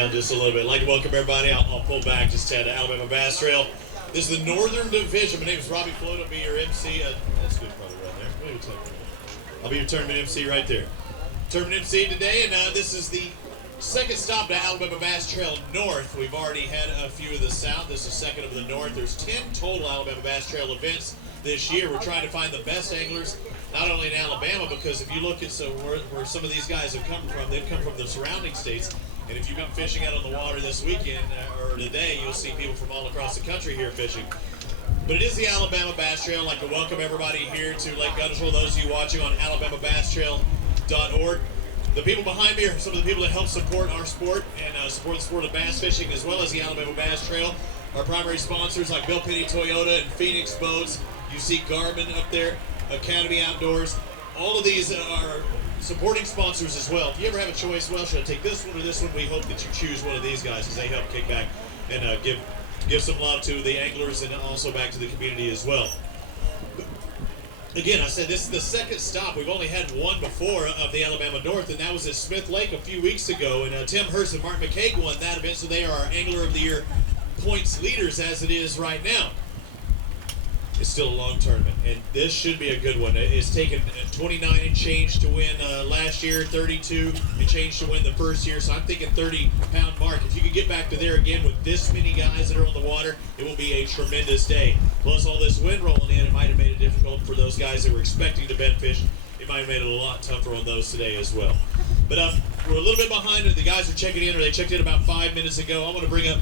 down just a little bit. I'd like to welcome everybody. I'll pull back just to Alabama Bass Trail. This is the Northern Division. My name is Robbie Floyd. I'll be your MC. That's good, probably right there. What are you talking about? I'll be your tournament MC right there. Tournament MC today, and this is the second stop to Alabama Bass Trail North. We've already had a few of the South. This is second of the North. There's 10 total Alabama Bass Trail events this year. We're trying to find the best anglers, not only in Alabama, because if you look at where some of these guys have come from, they've come from the surrounding states. And if you come fishing out on the water this weekend or today, you'll see people from all across the country here fishing. But it is the Alabama Bass Trail. I'd like to welcome everybody here to Lake Guntersville, those of you watching on AlabamaBassTrail.org. The people behind me are some of the people that help support our sport and support the sport of bass fishing, as well as the Alabama Bass Trail. Our primary sponsors like Bill Penny Toyota and Phoenix Boats. You see Garmin up there, Academy Outdoors. All of these are supporting sponsors as well. If you ever have a choice, well, should I take this one or this one? We hope that you choose one of these guys because they help kick back and give some love to the anglers and also back to the community as well. Again, I said this is the second stop. We've only had one before of the Alabama North, and that was at Smith Lake a few weeks ago. And Tim Hurst and Martin McCaig won that event, so they are our Angler of the Year points leaders as it is right now. It's still a long tournament, and this should be a good one. It's taken 29 and change to win last year, 32 and change to win the first year, so I'm thinking 30-pound mark. If you could get back to there again with this many guys that are on the water, it will be a tremendous day. Plus all this wind rolling in, it might have made it difficult for those guys that were expecting to bed fish. It might have made it a lot tougher on those today as well. But we're a little bit behind. The guys are checking in, or they checked in about 5 minutes ago. I want to bring up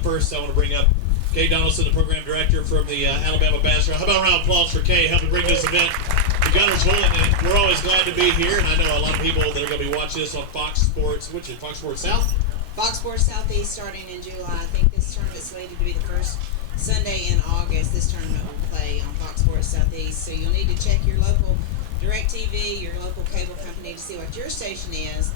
Kay Donaldson, the program director from the Alabama Bass Trail. How about a round of applause for Kay helping bring this event to Guntersville? And we're always glad to be here. And I know a lot of people that are going to be watching this on Fox Sports, which is Fox Sports South? Fox Sports Southeast starting in July. I think this tournament's slated to be the first Sunday in August. This tournament will play on Fox Sports Southeast. So you'll need to check your local DirecTV, your local cable company to see what your station is.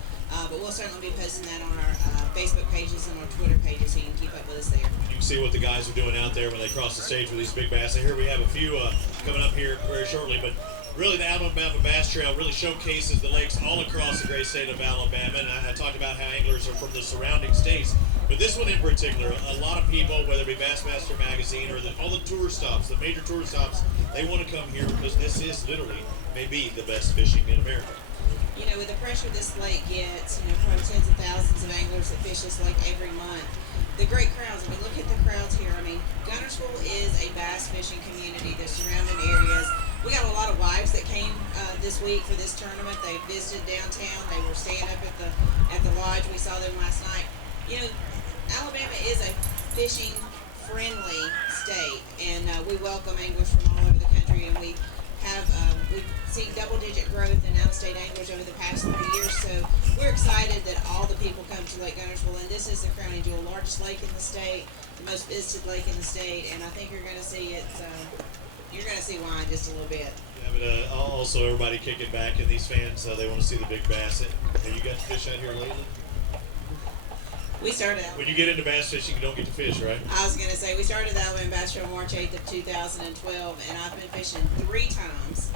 But we'll certainly be posting that on our Facebook pages and our Twitter pages so you can keep up with us there. You can see what the guys are doing out there when they cross the stage with these big bass. And here we have a few coming up here very shortly. But really the Alabama Bass Trail really showcases the lakes all across the great state of Alabama. And I talked about how anglers are from the surrounding states. But this one in particular, a lot of people, whether it be Bassmaster Magazine or all the tour stops, the major tour stops, they want to come here because this is literally maybe the best fishing in America. You know, with the pressure this lake gets, probably tens of thousands of anglers that fish this lake every month, the great crowds, I mean, look at the crowds here. I mean, Guntersville is a bass fishing community. The surrounding areas, we got a lot of wives that came this week for this tournament. They visited downtown. They were staying up at the lodge. We saw them last night. Alabama is a fishing friendly state, and we welcome anglers from all over the country, and we've seen double-digit growth in out-of-state anglers over the past 3 years, so we're excited that all the people come to Lake Guntersville, and this is the crowning jewel, largest lake in the state, the most visited lake in the state, and I think you're going to see it. You're going to see why in just a little bit. Yeah, but also everybody kicking back, and these fans, they want to see the big bass. Have you got to fish out here lately? We started out. When you get into bass fishing, you don't get to fish, right? I was going to say, we started the Alabama Bass Trail March 8th of 2012, and I've been fishing 3 times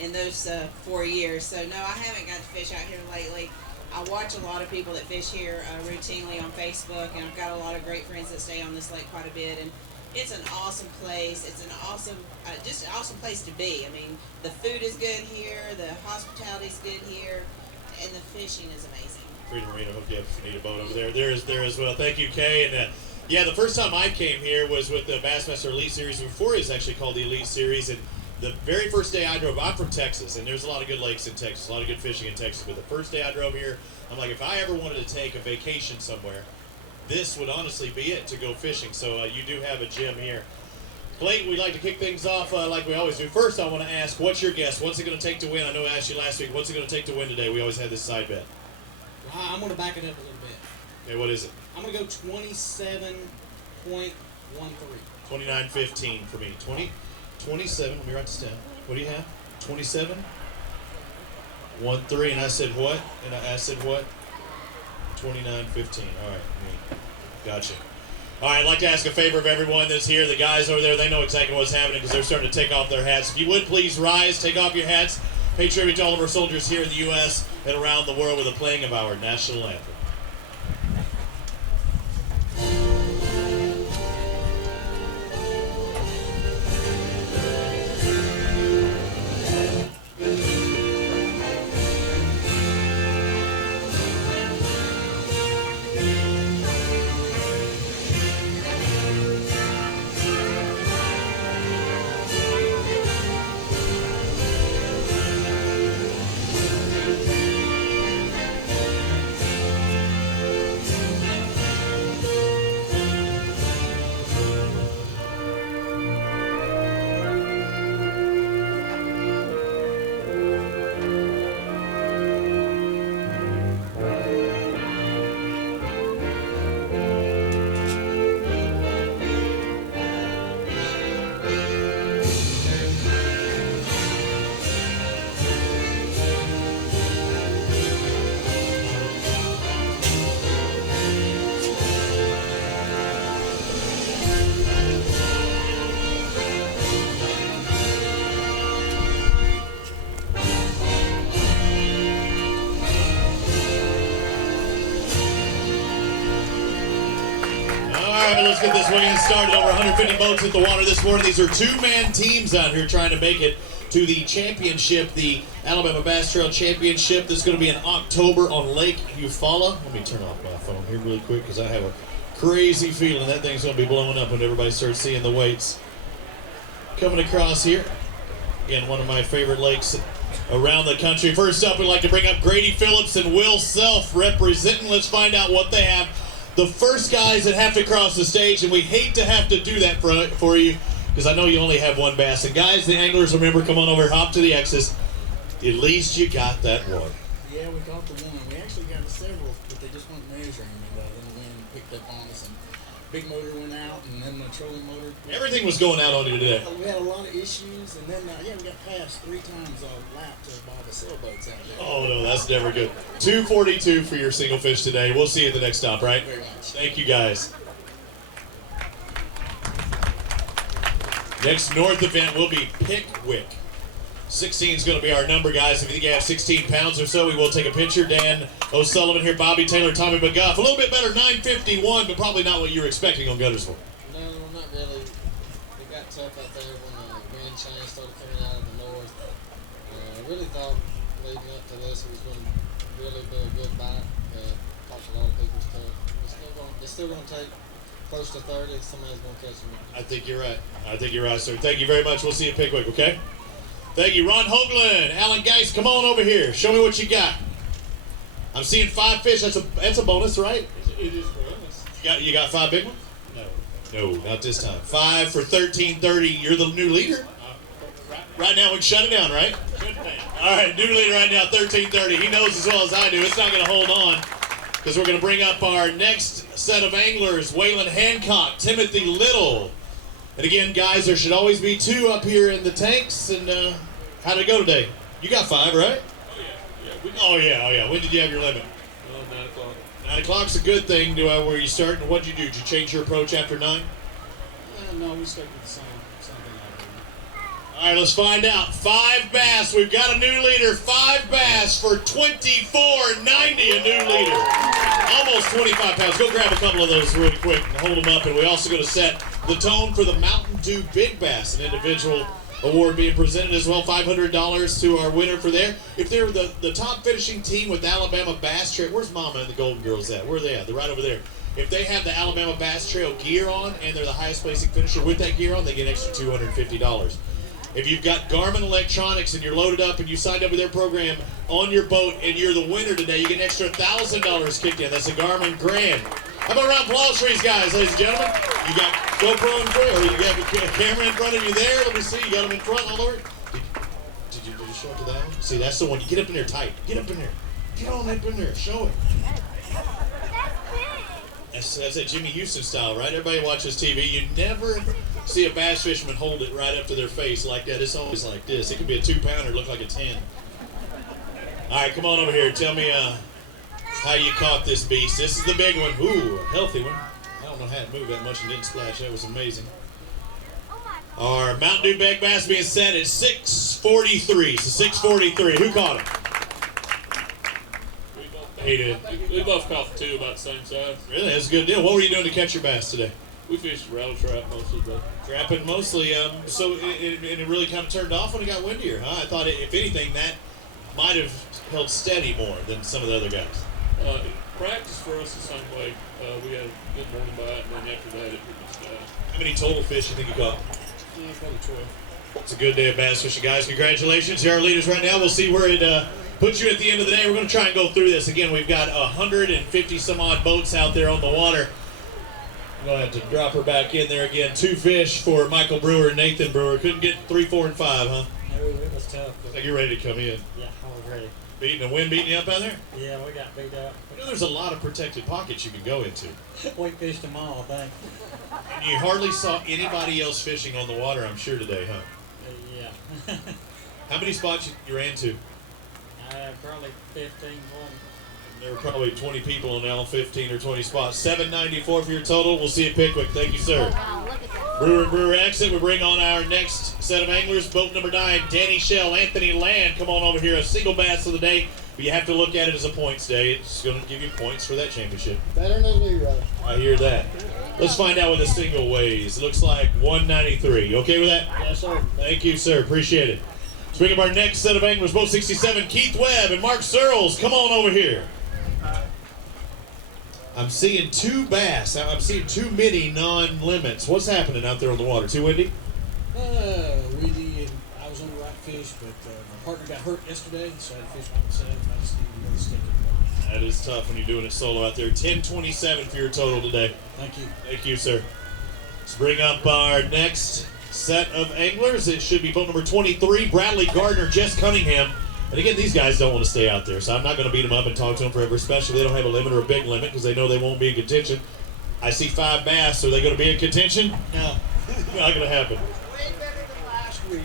in those 4 years. So, no, I haven't got to fish out here lately. I watch a lot of people that fish here routinely on Facebook, and I've got a lot of great friends that stay on this lake quite a bit. And it's an awesome place. It's an awesome, just an awesome place to be. I mean, the food is good here, the hospitality is good here, and the fishing is amazing. Freedom Marina hook you up if you need a boat over there. There as well. Thank you, Kay. And yeah, the first time I came here was with the Bassmaster Elite Series before it was actually called the Elite Series. And the very first day I drove, I'm from Texas, and there's a lot of good lakes in Texas, a lot of good fishing in Texas. But the first day I drove here, I'm like, if I ever wanted to take a vacation somewhere, this would honestly be it to go fishing. So you do have a gem here. Clayton, we'd like to kick things off like we always do. First, I want to ask, what's your guess? What's it going to take to win? I know I asked you last week, what's it going to take to win today? We always had this side bet. I'm going to back it up a little bit. Okay, what is it? I'm going to go 27.13. 29.15 for me. 27. Let me write this down. What do you have? 27. 1.3. And I said what? And I said what? 29.15. All right. Gotcha. All right, I'd like to ask a favor of everyone that's here. The guys over there, they know exactly what's happening because they're starting to take off their hats. If you would, please rise, take off your hats. Pay tribute to all of our soldiers here in the U.S. and around the world with the playing of our national anthem. right, let's get this weekend started. Over 150 boats at the water this morning. These are two-man teams out here trying to make it to the championship, the Alabama Bass Trail Championship. That's going to be in October on Lake Eufaula. Let me turn off my phone here really quick because I have a crazy feeling that thing's going to be blowing up when everybody starts seeing the weights coming across here. Again, one of my favorite lakes around the country. First up, we'd like to bring up Grady Phillips and Will Self representing. Let's find out what they have. The first guys that have to cross the stage, and we hate to have to do that for you because I know you only have one bass. And guys, the anglers, remember, come on over, hop to the X's. At least you got that one. Yeah, we got the one. We actually got several, but they just weren't measuring. And then the wind picked up on us, and big motor went out, and then the trolling motor. Everything was going out on you today. We had a lot of issues, and then we got passed 3 times a lap by the sailboats out there. Oh no, that's never good. 242 for your single fish today. We'll see you at the next stop, right? Very much. Thank you, guys. Next North event will be Pickwick. 16 is going to be our number, guys. If you think you have 16 pounds or so, we will take a picture. Dan O'Sullivan here, Bobby Taylor, Tommy McGuff. A little bit better, 951, but probably not what you were expecting on Guntersville. No, not really. It got tough out there when the wind change started coming out of the north. I really thought leading up to this it was going to really be a good bite. Talked to a lot of people's stuff. It's still going to take close to 30. Somebody's going to catch me. I think you're right. I think you're right, sir. Thank you very much. We'll see you at Pickwick, okay? Thank you. Ron Hoagland, Alan Geis, come on over here. Show me what you got. I'm seeing 5 fish. That's a bonus, right? It is for us. You got 5 big ones? No. No, not this time. 5 for 1330. You're the new leader? Right now we can shut it down, right? All right, new leader right now, 1330. He knows as well as I do. It's not going to hold on because we're going to bring up our next set of anglers, Waylon Hancock, Timothy Little. And again, guys, there should always be 2 up here in the tanks. And how'd it go today? You got 5, right? Oh, yeah. When did you have your limit? 9 o'clock. 9 o'clock's a good thing. Where you start? And what'd you do? Did you change your approach after 9? No, we stuck with the same thing. All right, let's find out. 5 bass. We've got a new leader. 5 bass for $24.90. A new leader. Almost 25 pounds. Go grab a couple of those really quick and hold them up. And we're also going to set the tone for the Mountain Dew Big Bass, an individual award being presented as well. $500 to our winner for there. If they're the top finishing team with Alabama Bass Trail, where's Mama and the Golden Girls at? Where are they at? They're right over there. If they have the Alabama Bass Trail gear on and they're the highest placing finisher with that gear on, they get an extra $250. If you've got Garmin Electronics and you're loaded up and you signed up with their program on your boat and you're the winner today, you get an extra $1,000 kicked in. That's a Garmin Grand. How about a round of applause for these guys, ladies and gentlemen? You got GoPro in front, or you got a camera in front of you there? Let me see. You got them in front all over? Did you show up to that one? See, that's the one. You get up in there tight. Get up in there. Get on up in there. Show it. That's that Jimmy Houston style, right? Everybody watches TV. You never see a bass fisherman hold it right up to their face like that. It's always like this. It could be a 2-pounder, look like a 10. All right, come on over here. Tell me how you caught this beast. This is the big one. Ooh, a healthy one. I don't know how it moved that much and didn't splash. That was amazing. Our Mountain Dew Big Bass being set at 643. So 643. Who caught it? He did. We both caught 2 about the same size. Really? That's a good deal. What were you doing to catch your bass today? We fished rattle trap mostly, but Trapping mostly. So it really kind of turned off when it got windier, huh? I thought, if anything, that might have held steady more than some of the other guys. practice for us the same way. We had a good morning bite, and then after that, it was How many total fish do you think you caught? probably 12. It's a good day of bass fishing, guys. Congratulations. Here are our leaders right now. We'll see where it puts you at the end of the day. We're going to try and go through this. Again, we've got 150 some odd boats out there on the water. I'm going to have to drop her back in there again. 2 fish for Michael Brewer and Nathan Brewer. Couldn't get 3, 4, and 5, huh? No, it was tough. Looks like you're ready to come in. Yeah, I was ready. The wind beating you up out there? Yeah, we got beat up. You know, there's a lot of protected pockets you can go into. We fished them all, I think. And you hardly saw anybody else fishing on the water, I'm sure, today, huh? Yeah. How many spots you ran to? Probably 15, 20. There were probably 20 people in all 15 or 20 spots. $7.94 for your total. We'll see you at Pickwick. Thank you, sir. Wow, look at that. Brewer exit. We bring on our next set of anglers. Boat number 9, Danny Shell, Anthony Land. Come on over here. A single bass of the day. But you have to look at it as a points day. It's going to give you points for that championship. Better than we I hear that. Let's find out what the single weighs. It looks like 193. You okay with that? Yes, sir. Thank you, sir. Appreciate it. Let's bring up our next set of anglers, boat 67, Keith Webb and Mark Searles. Come on over here. I'm seeing 2 bass. I'm seeing 2 mini non-limits. What's happening out there on the water? Too windy? Windy, and I was on the right fish, but my partner got hurt yesterday, so I had to fish by myself, and I just needed another stick. That is tough when you're doing it solo out there. 10:27 for your total today. Thank you. Thank you, sir. Let's bring up our next set of anglers. It should be boat number 23, Bradley Gardner, Jess Cunningham. And again, these guys don't want to stay out there, so I'm not going to beat them up and talk to them forever, especially if they don't have a limit or a big limit, because they know they won't be in contention. I see 5 bass. So are they going to be in contention? No. Not going to happen. Way better than last week.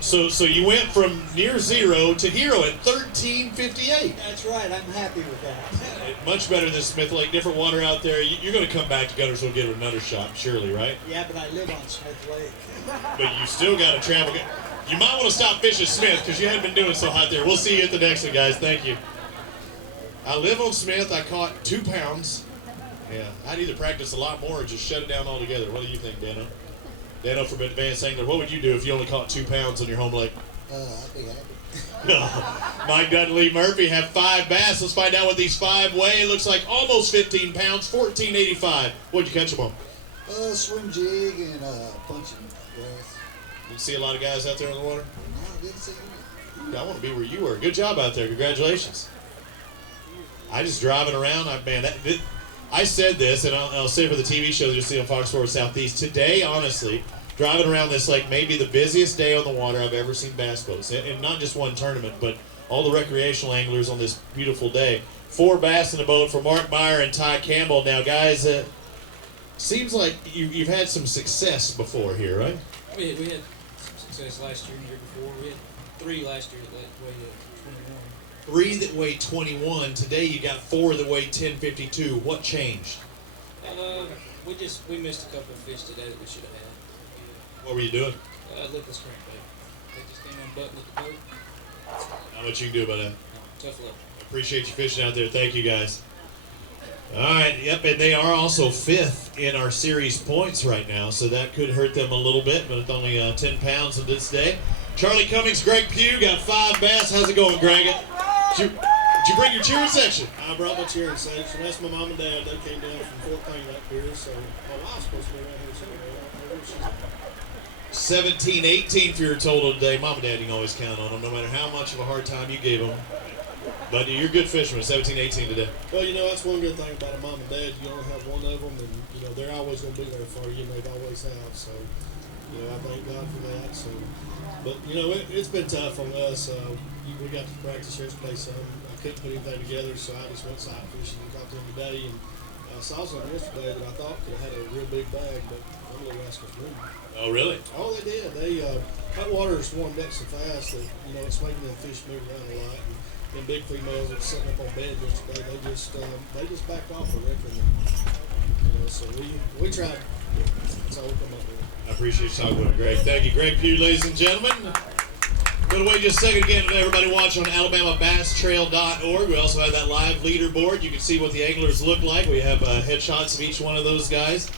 So you went from near zero to hero at 13:58. That's right. I'm happy with that. Much better than Smith Lake. Different water out there. You're going to come back to Guntersville and give it another shot, surely, right? Yeah, but I live on Smith Lake. But you still got to travel. You might want to stop fishing Smith because you hadn't been doing so hot there. We'll see you at the next one, guys. Thank you. I live on Smith. I caught 2 pounds. Yeah, I'd either practice a lot more or just shut it down altogether. What do you think, Dano? Dano from Advanced Angler, what would you do if you only caught 2 pounds on your home lake? I'd be happy. Mike Dudley Murphy have 5 bass. Let's find out what these 5 weigh. It looks like almost 15 pounds, 14.85. What'd you catch them on? Swim jig and punching grass. You see a lot of guys out there on the water? No, I didn't see you. I want to be where you were. Good job out there. Congratulations. I just driving around. I said this, and I'll say it for the TV show that you see on Fox Sports Southeast. Today, honestly, driving around this lake may be the busiest day on the water I've ever seen bass boats. And not just one tournament, but all the recreational anglers on this beautiful day. 4 bass in the boat for Mark Meyer and Ty Campbell. Now, guys, seems like you've had some success before here, right? We had some success last year and the year before. We had 3 last year that weighed 21. 3 that weigh 21. Today you got 4 that weigh 10.52. What changed? We missed a couple of fish today that we should have had. What were you doing? Lipless crankbait. They just came unbuttoned with the boat. Not much you can do about that. Tough luck. Appreciate you fishing out there. Thank you, guys. All right, yep, and they are also 5th in our series points right now, so that could hurt them a little bit, but it's only 10 pounds on this day. Charlie Cummings, Greg Pugh, got 5 bass. How's it going, Greg? Did you bring your cheering section? I brought my cheering section. That's my mom and dad. They came down from Fort Payne up here, so my wife's supposed to be around here somewhere. 17-18 for your total today. Mom and Dad, you can always count on them, no matter how much of a hard time you gave them. But you're a good fisherman, 17-18 today. Well, that's one good thing about a mom and dad. You only have one of them, and, they're always going to be there for you, and they've always have. So, I thank God for that. So, but, it's been tough on us. We got to practice yesterday some. I couldn't put anything together, so I just went side fishing and caught them today. And I saw something yesterday that I thought could have had a real big bag, but them little rascals moved. Oh, really? Oh, they did. That water's warmed up so fast that, it's making them fish move around a lot. And big females that were sitting up on bed yesterday, they just backed off, I reckon. So we tried. That's all we come up with. I appreciate you talking with him, Greg. Thank you, Greg Pugh, ladies and gentlemen. Going to wait just a second again to everybody watch on AlabamaBassTrail.org. We also have that live leaderboard. You can see what the anglers look like. We have headshots of each one of those guys.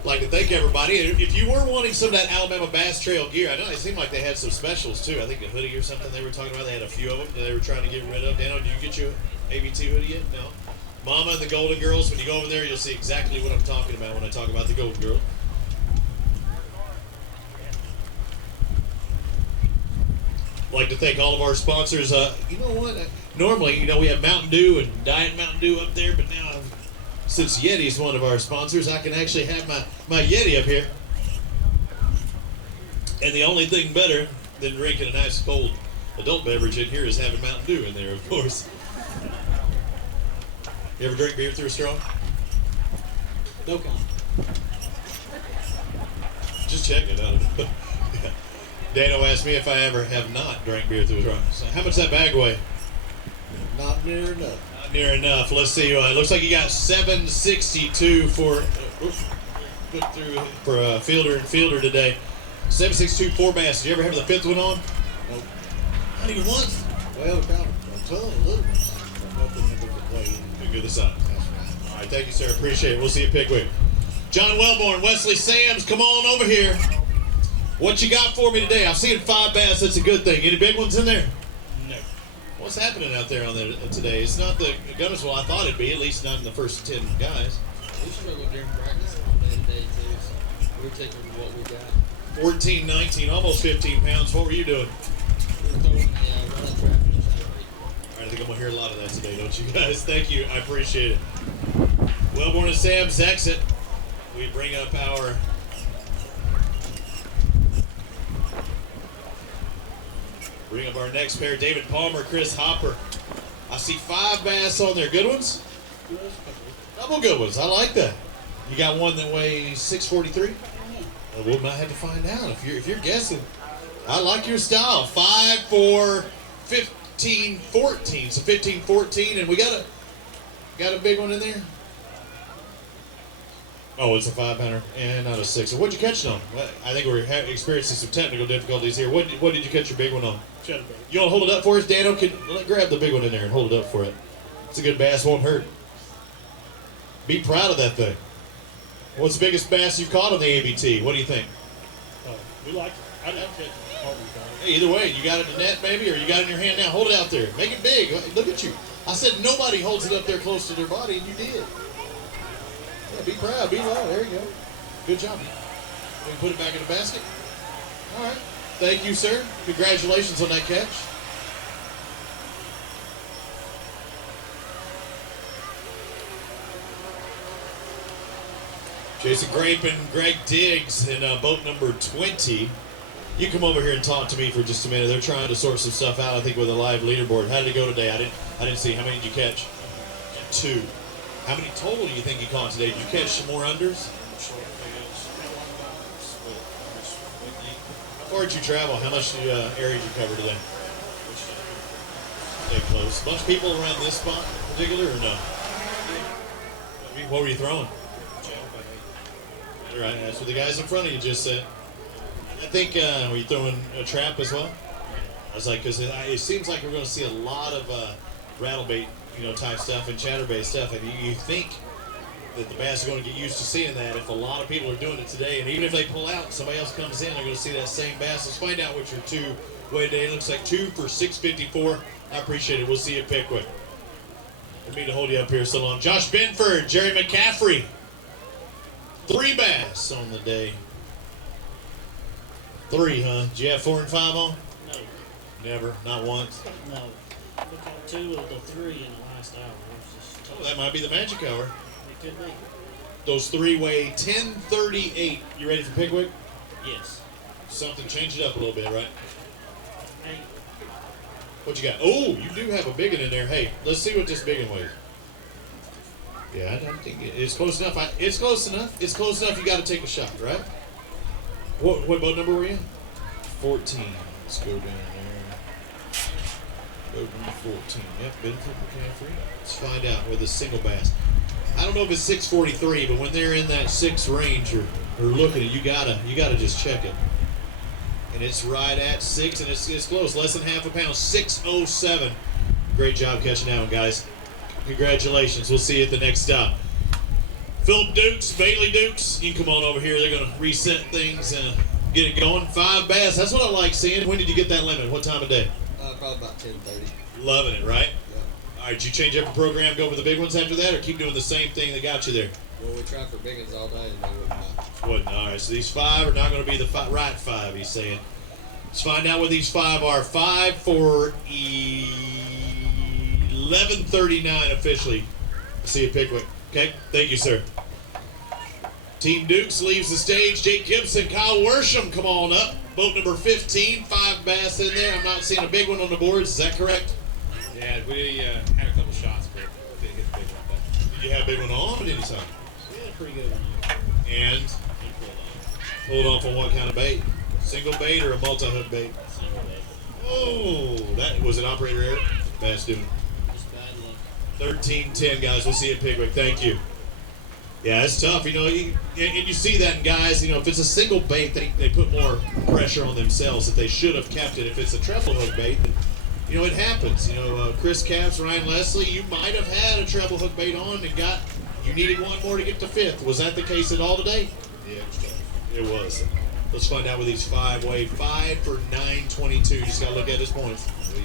I'd like to thank everybody. If you were wanting some of that Alabama Bass Trail gear, I know it seemed like they had some specials too. I think a hoodie or something they were talking about. They had a few of them that they were trying to get rid of. Dano, did you get your ABT hoodie yet? No. Mama and the Golden Girls, when you go over there, you'll see exactly what I'm talking about when I talk about the Golden Girls. I'd like to thank all of our sponsors. You know what? Normally, we have Mountain Dew and Diet Mountain Dew up there, but now since Yeti is one of our sponsors, I can actually have my Yeti up here. And the only thing better than drinking a nice cold adult beverage in here is having Mountain Dew in there, of course. You ever drink beer through a straw? No comment. Just checking out. Dano asked me if I ever have not drank beer through a straw. So how much that bag weigh? Not near enough. Not near enough. Let's see. It looks like you got 762 for fielder today. 762 4 bass. Did you ever have the 5th one on? Nope. Not even once. Well, got a ton of little ones. Nothing that we could play in. Good this side. All right, Thank you, sir. Appreciate it. We'll see you Pickwick. John Wellborn, Wesley Sams, come on over here. What you got for me today? I'm seeing 5 bass. That's a good thing. Any big ones in there? No. What's happening out there on there today? It's not the Guntersville I thought it'd be, at least not in the first 10 guys. We struggled during practice all day today too, so we're taking what we got. 14, 19, almost 15 pounds. What were you doing? We're throwing the running trap and the chatterbait. All right, I think I'm going to hear a lot of that today, don't you guys? Thank you. I appreciate it. Wellborn and Sam's exit. We bring up our next pair. David Palmer, Chris Hopper. I see 5 bass on there. Good ones? Double good ones. I like that. You got one that weighs 643? We might have to find out if you're guessing. I like your style. 5 for 15, 14. So 15, 14, and we got a big one in there. Oh, it's a 5-pounder and not a 6. So what'd you catch it on? I think we're experiencing some technical difficulties here. What did you catch your big one on? Chatterbait. You want to hold it up for us, Dano? Grab the big one in there and hold it up for it. It's a good bass, won't hurt. Be proud of that thing. What's the biggest bass you've caught on the ABT? What do you think? We like it. I'd catch it. Hey, either way, you got it in the net maybe, or you got it in your hand now. Hold it out there. Make it big. Look at you. I said nobody holds it up there close to their body, and you did. Yeah, be proud. Be loud. There you go. Good job. We can put it back in the basket. All right. Thank you, sir. Congratulations on that catch. Jason Grape and Greg Diggs in boat number 20. You come over here and talk to me for just a minute. They're trying to sort some stuff out, I think, with a live leaderboard. How did it go today? I didn't see. How many did you catch? 2. How many total do you think you caught today? Did you catch some more unders? How far did you travel? How much area did you cover today? Stay close. A bunch of people around this spot in particular, or no? What were you throwing? Right, that's what the guys in front of you just said. I think, were you throwing a trap as well? I was like, because it seems like we're going to see a lot of rattlebait, type stuff and chatterbait stuff, and you think that the bass are going to get used to seeing that if a lot of people are doing it today, and even if they pull out, somebody else comes in, they're going to see that same bass. Let's find out what your 2 weigh today. It looks like 2 for 654. I appreciate it. We'll see you at Pickwick. Didn't mean to hold you up here so long. Josh Benford, Jerry McCaffrey. 3 bass on the day. 3, huh? Did you have 4 and 5 on? No. Never, not once. No. We caught 2 of the 3 in the last hour. Oh, that might be the magic hour. It could be. Those 3 weigh 1038. You ready for Pickwick? Yes. Something, change it up a little bit, right? Hey, What you got? Oh, you do have a big one in there. Hey, let's see what this big one weighs. Yeah, I think it's close enough. It's close enough. It's close enough. You got to take a shot, right? What boat number were you in? 14. Let's go down there. Boat number 14. Yep, Benford McCaffrey. Let's find out with a single bass. I don't know if it's 643, but when they're in that 6 range or looking at it, you gotta just check it. And it's right at 6, and it's close, less than half a pound. 607. Great job catching that one, guys. Congratulations. We'll see you at the next stop. Philip Dukes, Bailey Dukes, you can come on over here. They're going to reset things and get it going. 5 bass. That's what I like seeing. When did you get that limit? What time of day? Probably about 10:30. Loving it, right? Yep. All right, did you change up the program, go for the big ones after that, or keep doing the same thing that got you there? Well, we tried for big ones all day, and they wouldn't match. Wouldn't. All right, so these 5 are not going to be the right 5, he's saying. Let's find out what these 5 are. 5 for 11:39 officially. See you at Pickwick. Okay, thank you, sir. Team Dukes leaves the stage. Jake Gibson, Kyle Worsham, come on up. Boat number 15, 5 bass in there. I'm not seeing a big one on the boards. Is that correct? Yeah, we had a couple shots, but didn't get the big one. Did you have a big one on at any time? we had a pretty good one. And pulled off on what kind of bait? Single bait or a multi-hook bait? Oh, that was an operator error. Bass doing. Just bad luck. 13-10, guys. We'll see you at Pickwick. Thank you. Yeah, it's tough. And you see that in guys, if it's a single bait, they put more pressure on themselves that they should have kept it. If it's a treble hook bait, then, it happens. Chris Capps, Ryan Leslie, you might have had a treble hook bait on and got You needed one more to get to 5th. Was that the case at all today? Yeah, it was tough. It was. Let's find out with these 5-way. 5 for 922. Just got to look at his points. We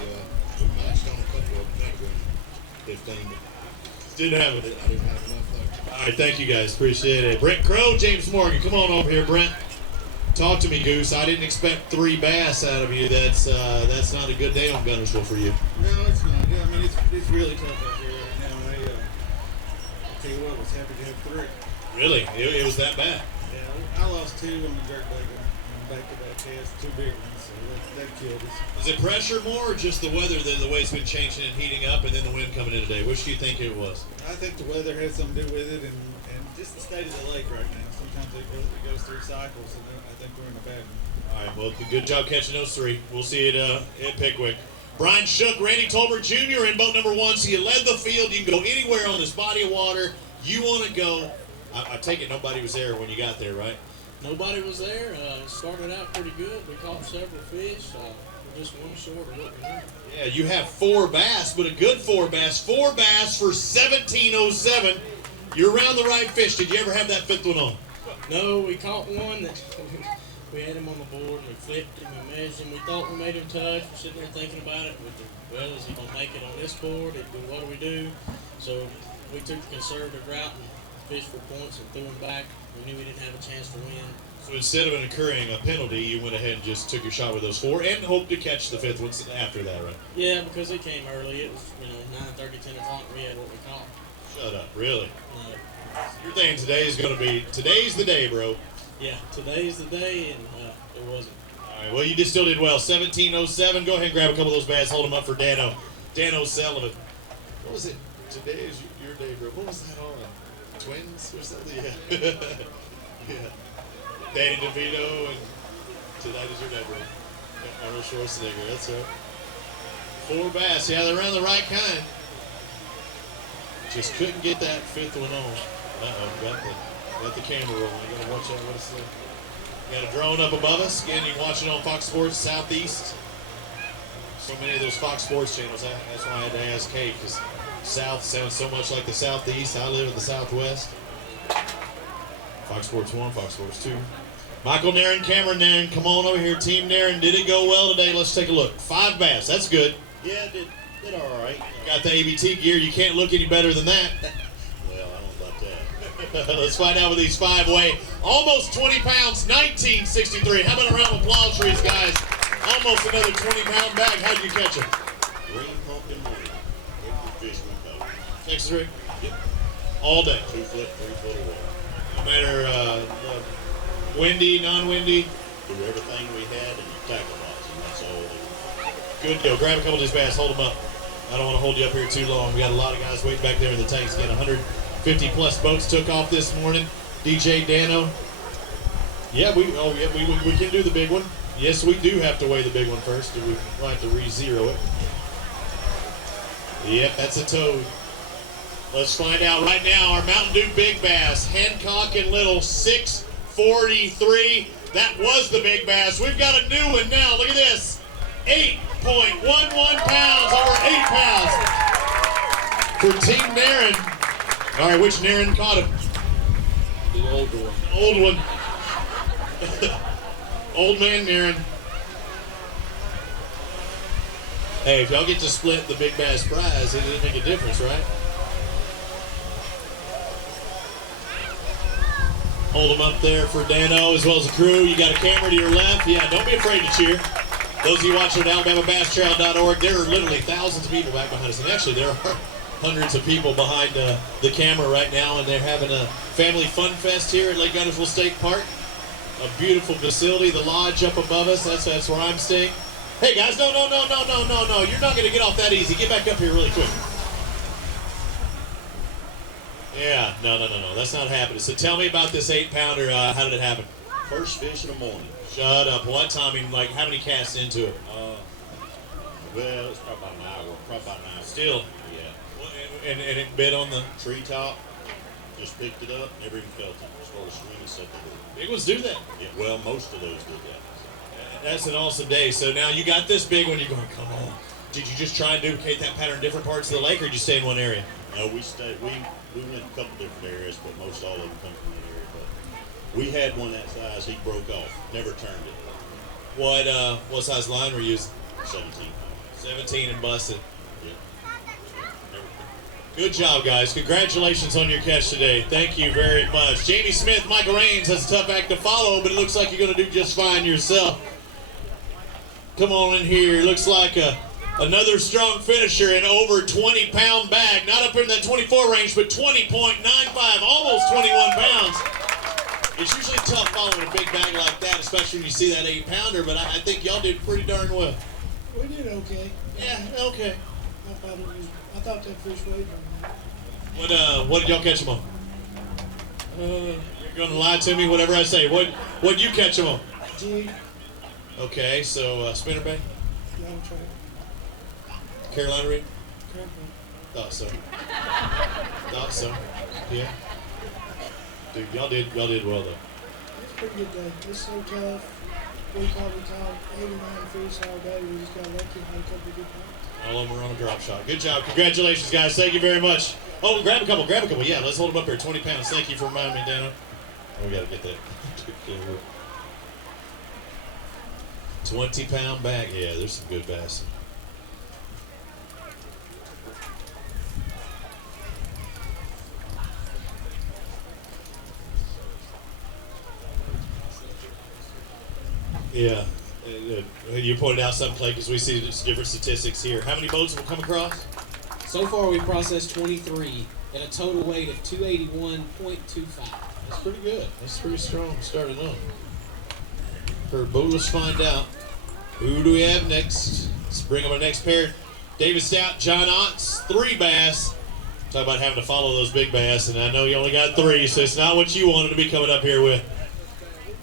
matched on a couple of them. That was 15. Didn't have it. I didn't have enough there. All right, thank you guys. Appreciate it. Brent Crow, James Morgan. Come on over here, Brent. Talk to me, Goose. I didn't expect 3 bass out of you. That's not a good day on Guntersville for you. No, it's not. Yeah, I mean, it's really tough out here right now. I tell you what, I was happy to have 3. Really? It was that bad? Yeah, I lost 2 on the jerkbait on back-to-back casts, 2 big ones, so that killed us. Is it pressure more, or just the weather, the way it's been changing and heating up, and then the wind coming in today? Which do you think it was? I think the weather had something to do with it, and just the state of the lake right now. Sometimes it goes through cycles, and I think we're in a bad one. All right, well, good job catching those 3. We'll see it at Pickwick. Brian Shook, Randy Tolbert Jr. in boat number 1. So you led the field. You can go anywhere on this body of water you want to go. I take it nobody was there when you got there, right? Nobody was there. Started out pretty good. We caught several fish. We're just one short of what we wanted. Yeah, you have 4 bass, but a good 4 bass. 4 bass for 1707. You're around the right fish. Did you ever have that 5th one on? No, we caught one that we had him on the board and we flipped him and measured him. We thought we made him touch. We're sitting there thinking about it. Well, is he going to make it on this board? What do we do? So we took the conservative route and fished for points and threw him back. We knew we didn't have a chance to win. So instead of incurring a penalty, you went ahead and just took your shot with those 4 and hoped to catch the 5th one after that, right? Yeah, because it came early. It was 9:30, 10 o'clock. We had what we caught. Shut up, really? You're thinking today's the day, bro. Yeah, today's the day, and it wasn't. All right, well, you just still did well. 1707. Go ahead and grab a couple of those bass. Hold them up for Dano Sullivan. What was it? Today is your day, bro. What was that on? Twins or something? Yeah. Yeah. Danny DeVito and tonight is your day, bro. Arnold Schwarzenegger. That's right. 4 bass. Yeah, they're around the right kind. Just couldn't get that 5th one on. Got the camera rolling. You gotta watch out what it's like. Got a drone up above us. Again, you can watch it on Fox Sports Southeast. So many of those Fox Sports channels. That's why I had to ask Kate, because South sounds so much like the Southeast. I live in the Southwest. Fox Sports 1, Fox Sports 2. Michael Nairn, Cameron Nairn, come on over here. Team Nairn, did it go well today? Let's take a look. 5 bass. That's good. Yeah, did all right. Got the ABT gear. You can't look any better than that. Well, I don't know about that. Let's find out with these 5-way. Almost 20 pounds, 1963. How about a round of applause for these guys? Almost another 20-pound bag. How'd you catch them? Green pumpkin money. Every fish we caught. Texas rig? Yep. All day. 2 foot, 3 foot of water. No matter windy, non-windy. Do everything we had in the tackle box, and that's all they were. Good deal. Grab a couple of these bass. Hold them up. I don't want to hold you up here too long. We got a lot of guys waiting back there in the tanks. Again, 150 plus boats took off this morning. DJ Dano. Yeah, we can do the big one. Yes, we do have to weigh the big one first. We might have to re-zero it. Yep, that's a toad. Let's find out right now. Our Mountain Dew Big Bass, Hancock and Little, 643. That was the big bass. We've got a new one now. Look at this. 8.11 pounds, over 8 pounds for Team Nairn. All right, which Nairn caught him? The older one. Old one. Old man Nairn. Hey, if y'all get to split the big bass prize, it didn't make a difference, right? Hold them up there for Dano as well as the crew. You got a camera to your left. Yeah, don't be afraid to cheer. Those of you watching at AlabamaBassTrail.org, there are literally thousands of people back behind us. And actually, there are hundreds of people behind the camera right now, and they're having a family fun fest here at Lake Guntersville State Park. A beautiful facility, the lodge up above us. That's where I'm staying. Hey guys, no. You're not going to get off that easy. Get back up here really quick. Yeah, no. That's not happening. So tell me about this 8-pounder. How did it happen? First fish in the morning. Shut up. What time? I mean, like, how many casts into it? Well, it's probably about an hour. Still. Yeah. And it bit on the Treetop. Just picked it up, never even felt it. Started swinging, set the hook. big ones do that. Yeah, well, most of those did that. That's an awesome day. So now you got this big one. You're going, come on. Did you just try and duplicate that pattern in different parts of the lake, or did you stay in one area? No, we we went a couple different areas, but most all of them come from that area. But we had one that size, he broke off, never turned it. What size line were you using? 17. 17 and busted. Yeah. Never. Good job, guys. Congratulations on your catch today. Thank you very much. Jamie Smith, Michael Raines has a tough act to follow, but it looks like you're going to do just fine yourself. Come on in here. Looks like another strong finisher in over 20-pound bag. Not up in that 24 range, but 20.95, almost 21 pounds. It's usually tough following a big bag like that, especially when you see that 8-pounder, but I think y'all did pretty darn well. We did okay. Yeah, okay. I thought that fish weighed on What did y'all catch them on? You're going to lie to me, whatever I say. What did you catch them on? jig, Okay, so spinnerbait, long track, Carolina rig. crankbait. Thought so. Thought so. Yeah. Dude, y'all did well though. It's a pretty good day. It's so tough. We caught 89 fish all day. We just got lucky and had a couple of good points. All of them were on a drop shot. Good job. Congratulations, guys. Thank you very much. Oh, grab a couple. Yeah, let's hold them up here. 20 pounds. Thank you for reminding me, Dano. We got to get that. 20-pound bag. Yeah, there's some good bass. Yeah. You pointed out some play because we see different statistics here. How many boats have come across? So far, we processed 23 at a total weight of 281.25. That's pretty good. That's pretty strong starting on. For boat, let's find out. Who do we have next? Let's bring up our next pair. David Stout, John Otts, 3 bass. Talk about having to follow those big bass, and I know you only got 3, so it's not what you wanted to be coming up here with.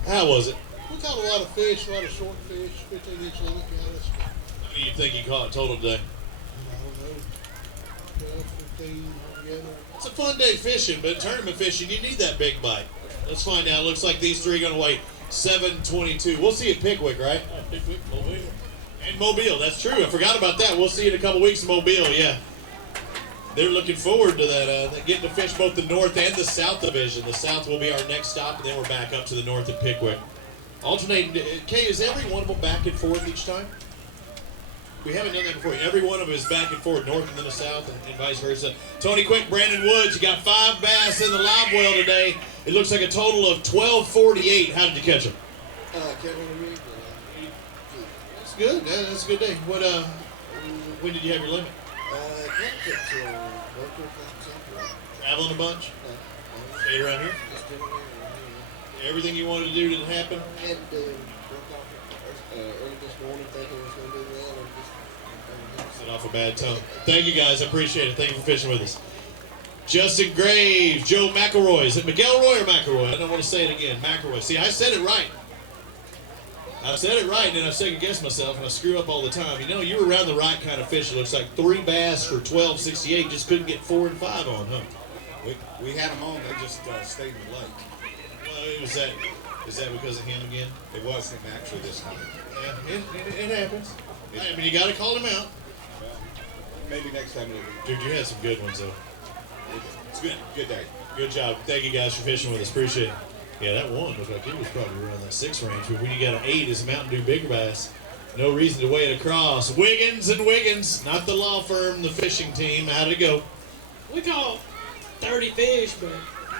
How was it? We caught a lot of fish, a lot of short fish, 15-inch limit guys. How many do you think you caught total today? I don't know, 12, 15 altogether. It's a fun day fishing, but tournament fishing, you need that big bite. Let's find out. Looks like these 3 are going to weigh 722. We'll see you at Pickwick, right? Pickwick, Mobile. And Mobile, that's true. I forgot about that. We'll see you in a couple weeks in Mobile, yeah. They're looking forward to that, getting to fish both the North and the South Division. The South will be our next stop, and then we're back up to the North at Pickwick. Alternating, Kay, is every one of them back and forth each time? We haven't done that before. Every one of them is back and forth, North and then the South, and vice versa. Tony Quick, Brandon Woods, you got 5 bass in the live well today. It looks like a total of 1248. How did you catch them? Kevin and Reed, That's good. That's a good day. When did you have your limit? can't get till local something. Traveling a bunch? Stayed around here? Just didn't know. Everything you wanted to do didn't happen? I had broke off early this morning thinking it was going to do well. And just Set off a bad tone. Thank you guys. I appreciate it. Thank you for fishing with us. Justin Graves, Joe McElroy. Is it McElroy or McElroy? I don't want to say it again. McElroy. See, I said it right. I said it right, and then I second-guessed myself, and I screw up all the time. You know, you were around the right kind of fish. It looks like 3 bass for 1268. Just couldn't get 4 and 5 on, huh? We had them on. They just stayed in the lake. Well, is that because of him again? It was him actually this time. Yeah, it happens. I mean, you got to call him out. Well, maybe next time we'll Dude, you had some good ones, though. It's good. Good day. Good job. Thank you guys for fishing with us. Appreciate it. Yeah, that one looked like it was probably around that 6 range, but when you got an 8 as a Mountain Dew bigger bass, no reason to weigh it across. Wiggins and Wiggins, not the law firm, the fishing team. How'd it go? We caught 30 fish, but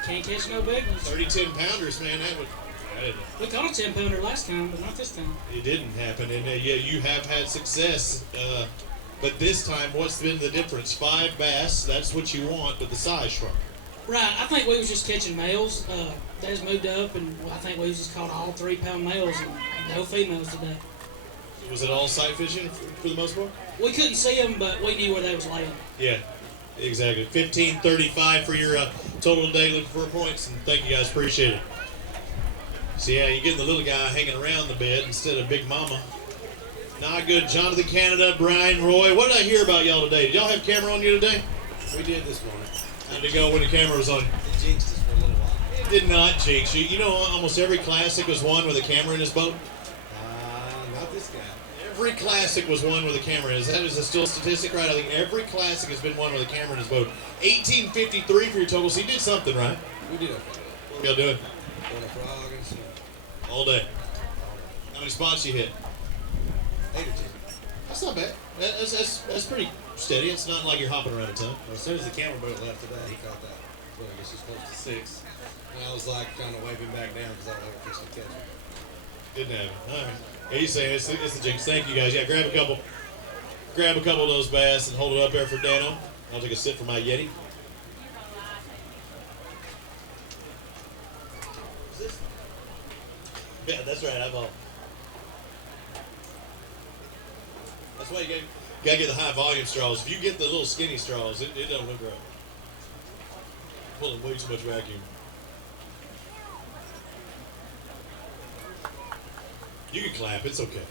can't catch no big ones. 30 10-pounders, man. We caught a 10-pounder last time, but not this time. It didn't happen, and yeah, you have had success. But this time, what's been the difference? 5 bass, that's what you want, but the size shrunk. Right, I think we was just catching males. They just moved up, and I think we just caught all 3-pound males and no females today. Was it all sight fishing for the most part? We couldn't see them, but we knew where they was laying. Yeah, exactly. 15:35 for your total today. Looking for points, and thank you guys. Appreciate it. So yeah, you're getting the little guy hanging around the bed instead of Big Mama. Not good. Jonathan Canada, Brian Roy. What did I hear about y'all today? Did y'all have camera on you today? We did this morning. How'd it go when the camera was on? It jinxed us for a little while. It did not jinx you. You know, almost every classic was won with a camera in his boat. Not this guy. Every classic was won with a camera. Is that still a statistic, right? I think every classic has been won with a camera in his boat. 1853 for your total. So you did something, right? We did okay. What y'all doing? On a frog and snow. All day. How many spots you hit? 8 or 10. That's not bad. That's pretty steady. It's not like you're hopping around a ton. Well, as soon as the camera boat left today, he caught that. Well, I guess he's close to 6. And I was like trying to wave him back down because I don't have a fish to catch him. Didn't have it. All right. Yeah, you say it's the jinx. Thank you guys. Yeah, grab a couple of those bass and hold it up there for Dano. I'll take a sip from my Yeti. Yeah, that's right. I'm all. That's why you gotta get the high volume straws. If you get the little skinny straws, it don't look right. Pulling way too much vacuum. You can clap. It's okay.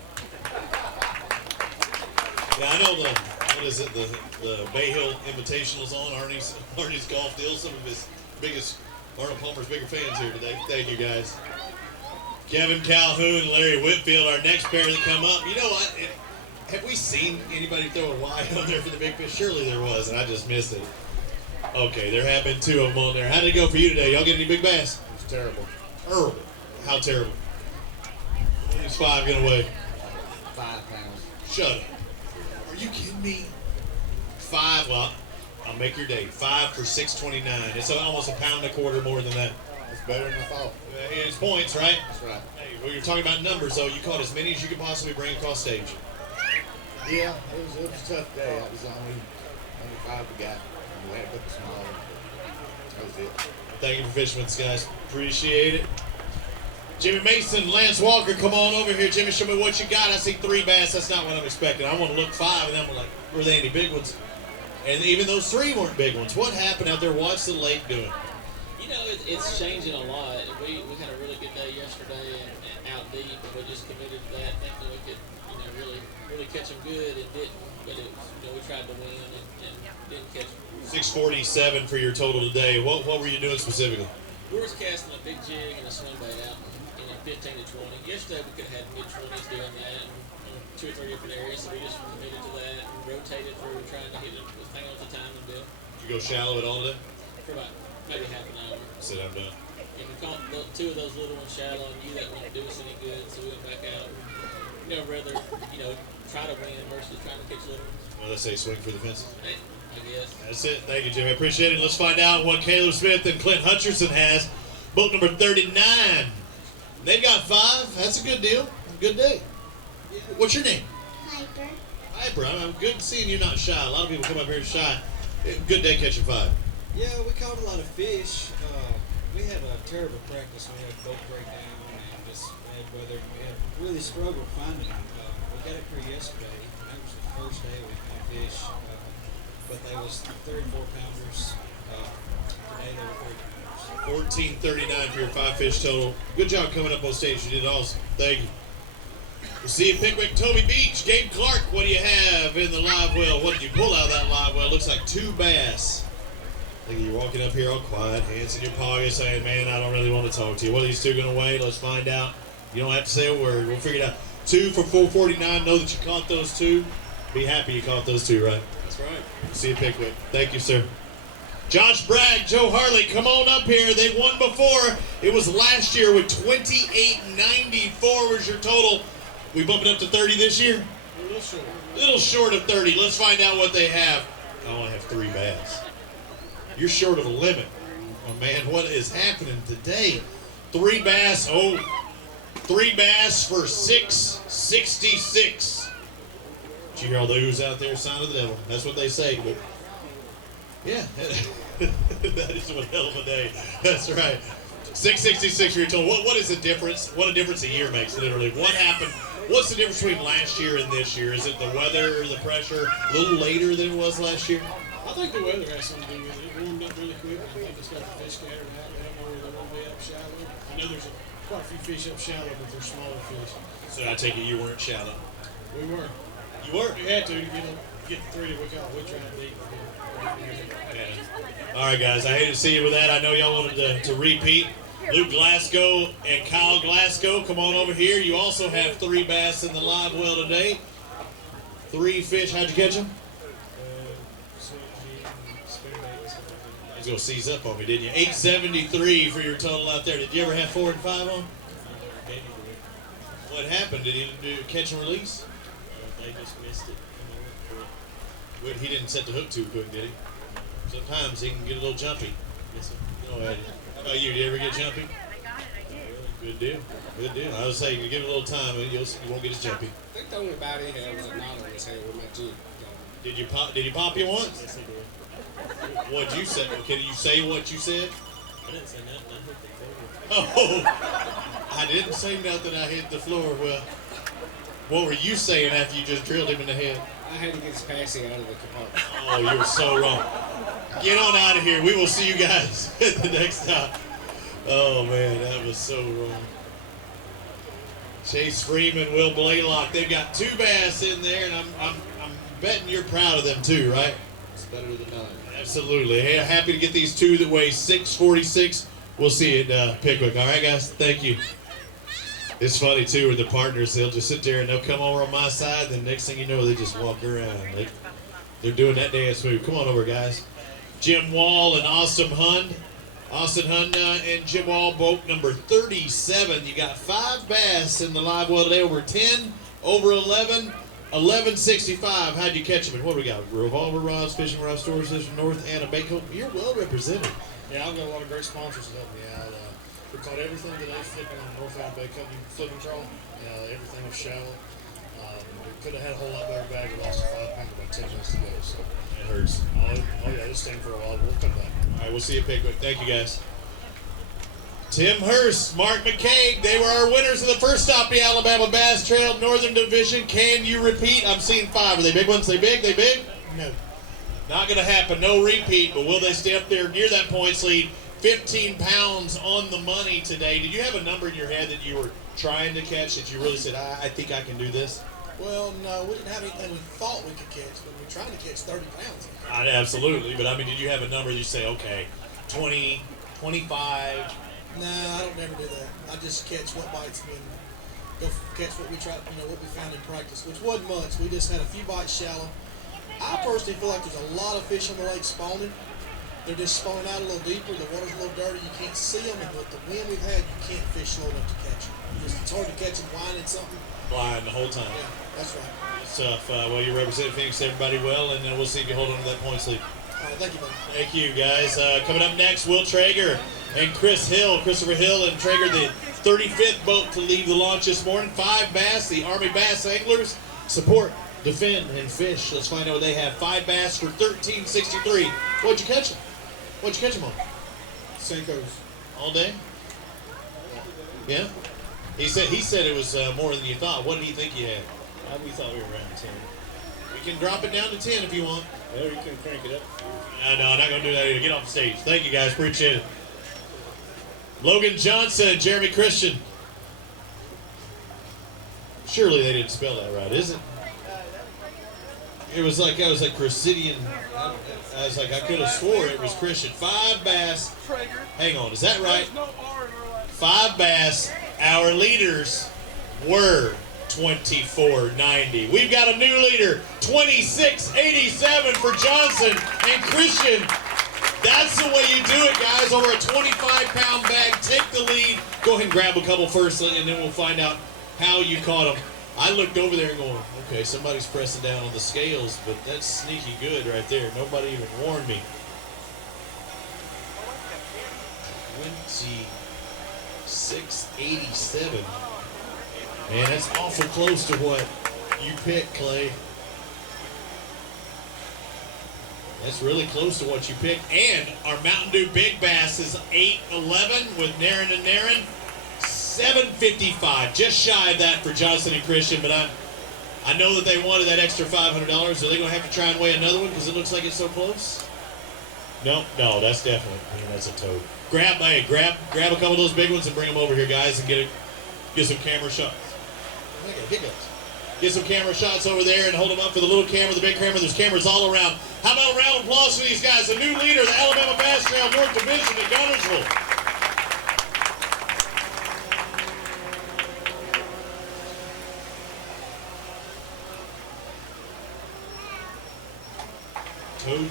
Yeah, I know the Bay Hill Invitational's on Arnie's golf deal. Some of his biggest, Arnold Palmer's bigger fans here today. Thank you guys. Kevin Calhoun and Larry Whitfield, our next pair that come up. You know what? Have we seen anybody throw a wide on there for the big fish? Surely there was, and I just missed it. Okay, there have been 2 of them on there. How did it go for you today? Y'all get any big bass? It was terrible. Terrible. How terrible? What are these 5 gonna weigh? 5 pounds. Shut up. Are you kidding me? 5, well, I'll make your day. 5 for $6.29. It's almost a pound and a quarter more than that. That's better than I thought. It's points, right? That's right. Hey, well, you're talking about numbers, though. You caught as many as you could possibly bring across stage. Yeah, it was a tough day. That was the only 5 we got. And we had to put the small one. That was it. Thank you for fishing with us, guys. Appreciate it. Jimmy Mason, Lance Walker, come on over here. Jimmy, show me what you got. I see 3 bass. That's not what I'm expecting. I want to look 5, and then I'm like, were they any big ones? And even those 3 weren't big ones. What happened out there? What's the lake doing? You know, it's changing a lot. We had a really good day yesterday and out deep, and we just committed to that, thinking we could, really catch them good, and didn't. But it was, we tried to win and didn't catch them. 647 for your total today. What were you doing specifically? We were casting a big jig and a swim bait out in 15 to 20. Yesterday we could have had mid-20s doing that in 2 or 3 different areas, so we just committed to that and rotated through trying to hit it with hang on to time and bill. Did you go shallow at all today? For about maybe half an hour. Said I'm done. And we caught 2 of those little ones shallow and knew that wouldn't do us any good, so we went back out. Rather, try to win versus trying to catch little ones. Well, let's say swing for the fences. Hey, I guess. That's it. Thank you, Jimmy. I appreciate it. Let's find out what Caleb Smith and Clint Hutcherson has. Boat number 39. They've got 5. That's a good deal. Good day. What's your name? Piper. Piper. I'm good seeing you not shy. A lot of people come up here shy. Good day catching 5. Yeah, we caught a lot of fish. We had a terrible practice. We had boat breakdown and just bad weather. We had really struggled finding them. We got up here yesterday. That was the first day we caught fish. But they was 3 and 4 pounders. Today they were 3 pounders. 1439 for your 5 fish total. Good job coming up on stage. You did awesome. Thank you. We'll see you Pickwick, Toby Beach, Gabe Clark. What do you have in the live well? What did you pull out of that live well? Looks like 2 bass. I think you're walking up here all quiet, hands in your pocket, saying, man, I don't really want to talk to you. What are these 2 going to weigh? Let's find out. You don't have to say a word. We'll figure it out. 2 for 449. Know that you caught those 2. Be happy you caught those 2, right? That's right. See you Pickwick. Thank you, sir. Josh Bragg, Joe Harley, come on up here. They won before. It was last year with 28.94 was your total. We bumping up to 30 this year? A little short. Little short of 30. Let's find out what they have. I only have 3 bass. You're short of a limit. Oh, man, what is happening today? 3 bass. Oh, 3 bass for $6.66. Did you hear all the oohs out there? Sign of the devil. That's what they say. But yeah, that is one hell of a day. That's right. $6.66 for your total. What is the difference? What a difference a year makes, literally. What happened? What's the difference between last year and this year? Is it the weather or the pressure? A little later than it was last year? I think the weather has something to do with it. It warmed up really quick. I think it's got the fish scattered out. They don't know where they're going to be up shallow. I know there's quite a few fish up shallow, but they're smaller fish. So I take it you weren't shallow. We were. You were? We had to get the 3 that we caught. We tried to beat. Yeah. All right, guys. I hate to see you with that. I know y'all wanted to repeat. Luke Glasgow and Kyle Glasgow, come on over here. You also have 3 bass in the live well today. 3 fish. How'd you catch them? Swim jig and spinnerbait and stuff like I was going to seize up on me, didn't you? 873 for your total out there. Did you ever have 4 and 5 on? that. Baby did. What happened? Did he do catch and release? They just missed it. Well, he didn't set the hook too quick, did he? Sometimes he can get a little jumpy. Yes, sir. Go ahead. How about you? Did you ever get jumpy? Good deal. Good deal. I was saying, you give it a little time, and you won't get as jumpy. I think the only bite he had was a knot on his head with my jig. Did you pop? Did he pop you once? Yes, he did. What'd you say? Can you say what you said? I didn't say nothing. I hit the floor. Oh, I didn't say nothing. I hit the floor. Well, what were you saying after you just drilled him in the head? I had to get his passy out of the compartment. Oh, you were so wrong. Get on out of here. We will see you guys at the next time. Oh, man, that was so wrong. Chase Freeman, Will Blaylock, they've got 2 bass in there, and I'm betting you're proud of them too, right? It's better than none. Absolutely. Hey, happy to get these 2 that weigh 646. We'll see you at Pickwick. All right, guys? Thank you. It's funny, too, with the partners. They'll just sit there, and they'll come over on my side, then next thing you know, they just walk around. They're doing that dance move. Come on over, guys. Jim Wall and Austin Hund. Austin Hund and Jim Wall, boat number 37. You got 5 bass in the live well today, over 10, over 11, 1165. How'd you catch them? And what do we got? Revolver rods, fishing rod storage system, North Anna Bako. You're well represented. Yeah, I've got a lot of great sponsors to help me out. We caught everything today flipping on the North Anna Bay Company flipping troll. Everything was shallow. We could have had a whole lot better bag. We lost a 5-pounder about 10 minutes ago. So it hurts. Oh yeah, this staying for a while. We'll come back. All right, we'll see you at Pickwick. Thank you, guys. Tim Hurst, Mark McCaig, they were our winners of the first stop, the Alabama Bass Trail Northern Division. Can you repeat? I'm seeing 5. Are they big ones? They big? They big? No. Not going to happen. No repeat, but will they stay up there near that points lead? 15 pounds on the money today. Did you have a number in your head that you were trying to catch that you really said, I think I can do this? Well, no, we didn't have anything we thought we could catch, but we're trying to catch 30 pounds. Absolutely, but I mean, did you have a number you say, okay, 20, 25? No, I don't never do that. I just catch what bites and go catch what we tried, what we found in practice, which wasn't much. We just had a few bites shallow. I personally feel like there's a lot of fish on the lake spawning. They're just spawning out a little deeper. The water's a little dirty. You can't see them, and with the wind we've had, you can't fish slow enough to catch them. It's hard to catch them blinded something. Blind the whole time. Yeah, that's right. Good stuff. Well, you represent Phoenix, everybody well, and we'll see if you hold on to that points lead. All right, thank you, buddy. Thank you, guys. Coming up next, Will Traeger and Christopher Hill and Traeger, the 35th boat to leave the launch this morning. 5 bass, the Army Bass Anglers. Support, defend, and fish. Let's find out what they have. 5 bass for $13.63. What'd you catch them? What'd you catch them on? Senkos. All day? Yeah? He said it was more than you thought. What did he think you had? We thought we were around 10. We can drop it down to 10 if you want. Well, you can crank it up. No, I'm not going to do that either. Get off the stage. Thank you, guys. Appreciate it. Logan Johnson, Jeremy Christian. Surely they didn't spell that right, is it? It was like, I was like Christian. I was like, I could have swore it was Christian. 5 bass. Hang on, is that right? 5 bass. Our leaders were 24.90. We've got a new leader, 26.87 for Johnson and Christian. That's the way you do it, guys. Over a 25-pound bag. Take the lead. Go ahead and grab a couple first, and then we'll find out how you caught them. I looked over there and going, okay, somebody's pressing down on the scales, but that's sneaky good right there. Nobody even warned me. 26.87. Man, that's awful close to what you picked, Clay. That's really close to what you picked. And our Mountain Dew Big Bass is 8.11 with Naren and Naren. 7.55, just shy of that for Johnson and Christian, but I know that they wanted that extra $500. Are they going to have to try and weigh another one because it looks like it's so close? No, that's definitely, that's a toad. Grab a couple of those big ones and bring them over here, guys, and get some camera shots. Get some camera shots over there and hold them up for the little camera, the big camera. There's cameras all around. How about a round of applause for these guys? The new leader, the Alabama Bass Trail North Division at Guntersville.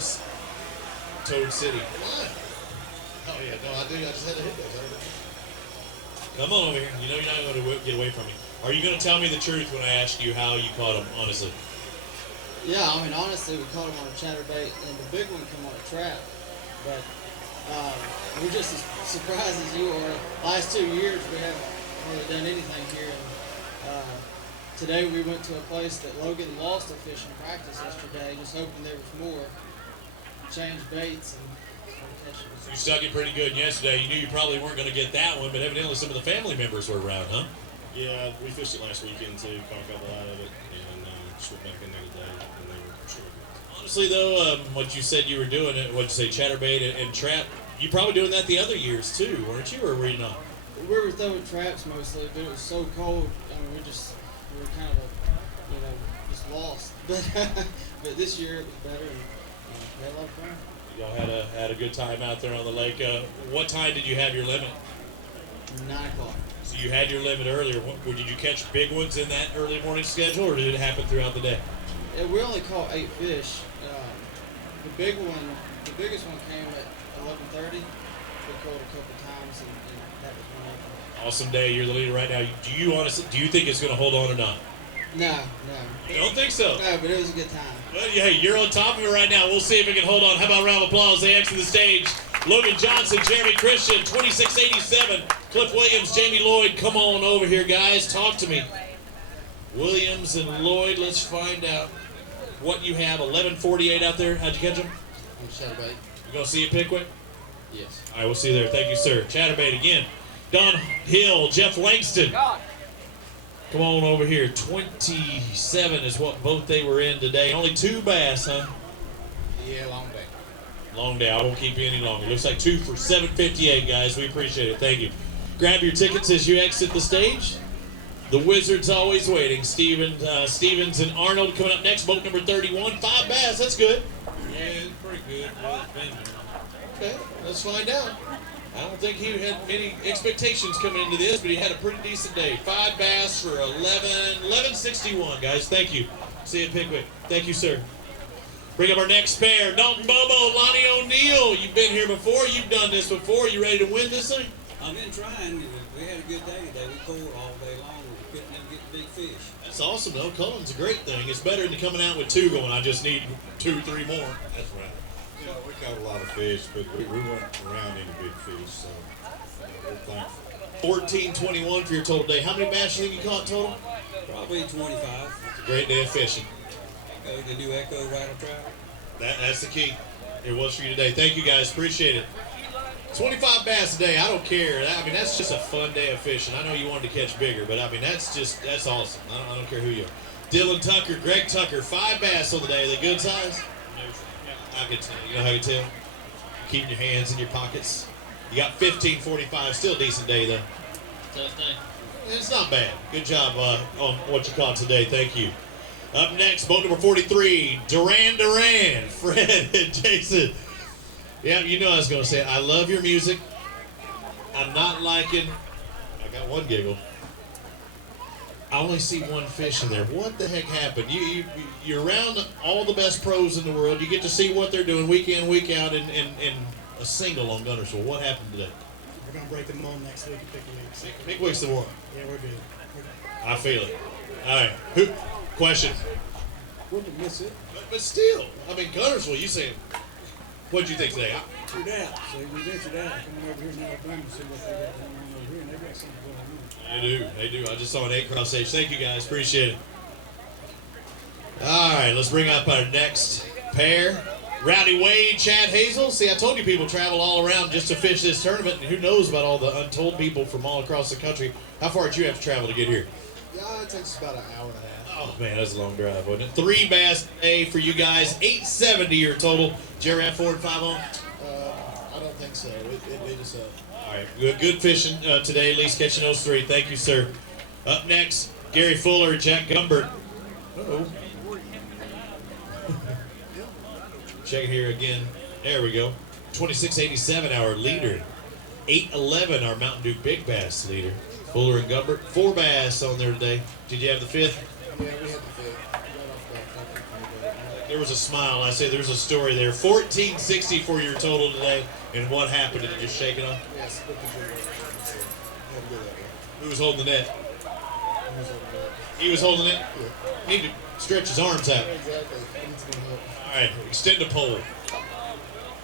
Williams, Toad City. Come on. Oh, yeah, no, I do. I just had to hit those. Come on over here. You know you're not going to get away from me. Are you going to tell me the truth when I ask you how you caught them, honestly? Yeah, I mean, honestly, we caught him on a chatterbait, and the big one came on a trap. But we're just as surprised as you are. Last 2 years, we haven't really done anything here. And today, we went to a place that Logan lost a fish in practice yesterday, just hoping there was more. Changed baits and catching. You stuck it pretty good yesterday. You knew you probably weren't going to get that one, but evidently some of the family members were around, huh? Yeah, we fished it last weekend too. Caught a couple out of it, and just went back in there today, and they were short. Honestly, though, what you said you were doing, what'd you say, chatterbait and trap, you probably doing that the other years too, weren't you, or were you not? We were throwing traps mostly, but it was so cold. I mean, we were kind of, just lost. But this year it was better, and we had a lot of fun. Y'all had a good time out there on the lake. What time did you have your limit? 9 o'clock. So you had your limit earlier. Did you catch big ones in that early morning schedule, or did it happen throughout the day? Yeah, we only caught 8 fish. The biggest one came at 11:30. We caught a couple times, and that was one of them. Awesome day. You're the leader right now. Do you think it's going to hold on or not? No. You don't think so? No, but it was a good time. Well, hey, you're on top of it right now. We'll see if it can hold on. How about a round of applause? They exit the stage. Logan Johnson, Jeremy Christian, 2687. Cliff Williams, Jamie Lloyd. Come on over here, guys. Talk to me. Williams and Lloyd, let's find out what you have. 11:48 out there. How'd you catch them? On chatterbait. You going to see you, Pickwick? Yes. All right, we'll see you there. Thank you, sir. Chatterbait again. Don Hill, Jeff Langston. Come on over here. 27 is what both they were in today. Only 2 bass, huh? Yeah, long day. Long day. I won't keep you any longer. Looks like 2 for 758, guys. We appreciate it. Thank you. Grab your tickets as you exit the stage. The Wizard's always waiting. Stevens and Arnold coming up next. Boat number 31. 5 bass. That's good. Yeah, it's pretty good. Okay, let's find out. I don't think he had many expectations coming into this, but he had a pretty decent day. 5 bass for 11.61, guys. Thank you. See you at Pickwick. Thank you, sir. Bring up our next pair. Dalton Bobo, Lonnie O'Neill. You've been here before. You've done this before. You ready to win this thing? I've been trying. We had a good day today. We caught all day long. We couldn't even get big fish. That's awesome, though. Culling's a great thing. It's better than coming out with 2 going, I just need 2, 3 more. That's right. You know, we caught a lot of fish, but we weren't around any big fish, so we're thankful. 14.21 for your total day. How many bass do you think you caught total? Probably 25. It's a great day of fishing. To do echo rattle trap. That's the key. It was for you today. Thank you, guys. Appreciate it. 25 bass a day. I don't care. I mean, that's just a fun day of fishing. I know you wanted to catch bigger, but I mean, that's awesome. I don't care who you are. Dylan Tucker, Greg Tucker, 5 bass on the day. Are they good size? I can tell. You know how you tell? Keeping your hands in your pockets. You got 15.45. Still a decent day, though. Tough day. It's not bad. Good job on what you caught today. Thank you. Up next, boat number 43, Duran, Fred and Jason. Yeah, you know I was going to say it. I love your music. I'm not liking, I got one giggle. I only see 1 fish in there. What the heck happened? You're around all the best pros in the world. You get to see what they're doing week in, week out in a single on Guntersville. What happened today? We're going to break them on next week at Pickwick. Pickwick's the one. Yeah, we're good. I feel it. All right. Question. Wouldn't miss it. But still, I mean, Guntersville, you saying, what'd you think today? Ventured out. So we ventured out. Coming over here in Alabama to see what they got going on over here, and they got something going on. They do. I just saw an 8 cross stage. Thank you, guys. Appreciate it. All right, let's bring up our next pair. Rowdy Wade, Chad Hazel. See, I told you people travel all around just to fish this tournament, and who knows about all the untold people from all across the country. How far did you have to travel to get here? Yeah, it takes about an hour and a half. Oh, man, that's a long drive, wasn't it? 3 bass a day for you guys. 870 your total. Did you ever have 4 and 5 on? I don't think so. It made us up. All right, good fishing today, at least catching those 3. Thank you, sir. Up next, Gary Fuller, Jack Gumbert. Uh-oh. Check it here again. There we go. 2687, our leader. 811, our Mountain Dew Big Bass leader. Fuller and Gumbert. 4 bass on there today. Did you have the 5th? Yeah, we had the 5th. There was a smile. I say there's a story there. 1460 for your total today. And what happened? Did you just shake it off? Yes, but Who was holding the net? He was holding it? Yeah. Need to stretch his arms out. Exactly. All right, extend a pole.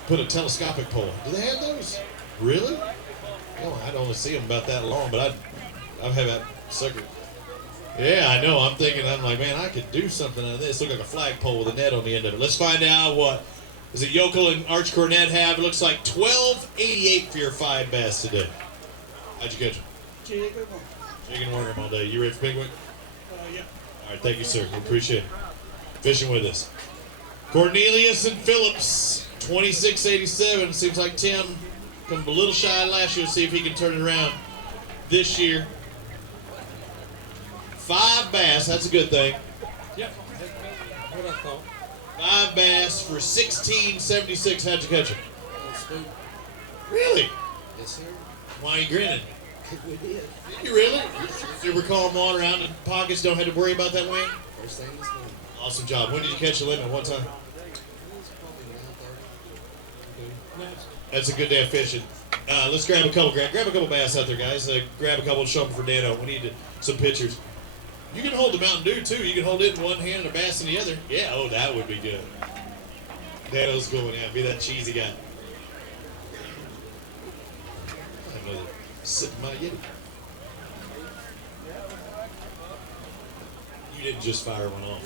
Put a telescopic pole. Do they have those? Really? Well, I'd only see them about that long, but I'd have that sucker. Yeah, I know. I'm like, man, I could do something on this. Look like a flagpole with a net on the end of it. Let's find out what is it Yokel and Arch Cornet have. It looks like $12.88 for your 5 bass today. How'd you catch them? Chicken worm all day. You ready for big one? Yeah. All right, thank you, sir. We appreciate it. Fishing with us. Cornelius and Phillips, 26.87. Seems like Tim come a little shy last year. See if he can turn it around this year. 5 bass, that's a good thing. Yep. What I thought. 5 bass for $16.76. How'd you catch them? Really? Yes, sir. Why are you grinning? We did. Did you really? Super calm water out in the pockets. Don't have to worry about that wind? First thing this morning. Awesome job. When did you catch the limit? What time? That's a good day of fishing. Let's grab a couple. Grab a couple bass out there, guys. Grab a couple and show them for Dano. We need some pictures. You can hold the Mountain Dew too. You can hold it in one hand and a bass in the other. Yeah. Oh, that would be good. Dano's going out. Be that cheesy guy. I have another sip of my Yeti. You didn't just fire one off.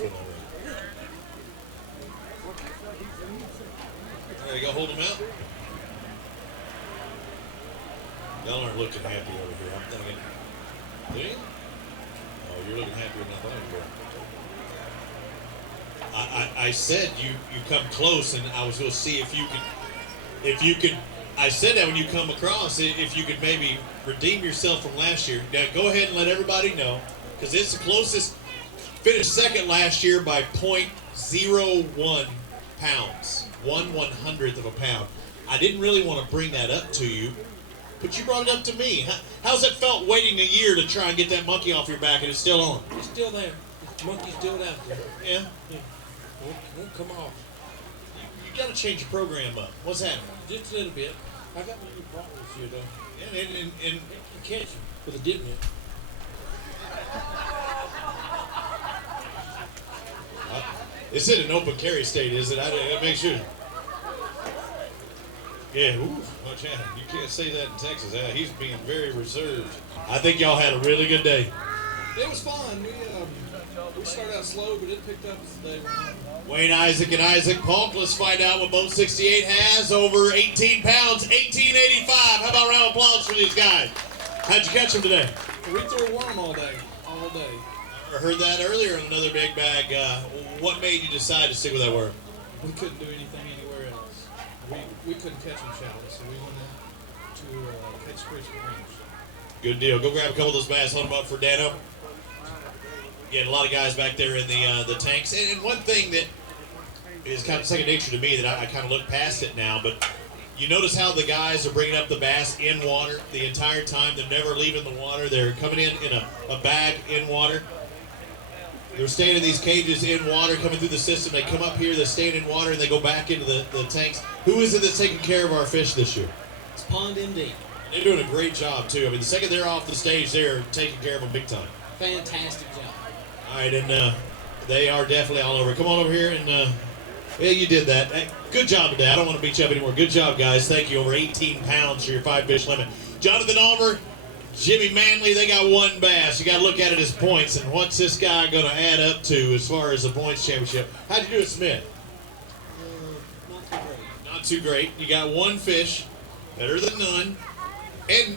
There you go. Hold them out. Y'all aren't looking happy over here. I'm thinking. Do you? Oh, you're looking happier than I thought you were. I said you come close, and I was going to see if you could. I said that when you come across, if you could maybe redeem yourself from last year. Now go ahead and let everybody know, because it's the closest. Finished second last year by .01 pounds, 1/100th of a pound. I didn't really want to bring that up to you, but you brought it up to me. How's it felt waiting a year to try and get that monkey off your back, and it's still on? It's still there. The monkey's still out there. Yeah? Won't come off. You got to change your program up. What's happening? Just a little bit. I got a little problem with you, though. Yeah, and you catch him with a dip net. It's in an open carry state, is it? I make sure. Yeah, watch out. You can't say that in Texas. He's being very reserved. I think y'all had a really good day. It was fun. We started out slow, but it picked up today. Wayne, Isaac, and Isaac Polk. Let's find out what Boat 68 has. Over 18 pounds, 1885. How about a round of applause for these guys? How'd you catch them today? We threw a worm all day. I heard that earlier in another big bag. What made you decide to stick with that worm? We couldn't do anything anywhere else. We couldn't catch them shallow, so we went to catch fish with range. Good deal. Go grab a couple of those bass, hold them up for Dano. Again, a lot of guys back there in the tanks. And one thing that is kind of second nature to me that I kind of look past it now, but you notice how the guys are bringing up the bass in water the entire time. They're never leaving the water. They're coming in a bag in water. They're staying in these cages in water, coming through the system. They come up here, they're staying in water, and they go back into the tanks. Who is it that's taking care of our fish this year? It's Pond MD. They're doing a great job, too. I mean, the second they're off the stage, they're taking care of them big time. Fantastic job. All right, and they are definitely all over. Come on over here, and yeah, you did that. Hey, good job today. I don't want to beat you up anymore. Good job, guys. Thank you. Over 18 pounds for your 5-fish limit. Jonathan Almer, Jimmy Manley, they got 1 bass. You got to look at it as points, and what's this guy going to add up to as far as the points championship? How'd you do at Smith? Not too great. Not too great. You got 1 fish, better than none, and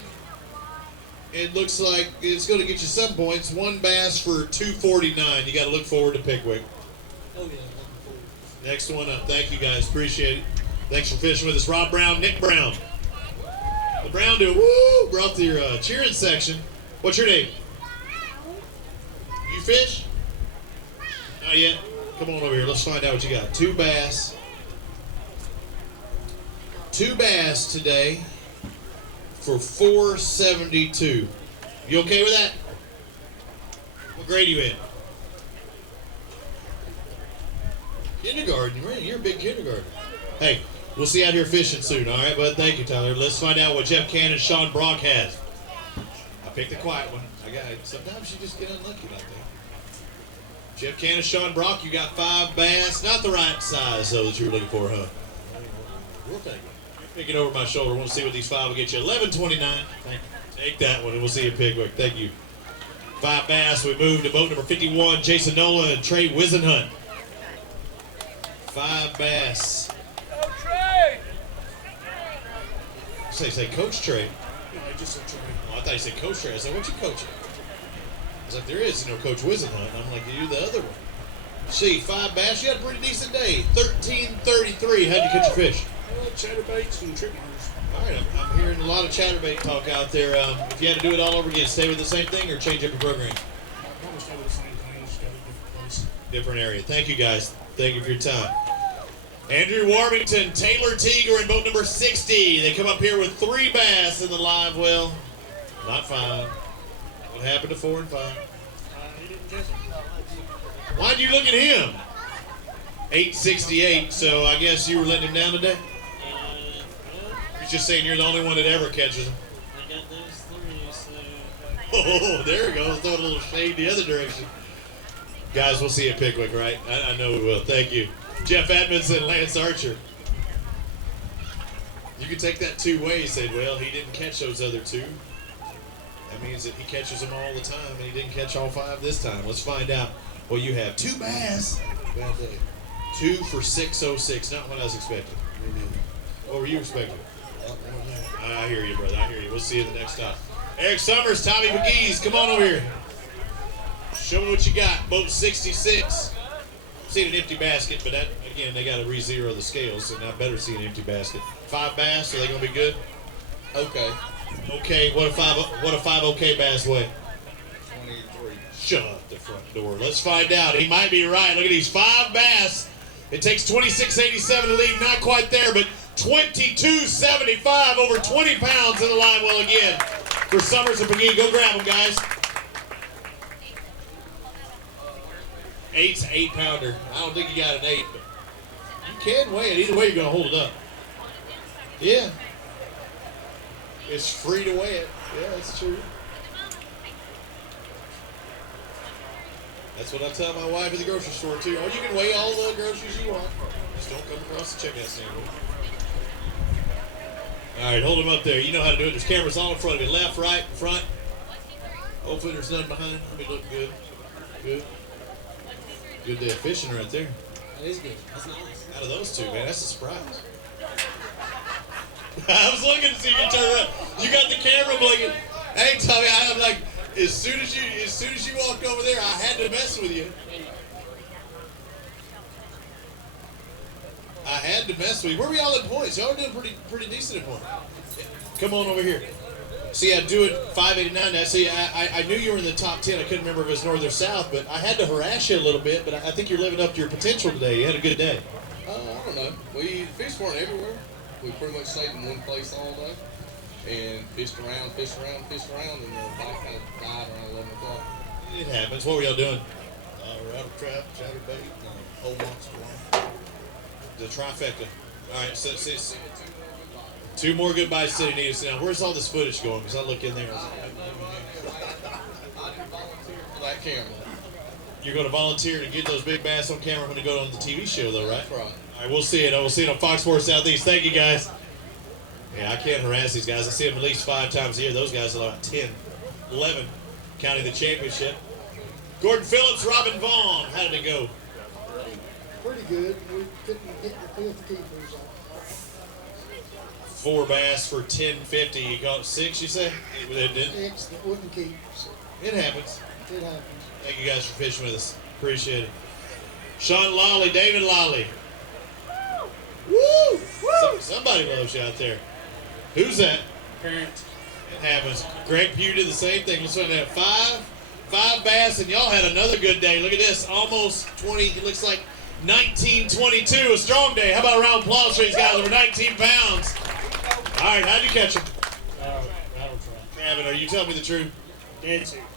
it looks like it's going to get you some points. 1 bass for $2.49. You got to look forward to Pickwick. Oh, yeah. Next one up. Thank you, guys. Appreciate it. Thanks for fishing with us. Rob Brown, Nick Brown. The Brown dude, woo, brought your cheering section. What's your name? You fish? Not yet. Come on over here. Let's find out what you got. 2 bass. 2 bass today for $4.72. You okay with that? What grade are you in? Kindergarten, man, you're a big kindergarten. Hey, we'll see you out here fishing soon, all right, bud? Thank you, Tyler. Let's find out what Jeff Cannon and Sean Brock has. I picked the quiet one. Sometimes you just get unlucky like that. Jeff Cannon, Sean Brock, you got 5 bass. Not the right size, though, that you were looking for, huh? We'll take it. Pick it over my shoulder. Want to see what these 5 will get you. $11.29. Take that one, and we'll see you, Pigwick. Thank you. 5 bass. We move to boat number 51, Jason Nola and Trey Wisenhunt. 5 bass. Coach Trey! Say Coach Trey. No, I just said Trey. Oh, I thought you said Coach Trey. I said, what you coaching? I was like, there is no Coach Wisenhunt. I'm like, you the other one. See, 5 bass. You had a pretty decent day. 13:33. How'd you catch your fish? Chatterbaits and trick marks. All right, I'm hearing a lot of chatterbait talk out there. If you had to do it all over again, stay with the same thing or change up your program? Probably stay with the same thing, just go to a different place. Different area. Thank you, guys. Thank you for your time. Andrew Warmington, Taylor Teager in boat number 60. They come up here with 3 bass in the live well. Not 5. What happened to 4 and 5? He didn't catch it. Why'd you look at him? 868, so I guess you were letting him down today? He's just saying you're the only one that ever catches him. I got those 3, so... Oh, there it goes. Throwing a little shade the other direction. Guys, we'll see you at Pickwick, right? I know we will. Thank you. Jeff Edmondson, Lance Archer. You can take that 2 ways. Say, well, he didn't catch those other 2. That means that he catches them all the time, and he didn't catch all 5 this time. Let's find out. Well, you have 2 bass. Bad day. 2 for 606. Not what I was expecting. What were you expecting? I hear you, brother. I hear you. We'll see you the next time. Eric Summers, Tommy McGee's, come on over here. Show me what you got. Boat 66. Seen an empty basket, but that, again, they got to re-zero the scales, so I better see an empty basket. 5 bass, are they going to be good? Okay. Okay, what a 5 okay bass weigh? 23. Shut up the front door. Let's find out. He might be right. Look at these 5 bass. It takes 26.87 to leave. Not quite there, but 22.75, over 20 pounds in the live well again for Summers and McGee. Go grab them, guys. 8's 8-pounder. I don't think you got an 8, but you can weigh it. Either way, you're going to hold it up. Yeah. It's free to weigh it. Yeah, that's true. That's what I tell my wife at the grocery store, too. Oh, you can weigh all the groceries you want. Just don't come across the checkout stand. All right, hold him up there. You know how to do it. There's cameras all in front of you. Left, right, front. Hopefully there's none behind. Let me look good. Good. Good day of fishing right there. That is good. That's nice. Out of those 2, man, that's a surprise. I was looking to see if you turn around. You got the camera blinking. Hey, Tommy, I'm like, as soon as you walked over there, I had to mess with you. I had to mess with you. Where were y'all at points? Y'all were doing pretty decent at points. Come on over here. See, I do it 589 now. See, I knew you were in the top 10. I couldn't remember if it was north or south, but I had to harass you a little bit. But I think you're living up to your potential today. You had a good day. I don't know. We fished weren't everywhere. We pretty much stayed in one place all day and fished around, and the bite kind of died around 11 o'clock. It happens. What were y'all doing? Rattle trap, chatterbait, whole monster one. The trifecta. All right, so 2 more good bites sitting needed. Now, where's all this footage going? Because I look in there. I didn't volunteer for that camera. You're going to volunteer to get those big bass on camera when you go on the TV show, though, right? That's right. All right, we'll see it. We'll see it on Fox Sports Southeast. Thank you, guys. Yeah, I can't harass these guys. I see them at least 5 times a year. Those guys are like 10, 11, counting the championship. Gordon Phillips, Robin Vaughn. How did it go? Pretty good. We couldn't get the 5th keepers off. 4 bass for $10.50. You caught 6, you say? It didn't. 6 that wouldn't keep. So it happens. it happens. Thank you guys for fishing with us. Appreciate it. Sean Lawley, David Lawley. Woo! Somebody loves you out there. Who's that? Parent. It happens. Greg Pugh did the same thing. Let's find out. 5 bass, and y'all had another good day. Look at this. Almost 20. It looks like 1922. A strong day. How about a round of applause for these guys over 19 pounds? All right, how'd you catch them? Rattle trap. Travis, are you telling me the truth? Dead serious.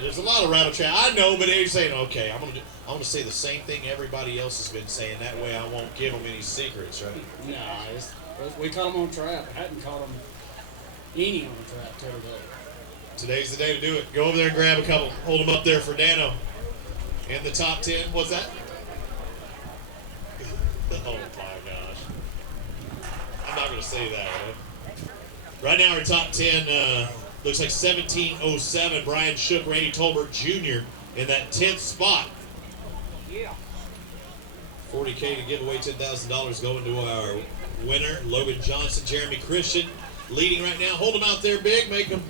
There's a lot of rattle trap. I know, but they're saying, okay, I'm gonna say the same thing everybody else has been saying. That way, I won't give them any secrets, right? Nah, we caught them on trap. I hadn't caught them any on the trap till today. Today's the day to do it. Go over there and grab a couple. Hold them up there for Dano. In the top 10. What's that? Oh my gosh. I'm not gonna say that. Right now, our top 10 looks like 1707. Brian Shook, Randy Tolbert Jr. in that 10th spot. Yeah. 40K to give away, $10,000 going to our winner, Logan Johnson, Jeremy Christian, leading right now. Hold them out there big, make them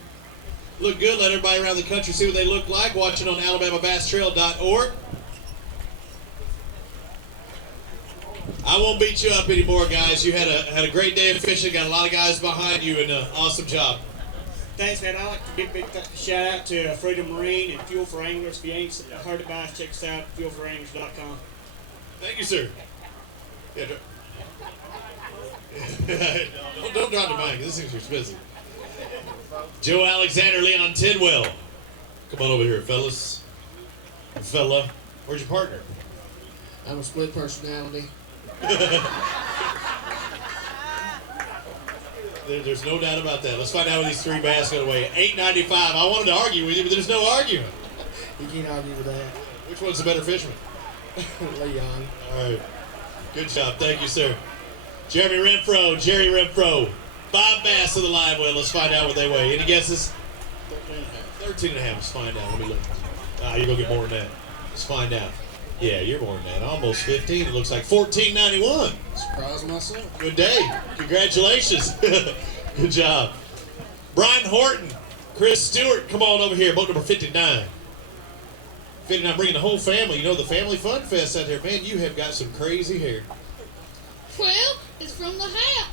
look good. Let everybody around the country see what they look like. Watching on AlabamaBassTrail.org. I won't beat you up anymore, guys. You had a great day of fishing. Got a lot of guys behind you, and awesome job. Thanks, man. I'd like to give a big shout out to Freedom Marine and Fuel for Anglers. If you ain't heard about us, check us out at fuelforanglers.com. Thank you, sir. Yeah, don't drop the mic. This thing's expensive. Joe Alexander, Leon Tidwell. Come on over here, fellas. Fella. Where's your partner? I'm a split personality. There's no doubt about that. Let's find out what these three bass got away. $8.95. I wanted to argue with you, but there's no argument. You can't argue with that. Which one's the better fisherman? Leon. All right. Good job. Thank you, sir. Jerry Renfro. 5 bass to the live well. Let's find out what they weigh. Any guesses? 13 and a half. Let's find out. Let me look. You're going to get more than that. Let's find out. Yeah, you're more than that. Almost 15. It looks like 14.91. Surprised myself. Good day. Congratulations. Good job. Brian Horton. Chris Stewart. Come on over here. Boat number 59. 59, bringing the whole family. You know, the Family Fun Fest out there. Man, you have got some crazy hair. Well, it's from the hat.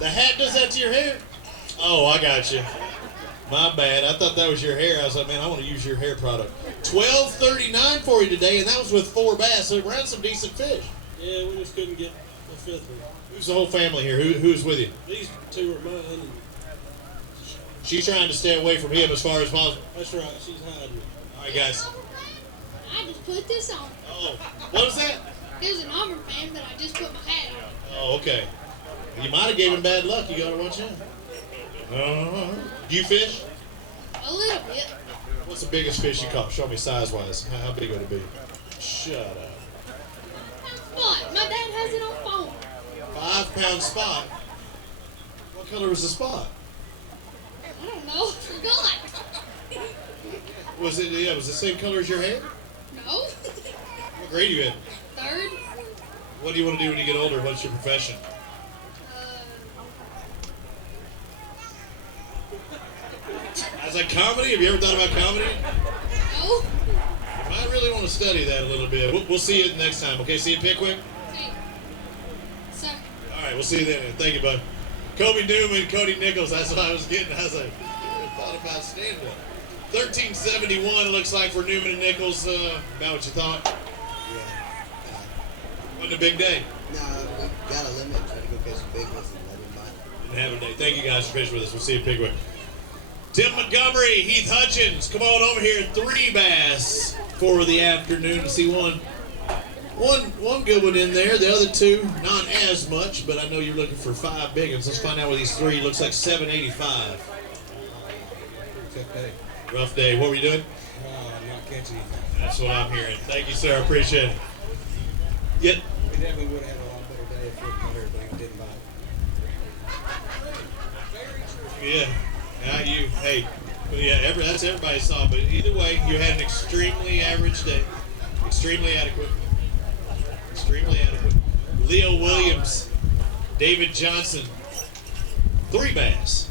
The hat does that to your hair? Oh, I got you. My bad. I thought that was your hair. I was like, man, I want to use your hair product. $12.39 for you today, and that was with 4 bass. So we're on some decent fish. Yeah, we just couldn't get the 5th one. Who's the whole family here? Who's with you? These 2 are mine. And she's trying to stay away from him as far as possible. That's right. She's hiding. All right, guys. I just put this on. Oh, what was that? There's an armor fan that I just put my hat on. Oh, okay. You might have gave him bad luck. You got to watch out. Do you fish? A little bit. What's the biggest fish you caught? Show me size-wise. How big would it be? Shut up. What? My dad has it on phone. 5-pound spot. What color was the spot? I don't know. Forgot. Was it? Yeah, was it the same color as your hair? No. What grade are you in? 3rd. What do you want to do when you get older? What's your profession? Is that comedy? Have you ever thought about comedy? No. You might really want to study that a little bit. We'll see you next time. Okay, see you, Pickwick? See you. Sir. All right, we'll see you then. Thank you, bud. Kobe Newman, Cody Nichols. That's what I was getting. I was like, I thought about standing up. 1371, it looks like, for Newman and Nichols. About what you thought? Yeah. Wasn't a big day. No, we got a limit. Try to go catch some big ones and let him bite. Didn't have a day. Thank you guys for fishing with us. We'll see you, Pickwick. Tim Montgomery, Heath Hutchins, come on over here. 3 bass for the afternoon. See one good one in there. The other 2, not as much, but I know you're looking for 5 big ones. Let's find out what these 3 looks like. 785. Tough day. Rough day. What were you doing? Not catching anything. That's what I'm hearing. Thank you, sir. I appreciate it. Yep. We definitely would have had a lot better day if we caught everything didn't bite. Yeah. Hey, that's everybody saw, but either way, you had an extremely average day. Extremely adequate. Leo Williams, David Johnson, 3 bass.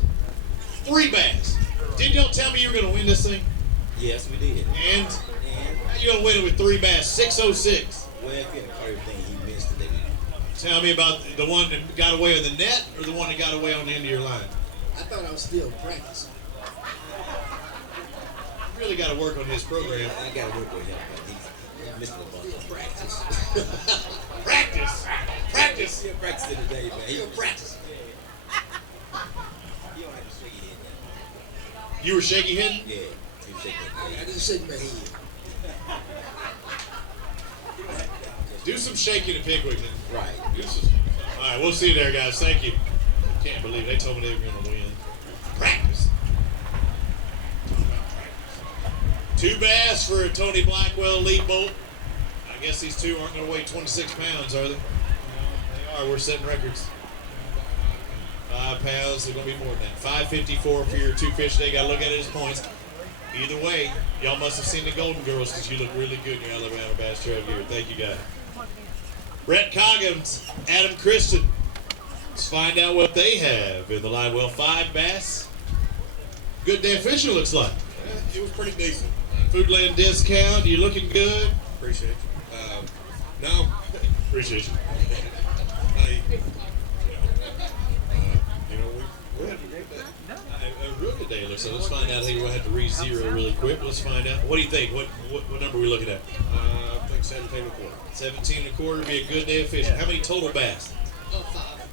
3 bass. Didn't y'all tell me you were going to win this thing? Yes, we did. And how you going to win it with 3 bass? 606. Well, if you had caught everything he missed today. Tell me about the one that got away on the net or the one that got away on the end of your line. I thought I was still practicing. You really got to work on his program. Yeah, I got to work with him, but he missed the ball. Practice. Practice. He'll practice it today, man. He'll practice. You don't have to swing it in there. You were shaky head? Yeah, he was shaking my head. I didn't shake my head. Do some shaking at Pickwick then. Right. All right, we'll see you there, guys. Thank you. Can't believe they told me they were going to win. Practice. 2 bass for Tony Blackwell, lead bolt. I guess these two aren't going to weigh 26 pounds, are they? No, they are. We're setting records. 5 pounds. They're going to be more than that. 554 for your 2 fish today. Got to look at it as points. Either way, y'all must have seen the Golden Girls because you look really good in your Alabama Bass Trail gear. Thank you, guys. Brett Coggins, Adam Christian. Let's find out what they have in the live well. 5 bass. Good day of fishing, looks like. It was pretty decent. Foodland discount. You looking good? Appreciate you. No. Appreciate you. Hey, we had a great day. A real good day, looks like. Let's find out. I think we'll have to re-zero really quick. Let's find out. What do you think? What number are we looking at? I think 17 and a quarter. 17 and a quarter would be a good day of fishing. How many total bass? 5.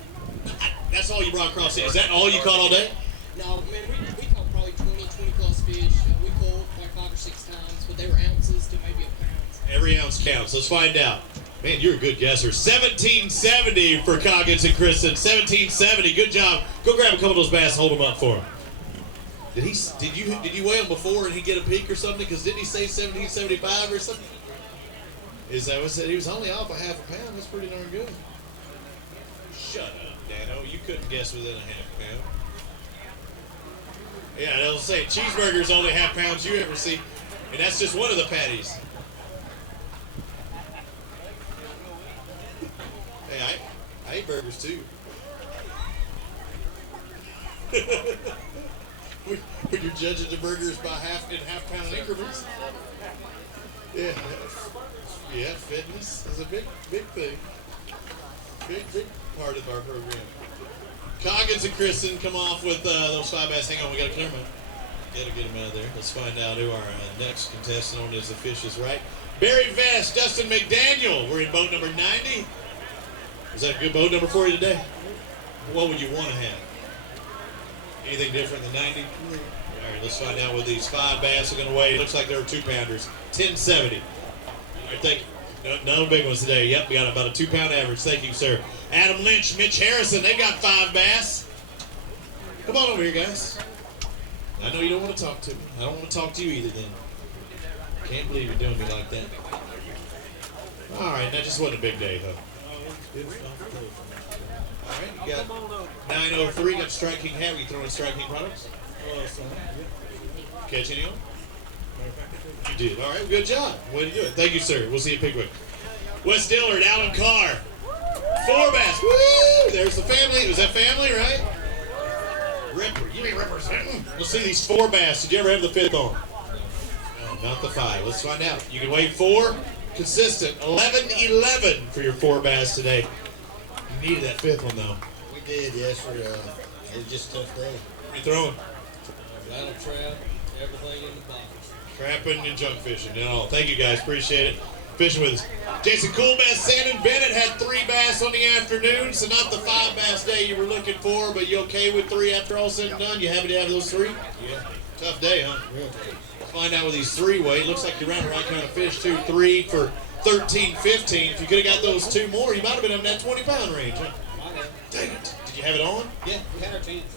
That's all you brought across the. Is that all you caught all day? No, man, we caught probably 20 plus fish. We caught like 5 or 6 times, but they were ounces to maybe a pound. Every ounce counts. Let's find out. Man, you're a good guesser. 1770 for Coggins and Kristen. 1770. Good job. Go grab a couple of those bass. Hold them up for him. Did you weigh him before and he get a peek or something? Because didn't he say 1775 or something? Is that what said? He was only off a half a pound. That's pretty darn good. Shut up, Dano. You couldn't guess within a half pound. Yeah, they'll say cheeseburger's only half pounds you ever see, and that's just one of the patties. Hey, I ate burgers too. When you're judging the burgers by half pound increments. Yeah, fitness is a big thing. Big part of our program. Coggins and Kristen come off with those 5 bass. Hang on, we got to clear them out. Gotta get them out of there. Let's find out who our next contestant on is the fish is right. Barry Vest, Dustin McDaniel. We're in boat number 90. Is that a good boat number for you today? What would you want to have? Anything different than 90? All right, let's find out what these 5 bass are going to weigh. It looks like they're 2 pounders. 1070. All right, thank you. No big ones today. Yep, we got about a 2 pound average. Thank you, sir. Adam Lynch, Mitch Harrison, they got 5 bass. Come on over here, guys. I know you don't want to talk to me. I don't want to talk to you either then. Can't believe you're doing me like that. All right, that just wasn't a big day, though. All right, you got 903, got Strike King hat. Are you throwing Strike King products? Catch anyone? You did. All right, good job. Way to do it. Thank you, sir. We'll see you at Pickwick. Wes Dillard, Alan Carr. 4 bass. Woo! There's the family. Was that family, right? Ripper. You mean representing? We'll see these 4 bass. Did you ever have the 5th on? No, not the 5. Let's find out. You can weigh 4. Consistent. 11-11 for your 4 bass today. You needed that 5th one, though. We did, yes, sir. It was just a tough day. What are you throwing? Rattle trap, everything in the box. Trapping and junk fishing and all. Thank you, guys. Appreciate it. Fishing with us. Jason Coolbass, Sandon Bennett had 3 bass on the afternoon, so not the 5 bass day you were looking for, but you okay with 3 after all said and done? You happy to have those 3? Yeah. Tough day, huh? Real tough. Find out what these 3 weigh. Looks like you're around the right kind of fish, too. 3 for 13, 15. If you could have got those 2 more, you might have been in that 20-pound range, huh? Dang it. Did you have it on? Yeah, we had our chance.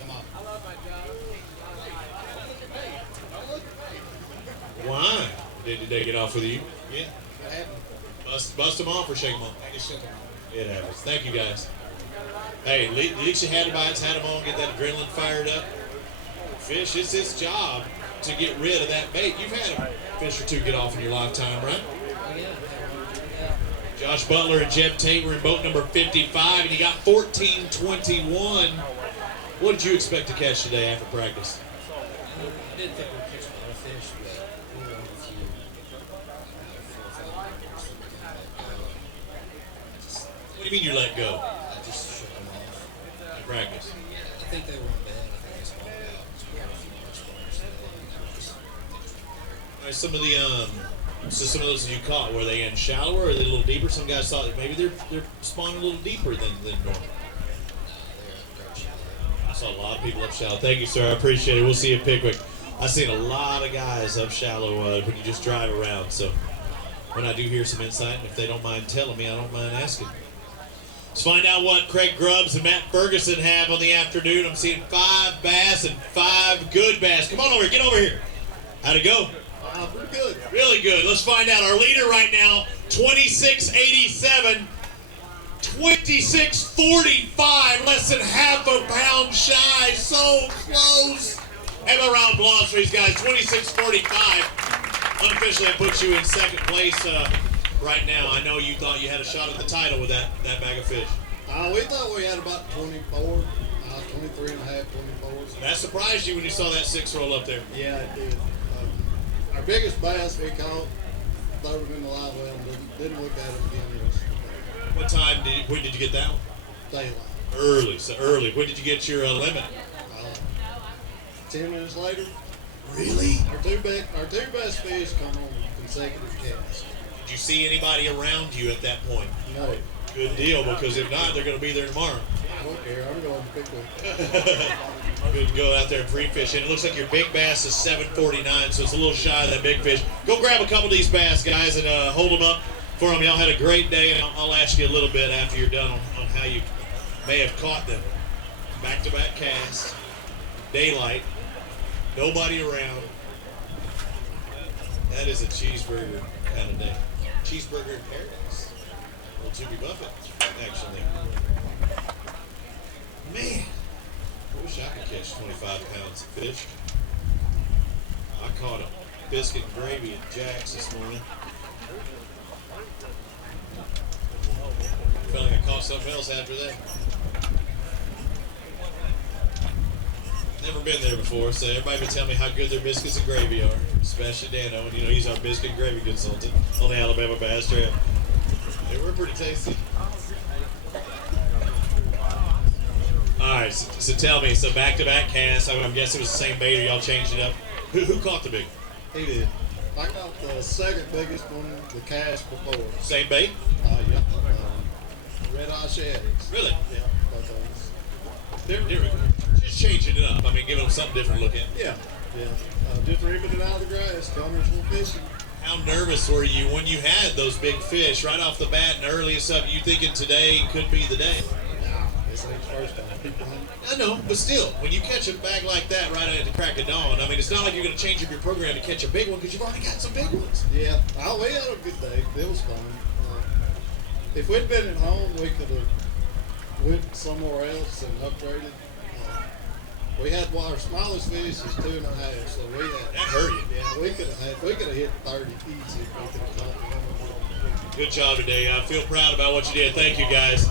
Come on. Why? Did they get off with you? Yeah. What happened? Bust them off or shake them off? I just shook them off. It happens. Thank you, guys. Hey, at least you had bites, had them on, get that adrenaline fired up. Fish, it's his job to get rid of that bait. You've had a fish or 2 get off in your lifetime, right? Oh, yeah. Josh Butler and Jeb Tate were in boat number 55, and he got 14-21. What did you expect to catch today after practice? I didn't think we'd catch a lot of fish, but we were on a few. 4 or 5 What do you mean you let go? I just shook them off. In practice? I think they were in bed. I think they spawned out. So we had a few more spoilers today. All right, some of those you caught, were they in shallower or are they a little deeper? Some guys thought that maybe they're spawning a little deeper than normal. I saw a lot of people up shallow. Thank you, sir. I appreciate it. We'll see you at Pickwick. I've seen a lot of guys up shallow when you just drive around. So when I do hear some insight, and if they don't mind telling me, I don't mind asking. Let's find out what Craig Grubbs and Matt Ferguson have on the afternoon. I'm seeing 5 bass and 5 good bass. Come on over here. Get over here. How'd it go? Pretty good. Really good. Let's find out. Our leader right now, 2687. 2645, less than half a pound shy. So close. Have a round of applause for these guys. 2645. Unofficially, I put you in second place right now. I know you thought you had a shot at the title with that bag of fish. We thought we had about 24, 23 and a half, 24. That surprised you when you saw that 6 roll up there? Yeah, it did. Our biggest bass we caught, throw it in the live well, and didn't look at it again. What time when did you get that one? Daylight. Early, so early. When did you get your limit? 10 minutes later. Really? Our two best fish come on consecutive casts. Did you see anybody around you at that point? No. Good deal, because if not, they're going to be there tomorrow. I don't care. I'm going to Pickwick. Good to go out there and pre-fish. And it looks like your big bass is 749, so it's a little shy of that big fish. Go grab a couple of these bass, guys, and hold them up for them. Y'all had a great day, and I'll ask you a little bit after you're done on how you may have caught them. Back-to-back casts, daylight, nobody around. That is a cheeseburger kind of day. Cheeseburger in paradise. Well, Jimmy Buffett, actually. Man, I wish I could catch 25 pounds of fish. I caught a biscuit and gravy at Jack's this morning. Felt like I caught something else after that. Never been there before, so everybody been telling me how good their biscuits and gravy are, especially Dano, and he's our biscuit and gravy consultant on the Alabama Bass Trail. They were pretty tasty. All right, so tell me, so back-to-back casts. I'm guessing it was the same bait, or y'all changed it up. Who caught the big? He did. I caught the second biggest one, the cast before. Same bait? Yeah. Red eye shaddies. Really? Yeah. They're just changing it up. I mean, giving them something different to look at. Yeah. Just ripping it out of the grass, Guntersville fishing. How nervous were you when you had those big fish right off the bat and early and stuff? You thinking today could be the day? This ain't the first time. People I know, but still, when you catch a bag like that right at the crack of dawn, I mean, it's not like you're going to change up your program to catch a big one because you've already got some big ones. Yeah. We had a good day. It was fun. If we'd been at home, we could have went somewhere else and upgraded. We had our smallest fish is 2.5, so we had. That hurt you. Yeah, we could have hit 30 easy if we could have caught one. Good job today. I feel proud about what you did. Thank you, guys.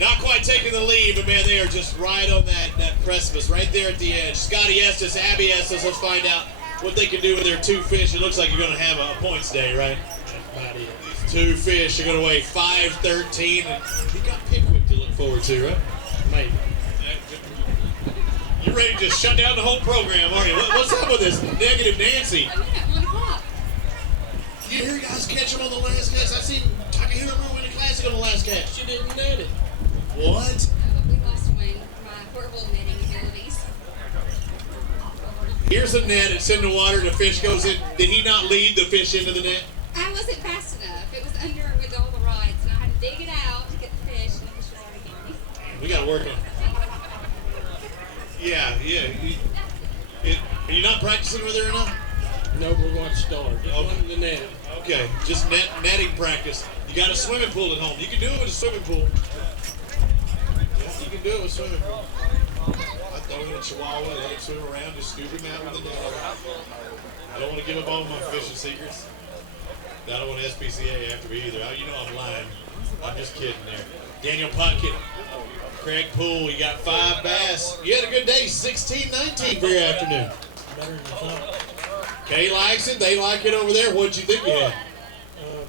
Not quite taking the lead, but man, they are just right on that precipice, right there at the edge. Scotty Estes, Abby Estes. Let's find out what they can do with their 2 fish. It looks like you're going to have a points day, right? That's about it. 2 fish are going to weigh 513, and you got Pickwick to look forward to, right? Maybe. You're ready to just shut down the whole program, aren't you? What's up with this negative Nancy? I'm at 1 o'clock. You hear guys catch them on the last cast? I've seen Takahiro win a classic on the last cast. She didn't net it. What? We lost Wayne, my horrible netting abilities. Here's a net, it's in the water, the fish goes in. Did he not lead the fish into the net? I wasn't fast enough. It was under with all the rods, and I had to dig it out to get the fish, and the fish was already getting me. We got to work on it. Yeah. Are you not practicing with her enough? No, we're going to start. Just one in the net. Okay, just netting practice. You got a swimming pool at home. You can do it with a swimming pool. Yeah, you can do it with a swimming pool. I throw in a chihuahua, let him swim around, just scoop him out with a net. I don't want to give up all my fishing secrets. I don't want SPCA after me either. You know I'm lying. I'm just kidding there. Daniel Puckett, Craig Poole, you got 5 bass. You had a good day, 16-19 for your afternoon. Better than I thought. Kay likes it. They like it over there. What'd you think you had?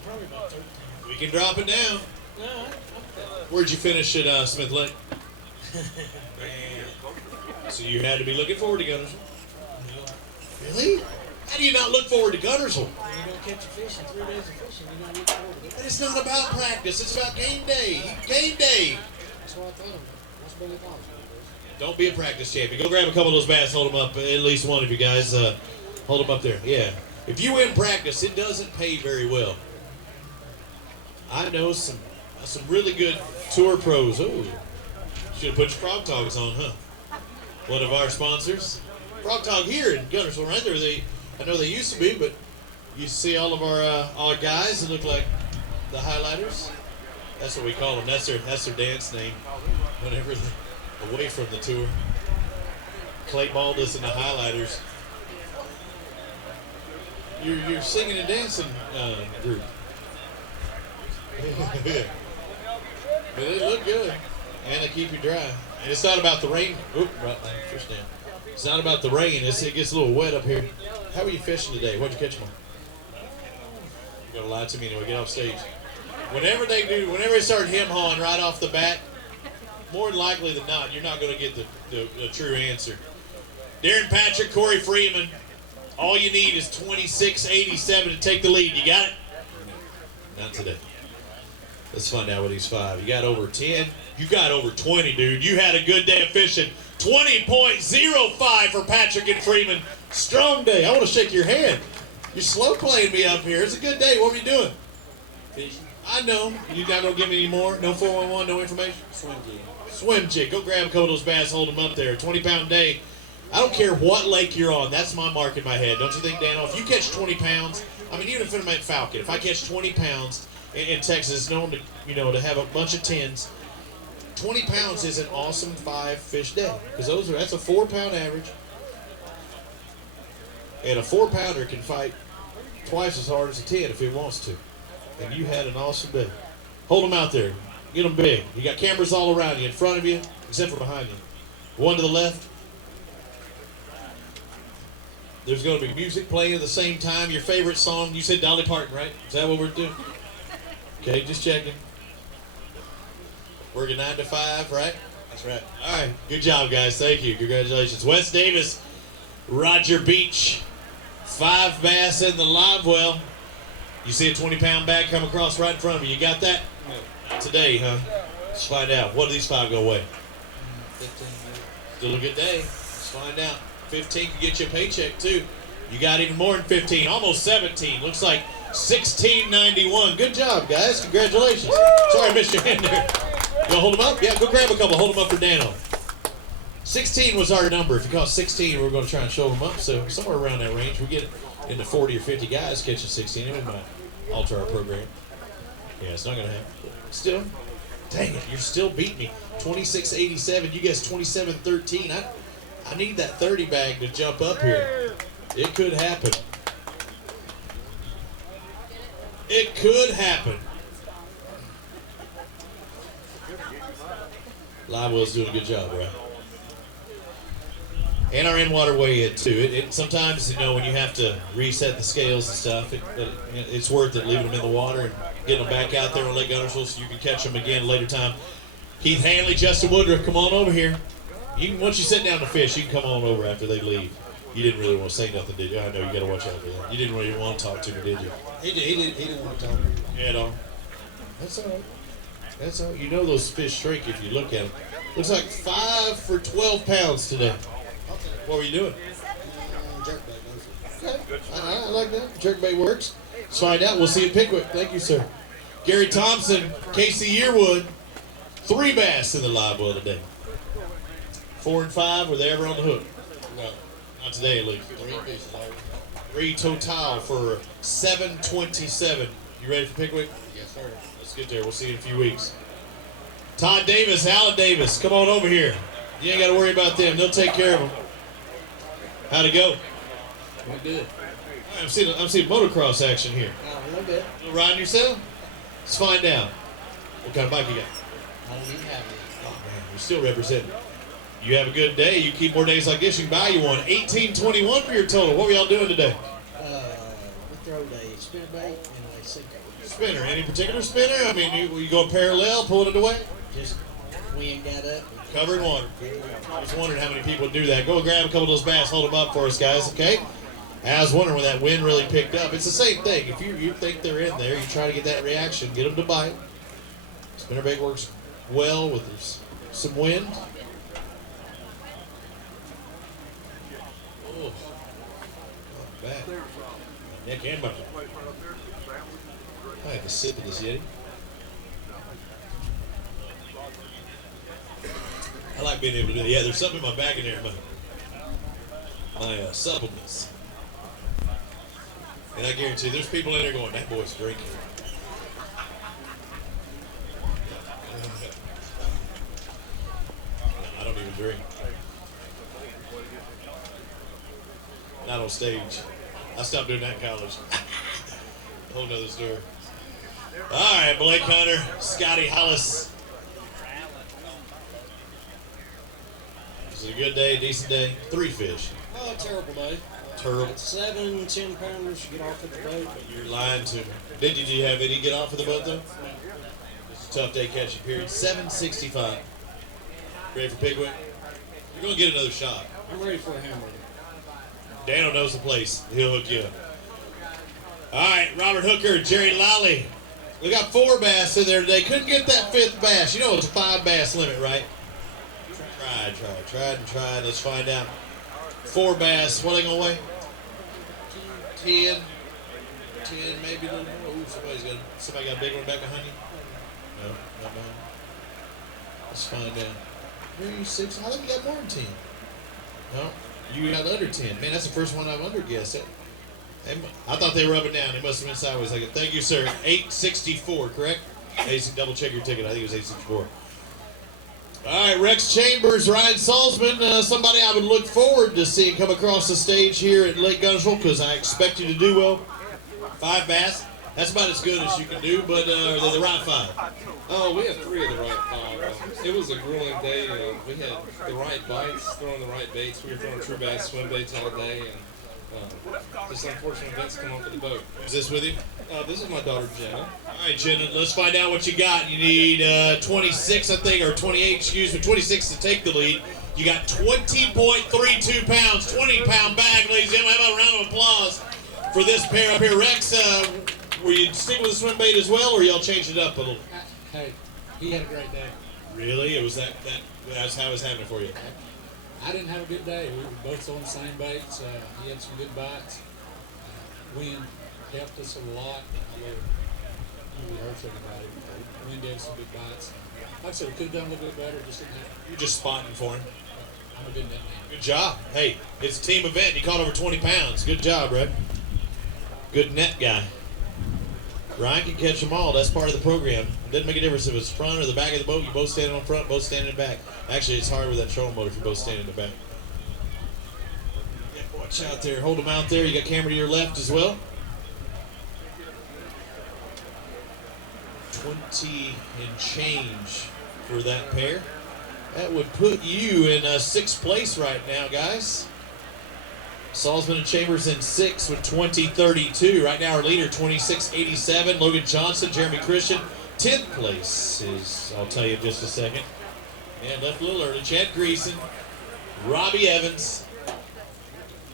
Probably about 13. We can drop it down. No, Where'd you finish at Smith Lake? So you had to be looking forward to Guntersville? No. Really? How do you not look forward to Guntersville? You're going to catch a fish in 3 days of fishing. You're going to look forward to it. But it's not about practice. It's about game day. Game day. That's what I thought of it. That's what I thought of it. Don't be a practice champion. Go grab a couple of those bass, hold them up. At least one of you guys. Hold them up there. Yeah. If you win practice, it doesn't pay very well. I know some really good tour pros. Ooh. Should have put your Frog Togs on, huh? One of our sponsors. Frog Tog here in Guntersville, right there. I know they used to be, but you see all of our guys that look like the highlighters. That's what we call them. That's their dance name. Whenever they're away from the tour. Clay Baldus and the highlighters. You're singing and dancing group. But they look good, and they keep you dry. And it's not about the rain. Oop, right there, fish down. It's not about the rain. It gets a little wet up here. How are you fishing today? What'd you catch them on? You're gonna lie to me anyway. Get off stage. Whenever they start hem-hawing right off the bat, more than likely than not, you're not gonna get the true answer. Darren Patrick, Corey Freeman. All you need is 26.87 to take the lead. You got it? Not today. Let's find out what he's 5. You got over 10. You got over 20, dude. You had a good day of fishing. 20.05 for Patrick and Freeman. Strong day. I want to shake your hand. You're slow playing me up here. It's a good day. What are you doing? Fishing. I know. You're not going to give me any more? No 411, no information? Swim jig. Swim jig. Go grab a couple of those bass, hold them up there. 20-pound day. I don't care what lake you're on. That's my mark in my head. Don't you think, Dano? If you catch 20 pounds, I mean, even if I'm at Falcon, if I catch 20 pounds in Texas, it's known to have a bunch of 10s. 20 pounds is an awesome 5-fish day because that's a 4-pound average, and a 4-pounder can fight twice as hard as a 10 if it wants to. And you had an awesome day. Hold them out there. Get them big. You got cameras all around you, in front of you, except for behind you. One to the left. There's going to be music playing at the same time. Your favorite song, you said Dolly Parton, right? Is that what we're doing? Okay, just checking. Working 9 to 5, right? That's right. All right, good job, guys. Thank you. Congratulations. Wes Davis, Roger Beach, 5 bass in the live well. You see a 20-pound bag come across right in front of you. You got that? Not today, huh? Let's find out. What do these 5 go away? 15. Still a good day. Let's find out. 15 can get you a paycheck, too. You got even more than 15. Almost 17. Looks like 16.91. Good job, guys. Congratulations. Sorry I missed your hand there. You want to hold them up? Yeah, go grab a couple. Hold them up for Dano. 16 was our number. If you caught 16, we're going to try and show them up. So somewhere around that range, we get into 40 or 50 guys catching 16. And we might alter our program. Yeah, it's not going to happen. Still, dang it, you're still beating me. 26.87. You guys 27.13. I need that 30 bag to jump up here. It could happen. It could happen. Live Well's doing a good job, right? And our in-water weigh-in, too. It sometimes, when you have to reset the scales and stuff, it's worth it leaving them in the water and getting them back out there on Lake Guntersville so you can catch them again later time. Keith Hanley, Justin Woodruff, come on over here. Once you sit down to fish, you can come on over after they leave. You didn't really want to say nothing, did you? I know you got to watch out for that. You didn't really want to talk to me, did you? He didn't want to talk to me. At all. That's all right. That's all. You know those fish shrink if you look at them. Looks like 5 for 12 pounds today. What were you doing? Jerkbait. Okay. I like that. Jerkbait works. Let's find out. We'll see you at Pickwick. Thank you, sir. Gary Thompson, Casey Yearwood, 3 bass in the live well today. 4 and 5, were they ever on the hook? No, not today at least. 3 fish. 3 total for 727. You ready for Pickwick? Yes, sir. Let's get there. We'll see you in a few weeks. Todd Davis, Alan Davis, come on over here. You ain't got to worry about them. They'll take care of them. How'd it go? Went good. I'm seeing motocross action here. A little bit. You riding yourself? Let's find out. What kind of bike you got? I don't even have it. Oh, man, you're still representing. You have a good day. You keep more days like this, you can buy you one. 1821 for your total. What were y'all doing today? We throw a spinner bait and a sinker. Spinner. Any particular spinner? I mean, you go parallel, pulling it away? Just wind got up. Covered in water. I was wondering how many people would do that. Go grab a couple of those bass, hold them up for us, guys, okay? I was wondering when that wind really picked up. It's the same thing. If you think they're in there, you try to get that reaction, get them to bite. Spinnerbait works well with some wind. Oh. Bad. Neck and bucket. I have to sip of this Yeti. I like being able to do that. Yeah, there's something in my bag in there, my supplements. And I guarantee there's people in there going, that boy's drinking. I don't even drink. Not on stage. I stopped doing that in college. Whole nother story. All right, Blake Hunter, Scotty Hollis. Is it a good day, decent day? 3 fish. Oh, terrible day. Terrible. 7 10-pounders get off at the boat. You're lying to me. Did you have any get off of the boat though? It's a tough day catching, period. 765. Ready for Pickwick? You're going to get another shot. I'm ready for a hamburger. Daniel knows the place. He'll hook you up. All right, Robert Hooker, Jerry Lally. We got 4 bass in there today. Couldn't get that 5th bass. You know it's a 5 bass limit, right? Tried. Let's find out. 4 bass. What are they going to weigh? 10, maybe a little more. Ooh, somebody got a big one back behind you? No, not behind you. Let's find out. Where are you, 6? I think you got more than 10. No, you got under 10. Man, that's the first one I've underguessed. I thought they were up and down. They must have been sideways. Like, thank you, sir. 864, correct? Double check your ticket. I think it was 864. All right, Rex Chambers, Ryan Salzman, somebody I would look forward to seeing come across the stage here at Lake Guntersville because I expect you to do well. 5 bass. That's about as good as you can do, but are they the right 5? Oh, we had 3 of the right 5. It was a grueling day. We had the right bites, throwing the right baits. We were throwing true bass swim baits all day, and just unfortunate events come off of the boat. Is this with you? This is my daughter, Jenna. All right, Jenna, let's find out what you got. You need 26, I think, or 28, excuse me, 26 to take the lead. You got 20.32 pounds, 20-pound bag, ladies and gentlemen. How about a round of applause for this pair up here? Rex, were you sticking with the swim bait as well, or y'all changed it up a little? Hey, he had a great day. Really? It was that's how it was happening for you? I didn't have a good day. We were both on the same baits. He had some good bites. Wind helped us a lot. Although it really hurts everybody. Wind gave us some good bites. Like I said, we could have done a little bit better. Just didn't have. You're just spotting for him. I'm a good net man. Good job. Hey, it's a team event. You caught over 20 pounds. Good job, Red. Good net guy. Ryan can catch them all. That's part of the program. It doesn't make a difference if it's front or the back of the boat. You both standing on front, both standing in the back. Actually, it's hard with that trolling motor if you're both standing in the back. Yeah, watch out there. Hold them out there. You got camera to your left as well. 20 and change for that pair. That would put you in 6th place right now, guys. Salzman and Chambers in 6th with 20.32. Right now our leader 26.87. Logan Johnson, Jeremy Christian. 10th place is, I'll tell you in just a second. And left a little early. Chad Greason, Robbie Evans.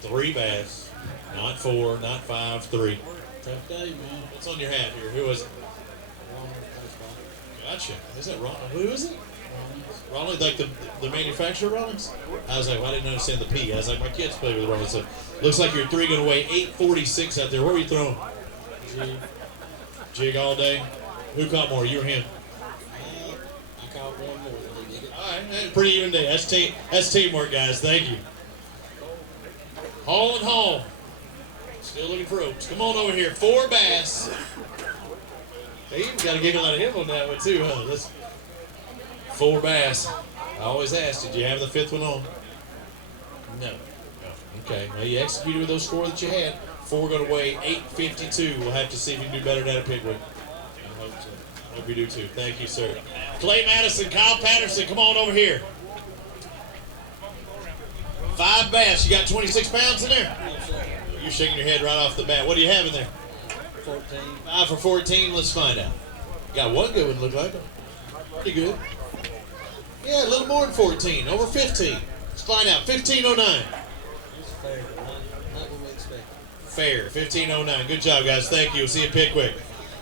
3 bass. Not 4, not 5, 3. Tough day, man. What's on your hat here? Who is it? Gotcha. Is that Ron? Who is it? Rawlings, like the manufacturer Rawlings? I was like, well, I didn't understand the P. I was like, my kids play with Rawlings. So looks like your 3 going to weigh 846 out there. What were you throwing? Jig all day. Who caught more? You or him? I caught one more than he did. All right, pretty even day. That's teamwork, guys. Thank you. Haul and haul. Still looking for ropes. Come on over here. 4 bass. They even got a giggle out of him on that one too, huh? Let's 4 bass. I always ask, did you have the 5th one on? No. Okay. Well, you executed with those 4 that you had. 4 going to weigh 852. We'll have to see if you can do better than that at Pickwick. I hope so. Hope you do too. Thank you, sir. Clay Madison, Kyle Patterson, come on over here. 5 bass. You got 26 pounds in there? You're shaking your head right off the bat. What do you have in there? 14. 5 for 14. Let's find out. Got one good one, look like. Pretty good. Yeah, a little more than 14. Over 15. Let's find out. 1509. It's fair. Not what we expected. Fair. 1509. Good job, guys. Thank you. We'll see you at Pickwick.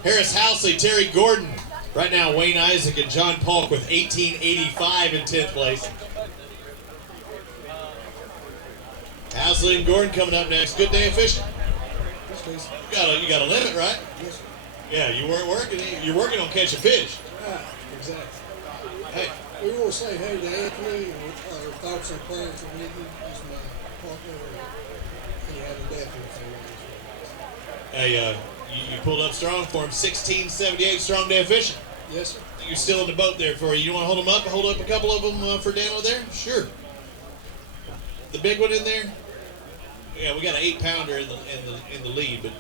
Harris Housley, Terry Gordon. Right now, Wayne Isaac and John Polk with 1885 in 10th place. Housley Slim Gordon coming up next. Good day of fishing. You got a limit, right? Yes, sir. Yeah, you weren't working. You're working on catching fish. Exactly. Hey, We want to say hey to Anthony, our thoughts and prayers are with you. He's my partner, and he had a death in the family. hey, you pulled up strong for him. 1678 strong day of fishing. Yes, sir. You're still in the boat there for you. You want to hold them up? Hold up a couple of them for Dano there? Sure. The big one in there? Yeah, we got an 8-pounder in the lead, but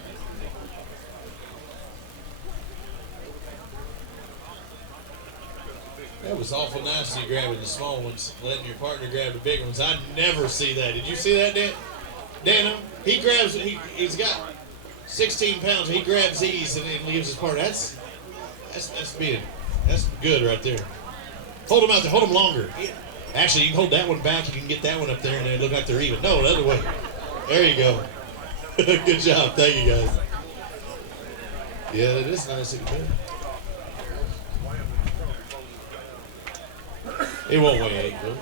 that was awful nice of you grabbing the small ones, letting your partner grab the big ones. I never see that. Did you see that, Dano? He grabs. He's got 16 pounds. He grabs these and then leaves his partner. That's good right there. Hold them out there. Hold them longer. Actually, you can hold that one back. You can get that one up there, and they look like they're even. No, the other way. There you go. Good job. Thank you, guys. Yeah, that is nice. It won't weigh 8, will it?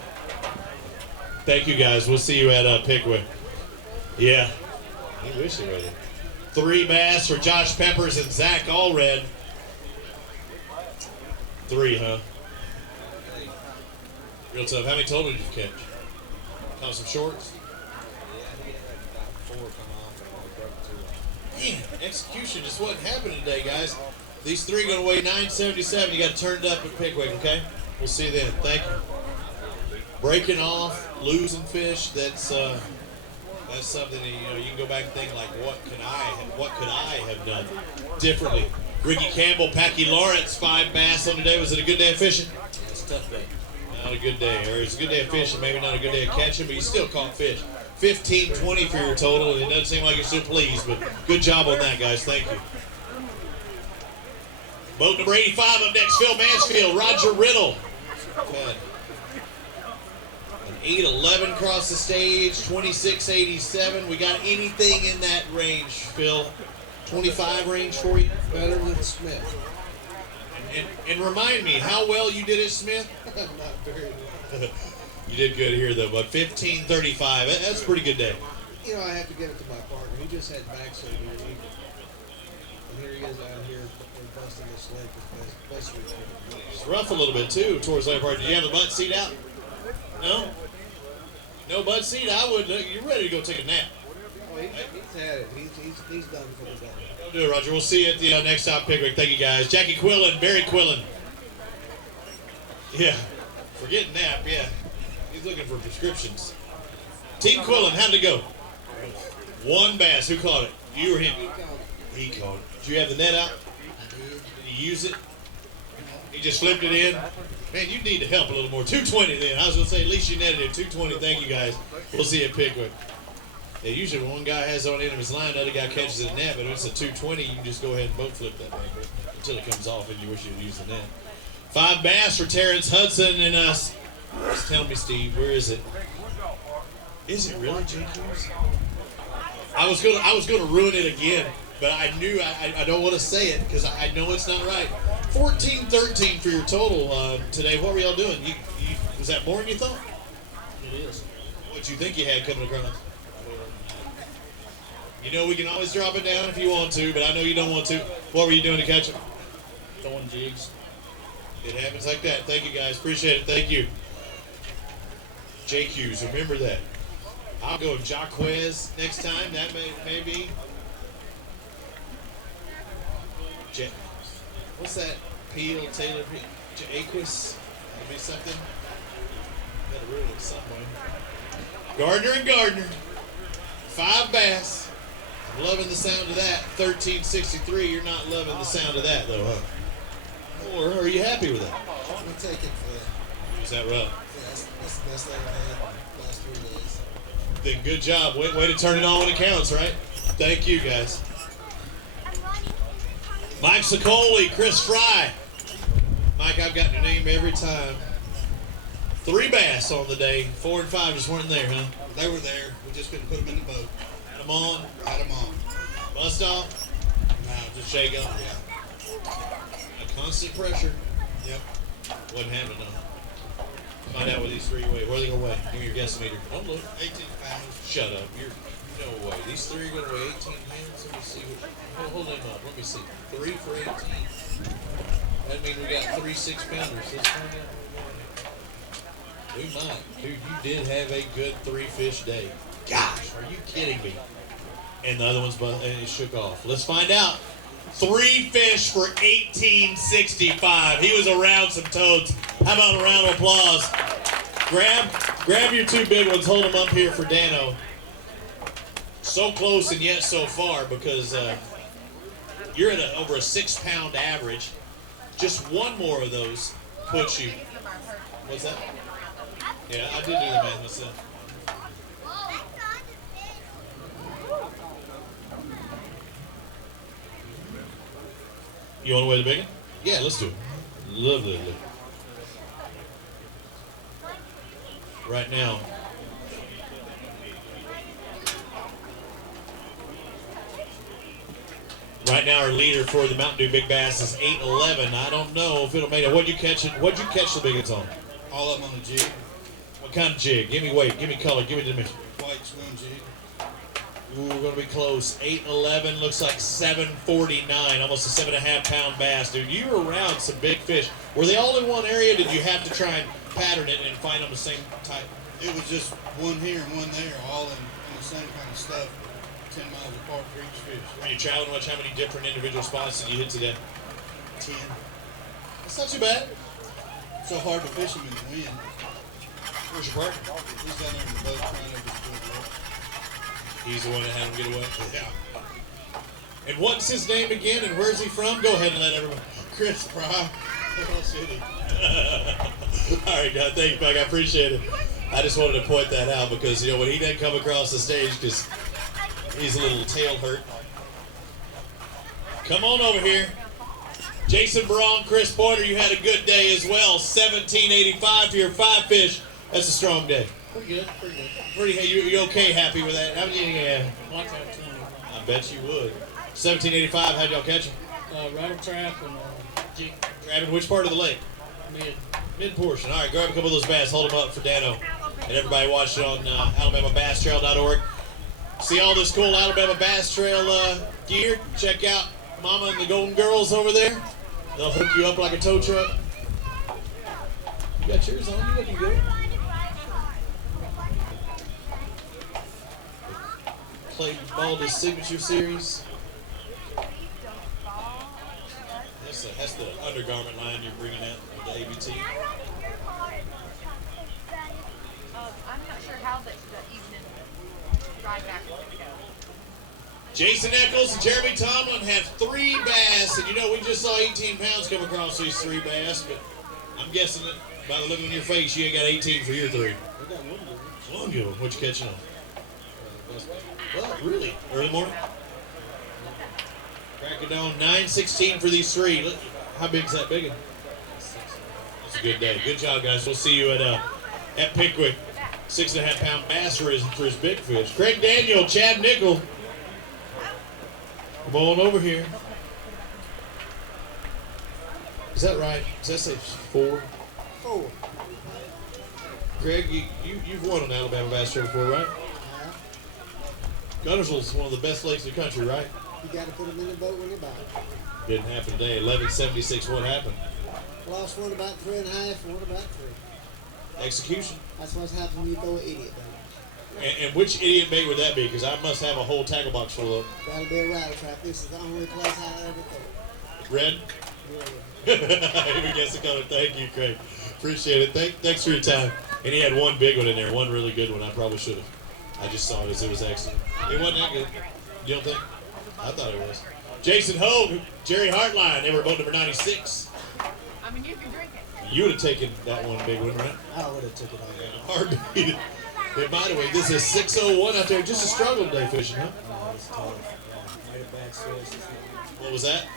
Thank you, guys. We'll see you at Pickwick. Yeah. He wish he read it. 3 bass for Josh Peppers and Zach Allred. 3, huh? Real tough. How many total did you catch? Caught some shorts? Man, execution just wasn't happening today, guys. These 3 going to weigh 977. You got to turn it up at Pickwick, okay? We'll see you then. Thank you. Breaking off, losing fish, that's something that, you can go back and think like, what could I have done differently? Ricky Campbell, Packy Lawrence, 5 bass on today. Was it a good day of fishing? It's a tough day. Not a good day. Or it's a good day of fishing, maybe not a good day of catching, but you still caught fish. 15-20 for your total. It doesn't seem like you're still pleased, but good job on that, guys. Thank you. Boat number 85 up next, Phil Mansfield, Roger Riddle. An 8-11 across the stage, 26-87. We got anything in that range, Phil? 25 range for you? Better than Smith. And remind me, how well you did at Smith? Not very well. You did good here, though, but 15-35. That's a pretty good day. You know, I have to give it to my partner. He just had back surgery. And here he is out here busting this leg. It's rough a little bit, too, towards that part. Did you have the butt seat out? No? No butt seat? I would. You're ready to go take a nap. Oh, he's had it. He's done for the day. Don't do it, Roger. We'll see you at the next stop, Pickwick. Thank you, guys. Jackie Quillen, Barry Quillen. Yeah. Forgetting nap, yeah. He's looking for prescriptions. Team Quillen, how'd it go? 1 bass. Who caught it? You or him? He caught it. Did you have the net out? Did you use it? He just flipped it in? Man, you need to help a little more. 220 then. I was going to say, at least you netted it. 220. Thank you, guys. We'll see you at Pickwick. Yeah, usually when one guy has on the end of his line, the other guy catches it in net, but if it's a 220, you can just go ahead and boat flip that thing until it comes off and you wish you'd used the net. 5 bass for Terrence Hudson and us. Just tell me, Steve, where is it? Is it really JQ's? I was gonna ruin it again, but I knew I don't want to say it because I know it's not right. 14-13 for your total today. What were y'all doing? Was that more than you thought? It is. What'd you think you had coming across? You know we can always drop it down if you want to, but I know you don't want to. What were you doing to catch it? Throwing jigs. It happens like that. Thank you, guys. Appreciate it. Thank you. JQs, remember that. I'll go Jaquez next time. That may be. What's that? Peel, Taylor, Aquis? Maybe something. Gotta ruin it somewhere. Gardner and Gardner. 5 bass. I'm loving the sound of that. 1363. You're not loving the sound of that, though, huh? Or are you happy with that? We'll take it for that. Is that rough? Yeah, that's the best thing I've had the last 3 days. Then good job. Way to turn it on when it counts, right? Thank you, guys. Mike Sicoli, Chris Fry. Mike, I've got your name every time. 3 bass on the day. 4 and 5 just weren't there, huh? They were there. We just couldn't put them in the boat. Had them on? Had them on. Bust off? No, Just shake up? Yeah. A constant pressure? Yep. Wasn't happening, though. Find out what these three weigh. What are they gonna weigh? Give me your guesstimator. Oh look, 18 pounds. shut up. You're no way. These three are gonna weigh 18 pounds. Let me see. Hold them up. Let me see. 3 for 18. That means we got 3 6-pounders. Let's find out. We might. Dude, you did have a good 3-fish day. Gosh, are you kidding me? And the other one's it shook off. Let's find out. 3 fish for 1865. He was around some toads. How about a round of applause? Grab your 2 big ones. Hold them up here for Dano. So close and yet so far because you're at over a 6-pound average. Just one more of those puts you. What's that? Yeah, I did do the math myself. You want to weigh the big one? Yeah, let's do it. Lovely. Right now. Right now, our leader for the Mountain Dew Big Bass is 811. I don't know if it'll make it. What'd you catch the big ones on? All of them on a jig. What kind of jig? Give me weight. Give me color. Give me dimension. White swim jig. Ooh, we're gonna be close. 811 looks like 749, almost a 7.5-pound bass, dude. You were around some big fish. Were they all in one area? Did you have to try and pattern it and find them the same type? It was just one here and one there, all in the same kind of stuff, 10 miles apart for each fish. Were you traveling much? How many different individual spots did you hit today? 10. That's not too bad. So hard to fish them in the wind. Where's your partner? He's down there in the boat trying to get. He's the one that had him get away? Yeah. And what's his name again, and where's he from? Go ahead and let everyone. Chris Fry, Pearl City. All right, God, thank you, Buck. I appreciate it. I just wanted to point that out because, when he didn't come across the stage, because he's a little tail hurt. Come on over here. Jason Braun, Chris Porter, you had a good day as well. 1785 for your 5 fish. That's a strong day. Pretty good. You okay, happy with that? How many did you have? Like that 20. I bet you would. 1785, how'd y'all catch him? Rattle trap and jig. Grabbing which part of the lake? Mid portion. All right, grab a couple of those bass, hold them up for Dano. And everybody watch it on AlabamaBassTrail.org. See all this cool Alabama Bass Trail gear? Check out Mama and the Golden Girls over there. They'll hook you up like a tow truck. You got yours on? You looking good. Clayton Balda's Signature Series. That's the undergarment line you're bringing out with the ABT. I'm not sure how the evening ride back is going to go. Jason Eccles and Jeremy Tomlin have 3 bass, and we just saw 18 pounds come across these 3 bass, but I'm guessing that by the look on your face, you ain't got 18 for your 3. We got one good. One good one. What you catching on? Well, really? Early morning? Crack it down. 9:16 for these 3. Look, how big's that big one? That's a good day. Good job, guys. We'll see you at Pickwick. 6.5-pound bass for his big fish. Craig Daniel, Chad Nickel. Come on over here. Is that right? Does that say 4? 4. Greg, you've won on Alabama Bass Trail before, right? Guntersville's one of the best lakes in the country, right? You got to put them in the boat when you buy it. Didn't happen today. 1176. What happened? Lost one about 3.5, one about 3. Execution. That's what's happened when you throw an idiot bait. And which idiot bait would that be? Because I must have a whole tackle box full of. That'll be a rattle trap. This is the only place I ever throw. Red? Even guess the color. Thank you, Craig. Appreciate it. Thanks for your time. And he had one big one in there, one really good one. I probably should have. I just saw it as it was excellent. It wasn't that good. You don't think? I thought it was. Jason Hogue, Jerry Hartline. They were boat number 96. I mean, you can drink it. You would have taken that one big one, right? I would have took it all. Hard to beat it. And by the way, this is 6:01 out there. Just a struggle today fishing, huh? No, it's tough. Yeah, made a bad choice. What was that?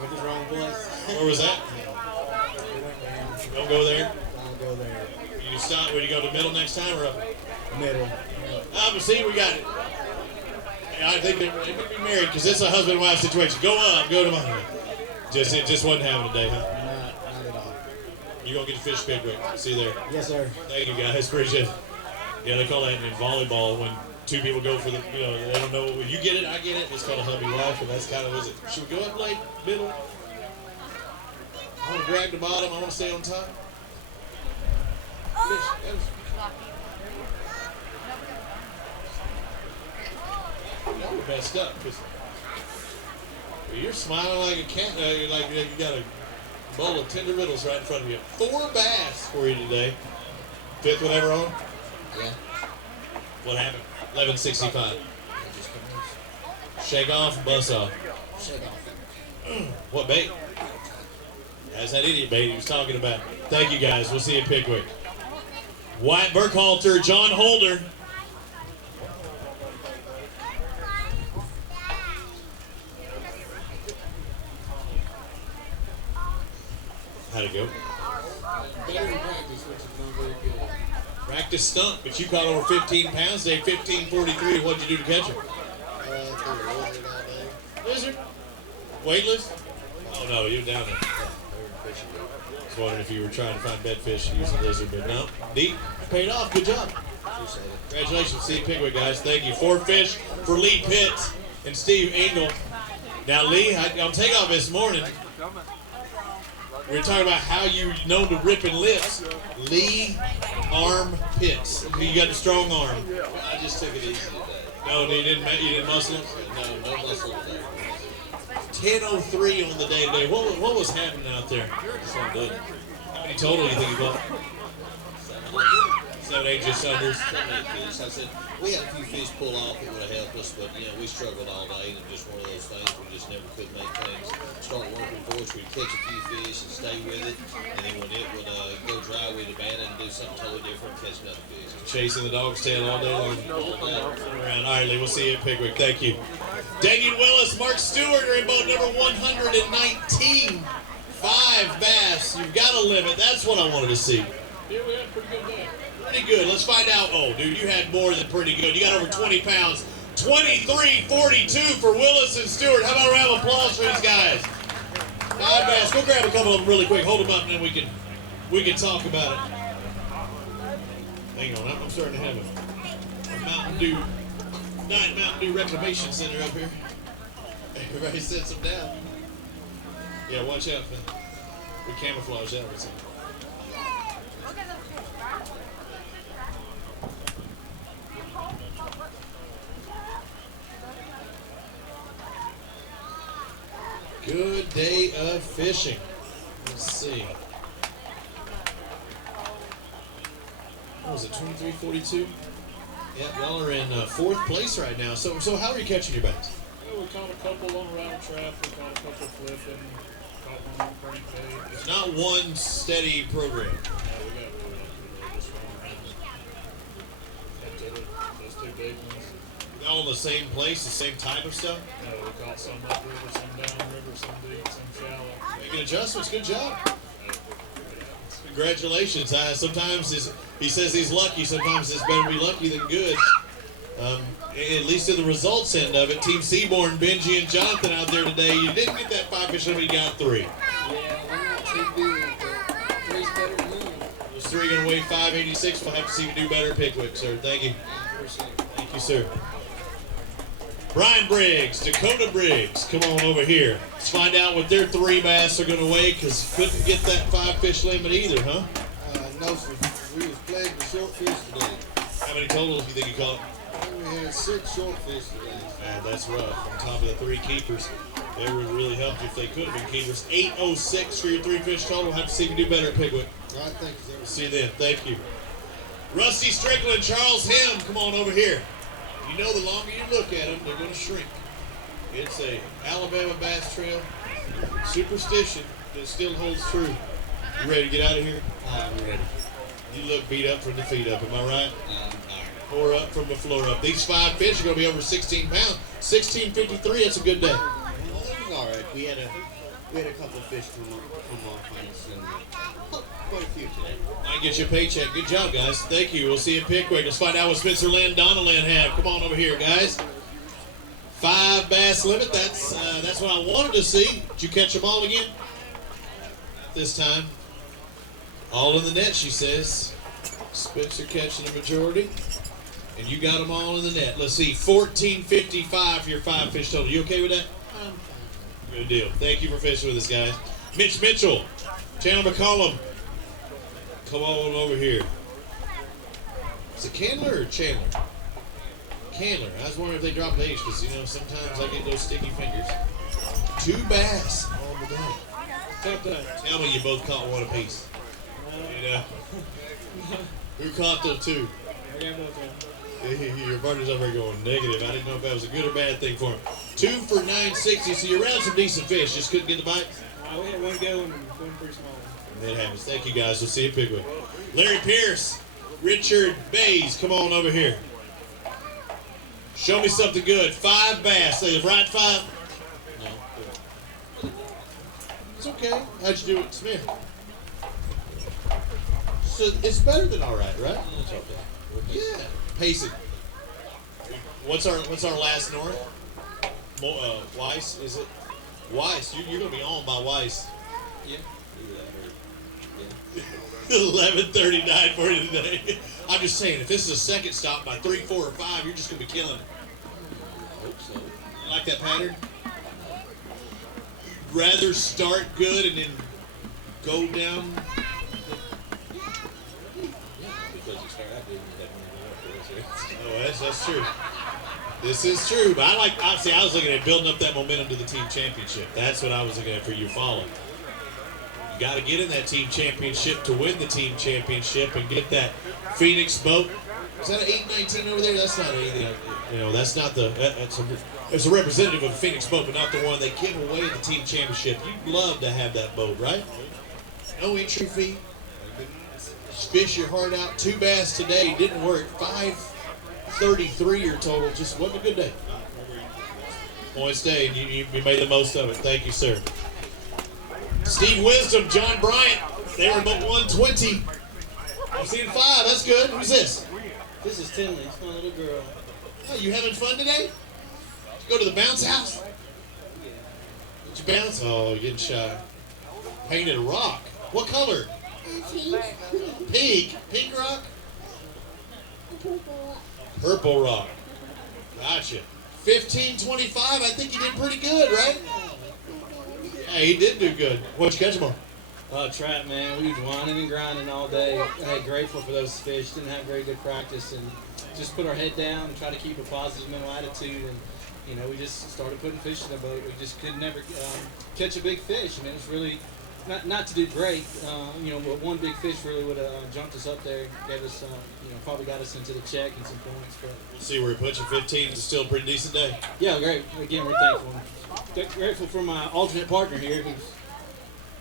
Went the wrong place. Where was that? Don't go there. Don't go there. You stop. Would you go to the middle next time or up? Middle. But see, we got it. I think they could be married because it's a husband and wife situation. Go up, go to mine. Just wasn't having a day, huh? Not at all. You gonna get the fish Pickwick. See you there. Yes, sir. Thank you guys. Appreciate it. Yeah, they call that in volleyball when two people go for the, they don't know. When you get it, I get it. It's called a hubby wife, and that's kind of is it. Should we go up late, middle? I want to grab the bottom. I want to stay on top. Y'all were messed up because you're smiling like a cat. Like you got a bowl of tender riddles right in front of you. 4 bass for you today. 5th one ever on? Yeah. What happened? 1165. Shake off, bust off. Shake off. What bait? That's that idiot bait he was talking about. Thank you guys. We'll see you at Pickwick. Wyatt Burkhalter, John Holder. How'd it go? Better than practice, which is not very good. Practice stunk, but you caught over 15 pounds today, 1543. What'd you do to catch him? Lizard? Weightless? Oh no, you're down there. I was wondering if you were trying to find bedfish using lizard, but no. Neat. Paid off. Good job. Congratulations. See you Pickwick, guys. Thank you. 4 fish for Lee Pitts and Steve Engel. Now, Lee, I'm taking off this morning. We were talking about how you know to rip in lips. Lee Arm Pitts. You got a strong arm. I just took it easy today. No, you didn't muscle it? No muscle today. 10:03 on the day today. What was happening out there? So good. How many total do you think you got? 7, 8 just unders. 7, 8 fish. I said, we had a few fish pull off, it would have helped us, but, we struggled all day, and it was just one of those things, we just never could make things start working for us. We'd catch a few fish and stay with it, and then when it would go dry, we'd abandon and do something totally different, catch another fish. Chasing the dog's tail all day long. All day. All right, Lee, we'll see you at Pickwick. Thank you. Daniel Willis, Mark Stewart are in boat number 119. 5 bass. You've got a limit. That's what I wanted to see. Yeah, we had a pretty good day. Pretty good. Let's find out. Oh, dude, you had more than pretty good. You got over 20 pounds. 23-42 for Willis and Stewart. How about a round of applause for these guys? 5 bass. Go grab a couple of them really quick. Hold them up, and then we can talk about it. Hang on, I'm starting to have a Mountain Dew Reclamation Center up here. Everybody sets them down. Yeah, watch out, man. We camouflage that with something. Good day of fishing. Let's see. What was it, 23-42? Yeah, y'all are in 4th place right now. So how are you catching your bass? Yeah, we caught a couple on rattle trap, we caught a couple flipping, caught one on crankbait. It's not one steady program. We got really just those 2 big ones. All in the same place, the same type of stuff? No, we caught some upriver, some downriver, some deep, some shallow. Making adjustments, good job. Congratulations. Sometimes he says he's lucky, sometimes it's better to be lucky than good. At least in the results end of it, Team Seaborn, Benji and Jonathan out there today. You didn't get that 5 fish, but you got 3. Yeah, we're not too good, but 3's better than 1. Those 3 going to weigh 586. We'll have to see you do better at Pickwick, sir. Thank you. Appreciate it. Thank you, sir. Brian Briggs, Dakota Briggs, come on over here. Let's find out what their 3 bass are going to weigh, because couldn't get that 5 fish limit either, huh? No, sir. We was plagued with short fish today. How many totals do you think you caught? We had 6 short fish today. Man, that's rough. On top of the 3 keepers. They would really help you if they could have been keepers. 806 for your 3 fish total. We'll have to see if you do better at Pickwick. All right, thank you, sir. See you then. Thank you. Rusty Strickland, Charles Him, come on over here. You know the longer you look at them, they're going to shrink. It's a Alabama Bass Trail superstition that still holds true. You ready to get out of here? I'm ready. You look beat up from the feet up, am I right? I'm tired. Pour up from the floor up. These 5 fish are going to be over 16 pounds. 1653, that's a good day. Well, it was all right. We had a couple of fish come off on us, and quite a few today. Might get you a paycheck. Good job, guys. Thank you. We'll see you at Pickwick. Let's find out what Spencer Lynn, Donna Lynn have. Come on over here, guys. 5 bass limit. That's what I wanted to see. Did you catch them all again? Not this time. All in the net, she says. Spencer catching the majority. And you got them all in the net. Let's see, 14.55 for your 5 fish total. You okay with that? Good deal. Thank you for fishing with us, guys. Mitch Mitchell, Chandler McCollum. Come on over here. Is it Candler or Chandler? Candler. I was wondering if they dropped the H because, you know, sometimes I get those sticky fingers. 2 bass on the day. Tell me you both caught one apiece. You know? Who caught them 2? I got both of them. Your partner's over here going negative. I didn't know if that was a good or bad thing for him. 2 for 960, so you ran some decent fish. Just couldn't get the bite? We had one go and one pretty small. It happens. Thank you, guys. We'll see you Pickwick. Larry Pierce, Richard Bays, come on over here. Show me something good. 5 bass. Say, right 5? No. It's okay. How'd you do it, Smith? So it's better than all right? It's okay. Yeah. Pacing. What's our last north? Weiss, is it? Weiss. You're gonna be on by Weiss. Yeah. 11:39 for you today. I'm just saying, if this is a second stop by 3, 4, or 5, you're just gonna be killing it. I hope so. You like that pattern? You'd rather start good and then go down. Because you start out good, you have Oh, that's true. This is true, but obviously I was looking at building up that momentum to the team championship. That's what I was looking at for you following. You got to get in that team championship to win the team championship and get that Phoenix boat. Is that an 819 over there? That's not anything. You know, that's not the. It's a representative of the Phoenix boat, but not the one they give away at the team championship. You'd love to have that boat, right? No entry fee. Fish your heart out. 2 bass today. Didn't work. 533 your total. Just wasn't a good day. Points day, and you made the most of it. Thank you, sir. Steve Wisdom, John Bryant. They were about 120. I'm seeing 5. That's good. Who's this? This is Tinley. It's my little girl. Oh, you having fun today? Go to the bounce house? Did you bounce? Oh, you're getting shy. Painted a rock. What color? Pink. Pink rock? Purple rock. Gotcha. 15.25. I think you did pretty good, right? Yeah, he did do good. What'd you catch him on? Trap, man. We was whining and grinding all day. Hey, grateful for those fish. Didn't have very good practice and just put our head down and try to keep a positive mental attitude. And, you know, we just started putting fish in the boat. We just could never catch a big fish. I mean, it was really not to do great. You know, but one big fish really would have jumped us up there, gave us, you know, probably got us into the check and some points. But we'll see where he puts you. 15 is still a pretty decent day. Yeah, great. Again, we're thankful. Grateful for my alternate partner here, who's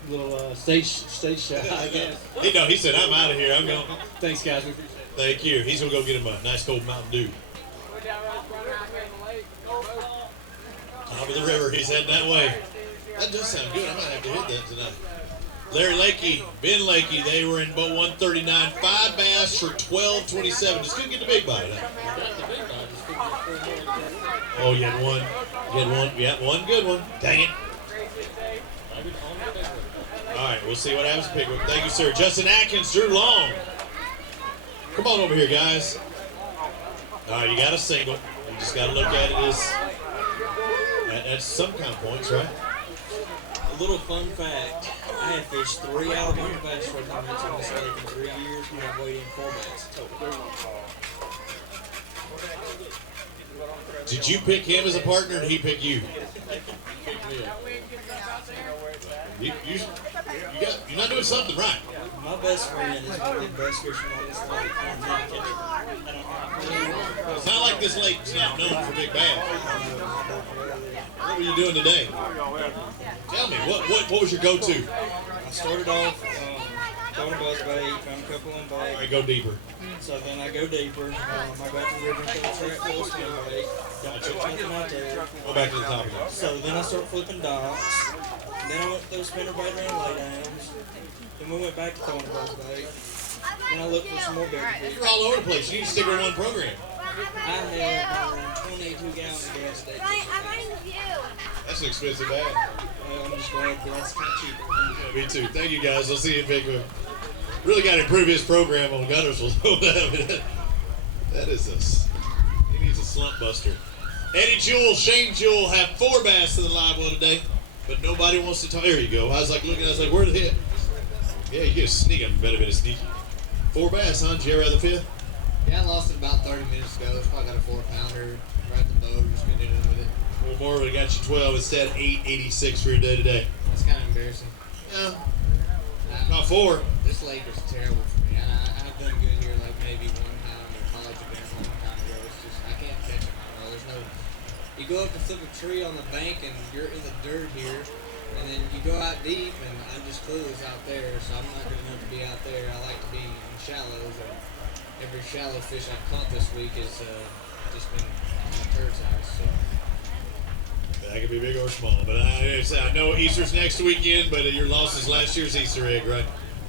a little stage shy, I guess. He said, I'm out of here. I'm going. Thanks, guys. We appreciate it. Thank you. He's going to go get him a nice cold Mountain Dew. Top of the river. He's heading that way. That does sound good. I might have to hit that tonight. Larry Lakey, Ben Lakey, they were in boat 139. 5 bass for 12.27. Just couldn't get the big bite. Oh, you had one. You had one. Yeah, one good one. Dang it. All right, we'll see what happens to Pickwick. Thank you, sir. Justin Atkins, Drew Long. Come on over here, guys. All right, you got a single. You just got to look at it as that's some kind of points, right? A little fun fact. I have fished 3 Alabama bass tournaments on this lake in 3 years. We have weighed in 4 bass total. Did you pick him as a partner, or did he pick you? You're not doing something right. My best friend is one of the best fishermen on this lake. It's not like this lake's not known for big bass. What were you doing today? Tell me, what was your go-to? I started off throwing a buzzbait, found a couple on bait. All right, go deeper. So then I go deeper. I go to the river and throw a trap full of spinnerbait. Don't put nothing out there. Go back to the top again. So then I start flipping docks. Then I went to throw spinnerbait around laydowns. Then we went back to throwing a buzzbait. Then I looked for some more bigger fish. You're all over the place. You need to stick with one program. I had 22 gallons of gas station. That's an expensive bag. Well, I'm just glad that's kind of cheap. Yeah, me too. Thank you, guys. I'll see you in Pickwick. Really got to improve his program on Guntersville. That is he needs a slump buster. Eddie Jewell, Shane Jewell have 4 bass in the live well today, but nobody wants to talk. There you go. I was like looking, I was like, where did it hit? Yeah, you get a sneak. I'm better been a sneaky. 4 bass, huh? Did you ever have the 5th? Yeah, I lost it about 30 minutes ago. It's probably got a 4-pounder. Right at the boat, just getting in with it. Well, more of it got you 12 instead of 886 for your day today. That's kind of embarrassing. Yeah. Not 4. This lake is terrible for me. I've done good here, like maybe one time in college event a long time ago. It's just I can't catch them. There's no. You go up to flip a tree on the bank and you're in the dirt here, and then you go out deep and I'm just clueless out there, so I'm not good enough to be out there. I like to be in shallows, and every shallow fish I've caught this week has just been in a turd size. So. That could be big or small, but I know Easter's next weekend, but your loss is last year's Easter egg, right?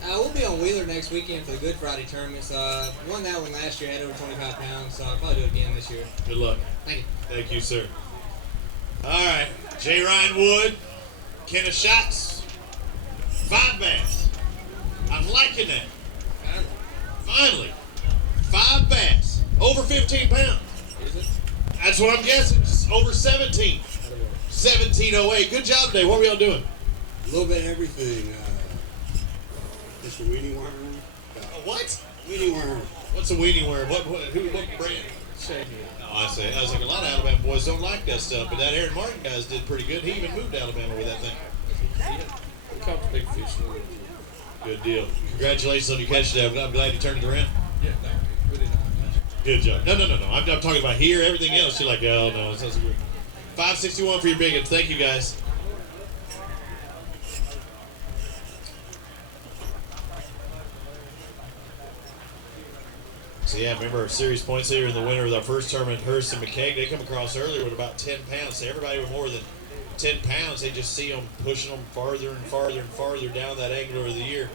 We'll be on Wheeler next weekend for the Good Friday tournament. Won that one last year, had over 25 pounds, so I'll probably do it again this year. Good luck. Thank you. Thank you, sir. All right, J. Ryan Wood, Kenneth Schatz, 5 bass. I'm liking that. Finally, 5 bass, over 15 pounds. Is it? That's what I'm guessing. It's over 17. 1708. Good job today. What were y'all doing? A little bit of everything. Just a weenie worm. What? Weenie worm. What's a weenie worm? What brand? Oh, I say. I was like, a lot of Alabama boys don't like that stuff, but that Aaron Martin guys did pretty good. He even moved to Alabama with that thing. We caught the big fish. Good deal. Congratulations on your catch today. I'm glad you turned it around. Yeah, thank you. We did not catch it. Good job. No. I'm talking about here. Everything else, you're like, oh, no. It sounds weird. 561 for your big ones. Thank you, guys. So, yeah, remember our series points leader in the winner of our first tournament, Hurst and McKeag. They come across earlier with about 10 pounds. So everybody with more than 10 pounds, they just see them pushing them farther and farther and farther down that Angler of the Year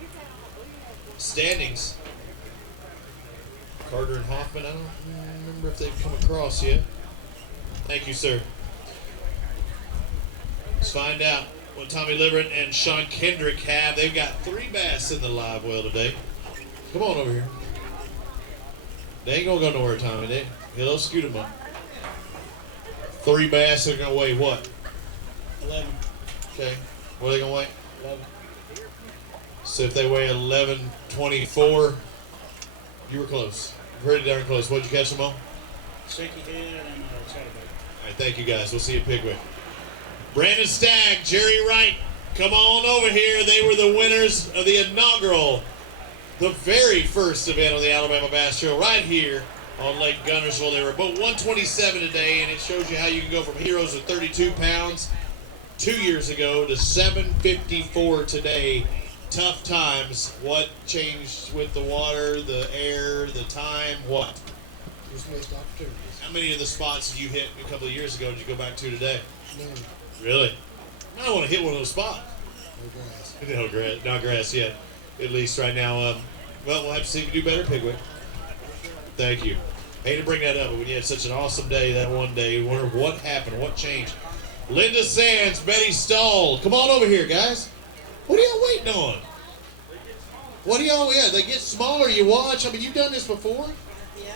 standings. Carter and Hoffman, I don't remember if they've come across yet. Thank you, sir. Let's find out what Tommy Liverett and Sean Kendrick have. They've got 3 bass in the live well today. Come on over here. They ain't gonna go nowhere, Tommy. They'll scoot them up. 3 bass are gonna weigh what? 11. Okay. What are they gonna weigh? 11. So if they weigh 11.24, you were close. Pretty darn close. What'd you catch them on? Shaky head and chatterbait. All right, thank you guys. We'll see you at Pickwick. Brandon Stagg, Jerry Wright, come on over here. They were the winners of the inaugural, the very first event on the Alabama Bass Trail right here on Lake Guntersville. They were boat 127 today, and it shows you how you can go from heroes of 32 pounds 2 years ago to 754 today. Tough times. What changed with the water, the air, the time? What? Just missed opportunities. How many of the spots did you hit a couple of years ago did you go back to today? None. Really? I don't want to hit one of those spots. No grass. No grass. Not grass yet. At least right now. Well, we'll have to see if we do better, Pigwick. Thank you. Hate to bring that up, but when you had such an awesome day that one day, you wonder what happened, what changed. Linda Sands, Betty Stahl. Come on over here, guys. What are y'all waiting on? What do y'all, they get smaller, you watch. I mean, you've done this before? Yeah,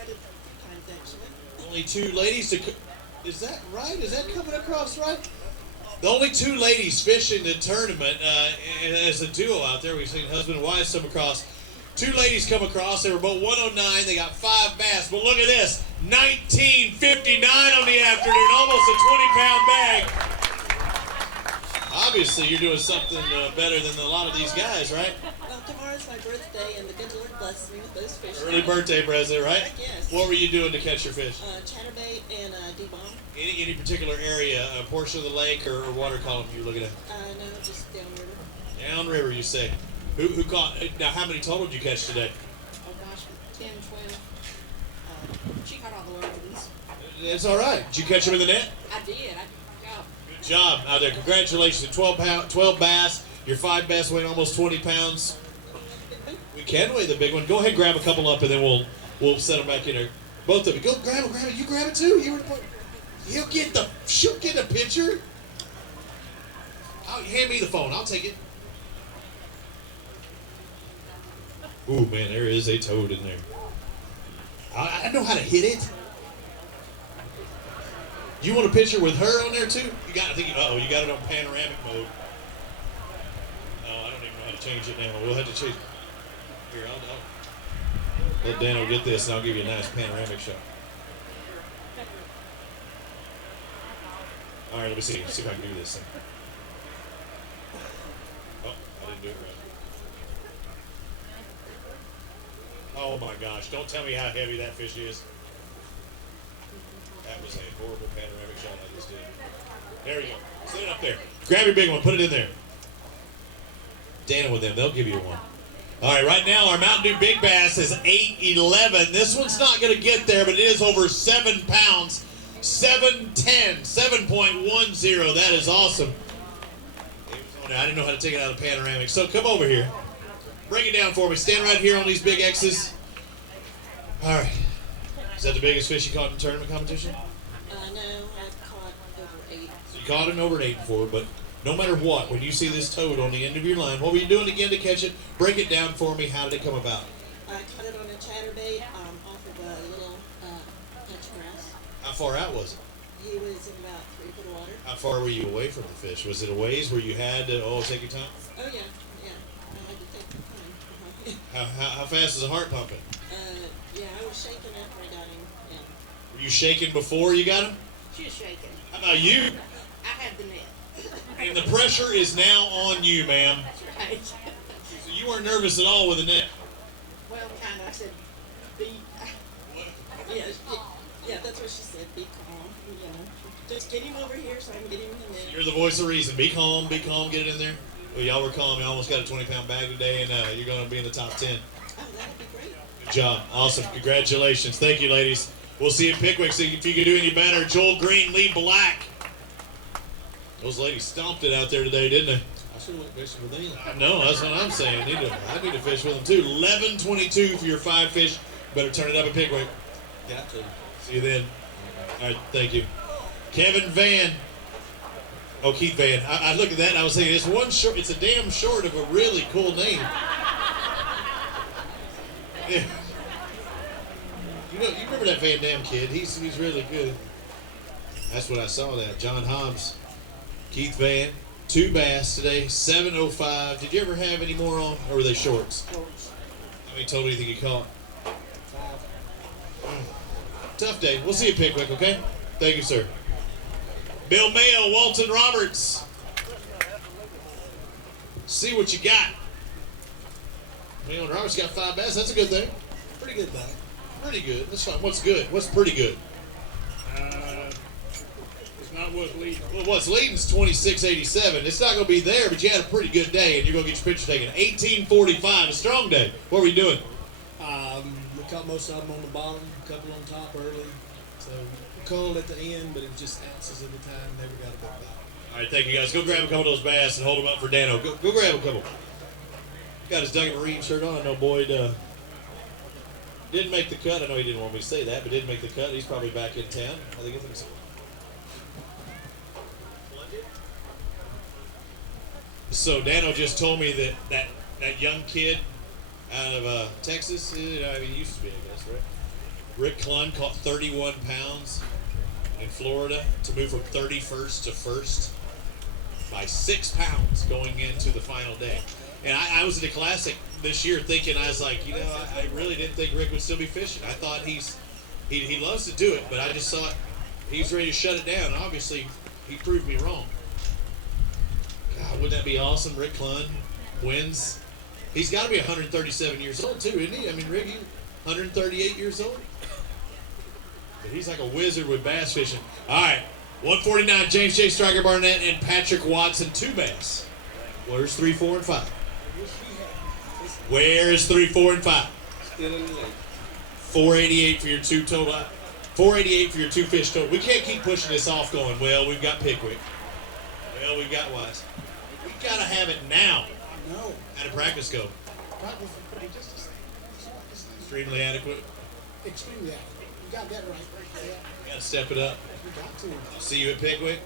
I did a few times actually. Only 2 ladies to, is that right? Is that coming across right? The only 2 ladies fishing the tournament, and as a duo out there, we've seen husband and wife come across. 2 ladies come across, they were both 109, they got 5 bass, but look at this, 1959 on the afternoon, almost a 20-pound bag. Obviously, you're doing something better than a lot of these guys, right? Well, tomorrow's my birthday, and the good Lord blessed me with those fish. Early birthday present, right? Heck yes. What were you doing to catch your fish? Chatterbait and D-bomb. Any particular area, a portion of the lake or water column you're looking at? No, just downriver. Downriver, you say. Who caught? Now, how many total did you catch today? Oh gosh, 10, 12. She caught all the large ones. It's all right. Did you catch them in the net? I did. Good job out there. Congratulations. 12 bass. Your 5 bass weighing almost 20 pounds. We can weigh the big one. Go ahead and grab a couple up, and then we'll set them back in there. Both of you. Go grab it. You grab it too. She'll get a picture. Hand me the phone. I'll take it. Ooh, man, there is a toad in there. I know how to hit it. You want a picture with her on there too? You got, I think. You got it on panoramic mode. Oh, I don't even know how to change it now. We'll have to change it. Here, I'll let Dano get this, and I'll give you a nice panoramic shot. All right, let me see. See if I can do this thing. Oh, I didn't do it right. Oh my gosh! Don't tell me how heavy that fish is. That was a horrible panoramic shot I just did. There you go. Set it up there. Grab your big one. Put it in there. Dana with them. They'll give you one. All right, right now our Mountain Dew Big Bass is 8.11. This one's not going to get there, but it is over 7 pounds. 7.10. 7.10. That is awesome. I didn't know how to take it out of panoramic. So come over here. Break it down for me. Stand right here on these big X's. All right. Is that the biggest fish you caught in the tournament competition? No, I've caught over 8. So you caught an over 8 before, but no matter what, when you see this toad on the end of your line, what were you doing again to catch it? Break it down for me. How did it come about? I caught it on a chatterbait off of a little touch grass. How far out was it? He was in about 3 foot of water. How far were you away from the fish? Was it a ways where you had to, take your time? Oh, yeah. I had to take my time. How fast is the heart pumping? Yeah, I was shaking after I got him. Yeah. Were you shaking before you got him? She was shaking. How about you? I had the net. And the pressure is now on you, ma'am. That's right. So you weren't nervous at all with the net? Well, kind of. I said, yeah, that's what she said. Be calm. Just get him over here so I can get him in the net. You're the voice of reason. Be calm, get it in there. Well, y'all were calm. You almost got a 20-pound bag today, and you're going to be in the top 10. Oh, that'd be great. Good job. Awesome. Congratulations. Thank you, ladies. We'll see you in Pickwick. See if you can do any better. Joel Green, Lee Black. Those ladies stomped it out there today, didn't they? I should have went fishing with them. I know. That's what I'm saying. I need to fish with them, too. 11:22 for your 5 fish. Better turn it up in Pickwick. Got to. See you then. All right. Thank you. Kevin Van. Oh, Keith Van. I looked at that and I was thinking, it's a damn short of a really cool name. Yeah. You remember that Van Dam kid? He's really good. That's what I saw that. John Hobbs, Keith Van, 2 bass today, 7.05. Did you ever have any more on, or were they shorts? Shorts. How many total do you think you caught? 5. Tough day. We'll see you, Pickwick, okay? Thank you, sir. Bill Mayo, Walton Roberts. See what you got. Mayo and Roberts got 5 bass. That's a good thing. Pretty good bag. Pretty good. That's fine. What's good? What's pretty good? It's not what's leading. Well, what's leading's 26.87. It's not going to be there, but you had a pretty good day, and you're going to get your picture taken. 18.45, a strong day. What were you doing? We caught most of them on the bottom, a couple on top early. So we called at the end, but it was just ounces at a time. Never got a big bite. All right, thank you, guys. Go grab a couple of those bass and hold them up for Dano. Go grab a couple. Got his Duncan Marine shirt on. I know Boyd didn't make the cut. I know he didn't want me to say that, but didn't make the cut. He's probably back in town. I think so. So Dano just told me that young kid out of Texas, he used to be, I guess, right? Rick Clunn caught 31 pounds in Florida to move from 31st to 1st by 6 pounds going into the final day. And I was at the Classic this year thinking, I was like, I really didn't think Rick would still be fishing. I thought he loves to do it, but I just thought he was ready to shut it down. Obviously, he proved me wrong. God, wouldn't that be awesome? Rick Clunn wins. He's got to be 137 years old, too, isn't he? I mean, Rick, he's 138 years old. But he's like a wizard with bass fishing. All right, 149, James J. Striker Barnett and Patrick Watson, 2 bass. Where's 3, 4, and 5? Where's 3, 4, and 5? Still in the lake. 488 for your 2 total. 488 for your 2 fish total. We can't keep pushing this off going, well, we've got Pickwick. Well, we've got Wise. We got to have it now. No. How did practice go? Practice was pretty just the same. Extremely adequate. Extremely adequate. You got that right. Yeah. Got to step it up. You got to. I'll see you at Pickwick.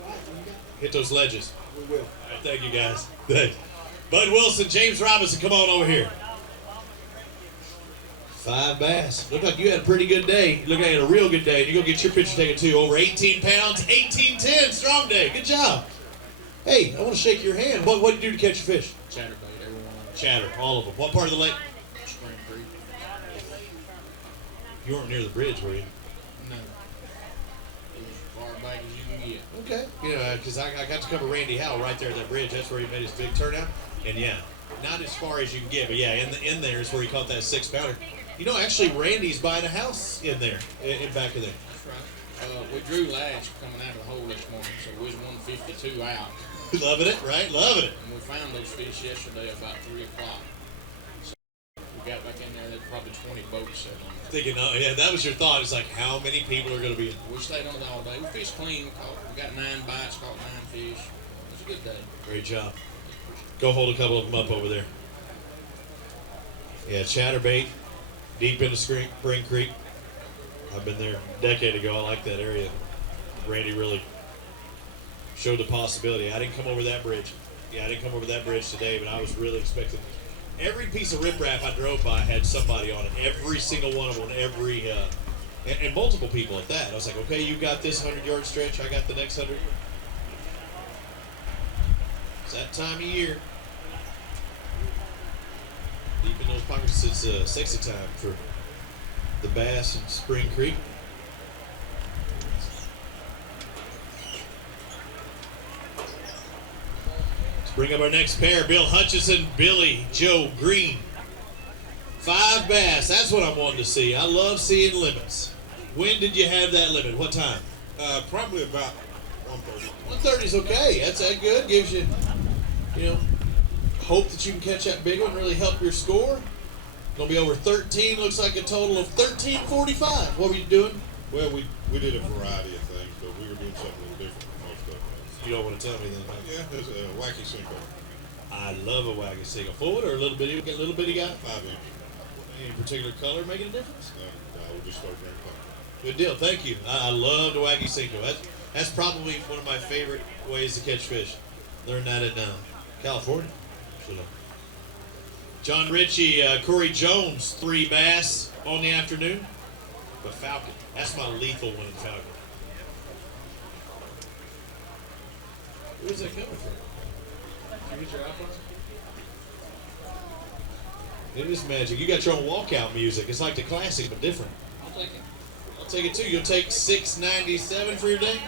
Hit those ledges. We will. All right, thank you, guys. Thanks. Bud Wilson, James Robinson, come on over here. 5 bass. Looked like you had a pretty good day. Look like you had a real good day. You go get your picture taken too. Over 18 pounds, 1810, strong day. Good job. Hey, I want to shake your hand. What did you do to catch your fish? Chatterbait, everyone. Chatter, all of them. What part of the lake? Spring Creek. You weren't near the bridge, were you? No. It was as far back as you can get. Okay. You know, because I got to cover Randy Howell right there at that bridge. That's where he made his big turnout. And yeah, not as far as you can get, but yeah, in there is where he caught that 6-pounder. You know, actually, Randy's buying a house in there, in back of there. That's right. We drew last coming out of the hole this morning, so we was 152 out. Loving it, right? Loving it. And we found those fish yesterday about 3 o'clock. So we got back in there, there's probably 20 boats sitting on it. Thinking, oh yeah, that was your thought. It's like, how many people are going to be in? We stayed on it all day. We fished clean. We got 9 bites, caught 9 fish. It was a good day. Great job. Go hold a couple of them up over there. Yeah, chatterbait, deep into Spring Creek. I've been there a decade ago. I like that area. Randy really showed the possibility. I didn't come over that bridge. Yeah, I didn't come over that bridge today, but I was really expecting. Every piece of riprap I drove by had somebody on it. Every single one of them. And multiple people at that. I was like, okay, you got this 100-yard stretch. I got the next 100. It's that time of year. Deep in those pockets, it's sexy time for the bass in Spring Creek. Let's bring up our next pair. Bill Hutchison, Billy Joe Green. 5 bass. That's what I'm wanting to see. I love seeing limits. When did you have that limit? What time? Probably about 1:30. 1:30 is okay. That's that good. Gives you, hope that you can catch that big one, really help your score. Gonna be over 13. Looks like a total of 13:45. What were you doing? Well, we did a variety of things, but we were doing something a little different from most of us. You don't want to tell me then? Huh? Yeah, there's a wacky sinker. I love a wagon single. Full or a little bitty guy? 5 inch. Any particular color making a difference? No, we'll just start drinking color. Good deal. Thank you. I love the wacky single. That's probably one of my favorite ways to catch fish. Learned that in California. Should have. John Ritchie, Corey Jones, 3 bass on the afternoon. But Falcon, that's my lethal one in Falcon. Where's that coming from? Did you get your iPhone? It is magic. You got your own walkout music. It's like the classic, but different. I'll take it. I'll take it too. You'll take $6.97 for your day?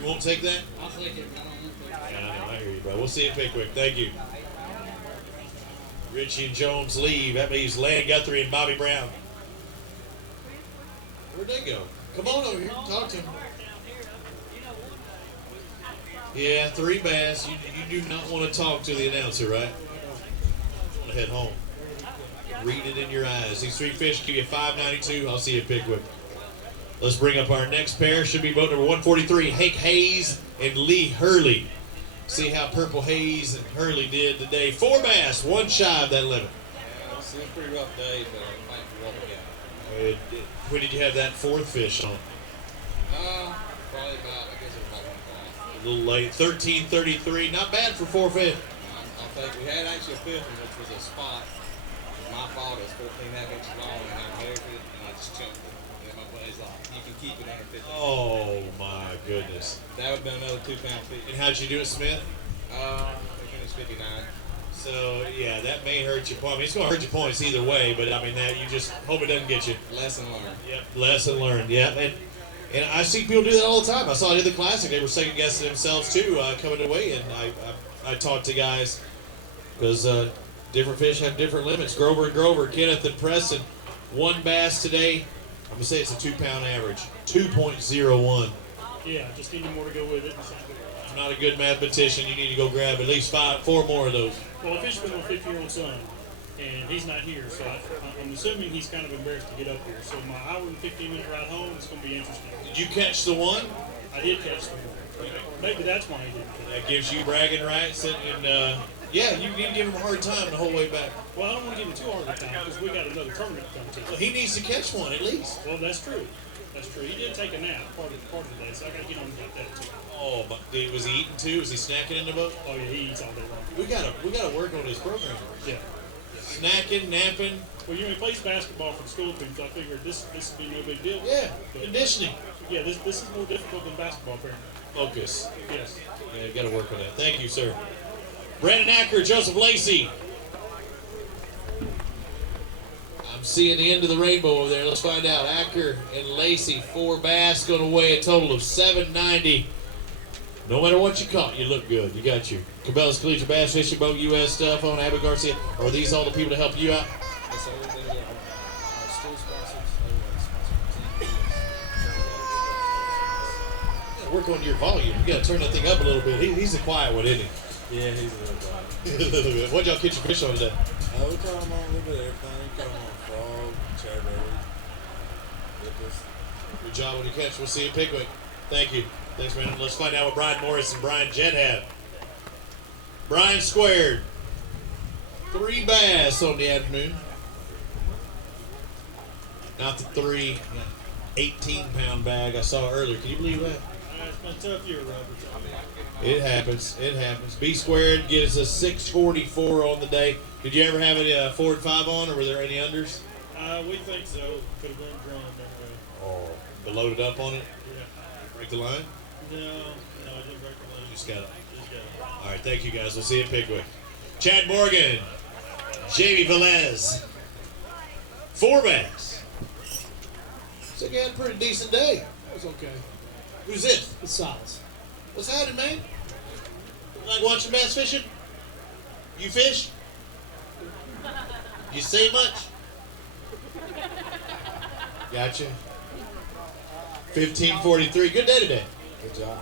You won't take that? I'll take it. Yeah, I know. I hear you, bro. We'll see you at Pickwick. Thank you. Richie and Jones leave. That means Land Guthrie and Bobby Brown. Where'd they go? Come on over here. Talk to them. Yeah, 3 bass. You do not want to talk to the announcer, right? You want to head home. Read it in your eyes. These 3 fish give you $5.92. I'll see you at Pickwick. Let's bring up our next pair. Should be boat number 143, Hank Hayes and Lee Hurley. See how Purple Hayes and Hurley did today. 4 bass, 1 shy of that limit. Yeah, it's a pretty rough day, but I'm thankful for what we got. When did you have that 4th fish on? Probably about, I guess it was about 1 o'clock. A little late. 13:33. Not bad for 4 fish. I think we had actually a 5th one, which was a spot. My fault, it was 14.5 inches long, and I measured it, and I just chunked it. And my buddy's like, you can keep it under 50. Oh my goodness. That would have been another 2-pound fish. And how'd you do it, Smith? We finished 59. So yeah, that may hurt your point. I mean, it's gonna hurt your points either way, but I mean that you just hope it doesn't get you. Lesson learned. Yep. Lesson learned. Yeah. And I see people do that all the time. I saw it in the Classic. They were second guessing themselves too, coming away. And I talked to guys because different fish have different limits. Grover and Grover, Kenneth and Preston, 1 bass today. I'm gonna say it's a 2-pound average, 2.01. Yeah, just need more to go with it. I'm not a good mathematician. You need to go grab at least 4 more of those. Well, I fished with my 50-year-old son, and he's not here, so I'm assuming he's kind of embarrassed to get up here. So my hour and 15-minute ride home is going to be interesting. Did you catch the one? I did catch the one. Maybe that's why he didn't. That gives you bragging rights, and yeah, you need to give him a hard time the whole way back. Well, I don't want to give him too hard a time because we got another tournament to come to. Well, he needs to catch one at least. Well, that's true. That's true. He did take a nap part of the day, so I got to get on about that too. Oh, but was he eating too? Was he snacking in the boat? Oh yeah, he eats all day long. We gotta work on his program. Yeah. snacking, napping. Well, he plays basketball for the school team, so I figured this would be no big deal. Yeah, But, conditioning. Yeah, this is more difficult than basketball, apparently. Focus. Yes. Yeah, you got to work on that. Thank you, sir. Brandon Acker, Joseph Lacey. I'm seeing the end of the rainbow over there. Let's find out. Acker and Lacey, 4 bass, going to weigh a total of 790. No matter what you caught, you look good. You got your Cabela's Collegiate Bass Fishing Boat US stuff on, Abbott Garcia. Are these all the people to help you out? That's all they do. Our school sponsors, Yeah, work on your volume. You got to turn that thing up a little bit. He's a quiet one, isn't he? Yeah, he's a little quiet. A little bit. What'd y'all catch your fish on today? We caught him on a little bit of everything. We caught him on frog, chatterbait, lippers. Good job on your catch. We'll see you in Pickwick. Thank you. Thanks, man. Let's find out what Brian Morris and Brian Jett have. Brian squared 3 bass on the afternoon. Not the 3 18-pound bag I saw earlier. Can you believe that? It's been a tough year, Robert. It happens. It happens. B squared gives us 644 on the day. Did you ever have a 4 and 5 on, or were there any unders? We think so. Could have been drawn anyway. Oh, but loaded up on it? Yeah. Break the line? No, I didn't break the line. Just got it. Just got it. All right, thank you guys. We'll see you in Pickwick. Chad Morgan, Jamie Velez, 4 bass. So you had a pretty decent day. It was okay. Who's this? It's Silas. What's happening, man? You like watching bass fishing? You fish? You say much? Gotcha. 15:43. Good day today. Good job.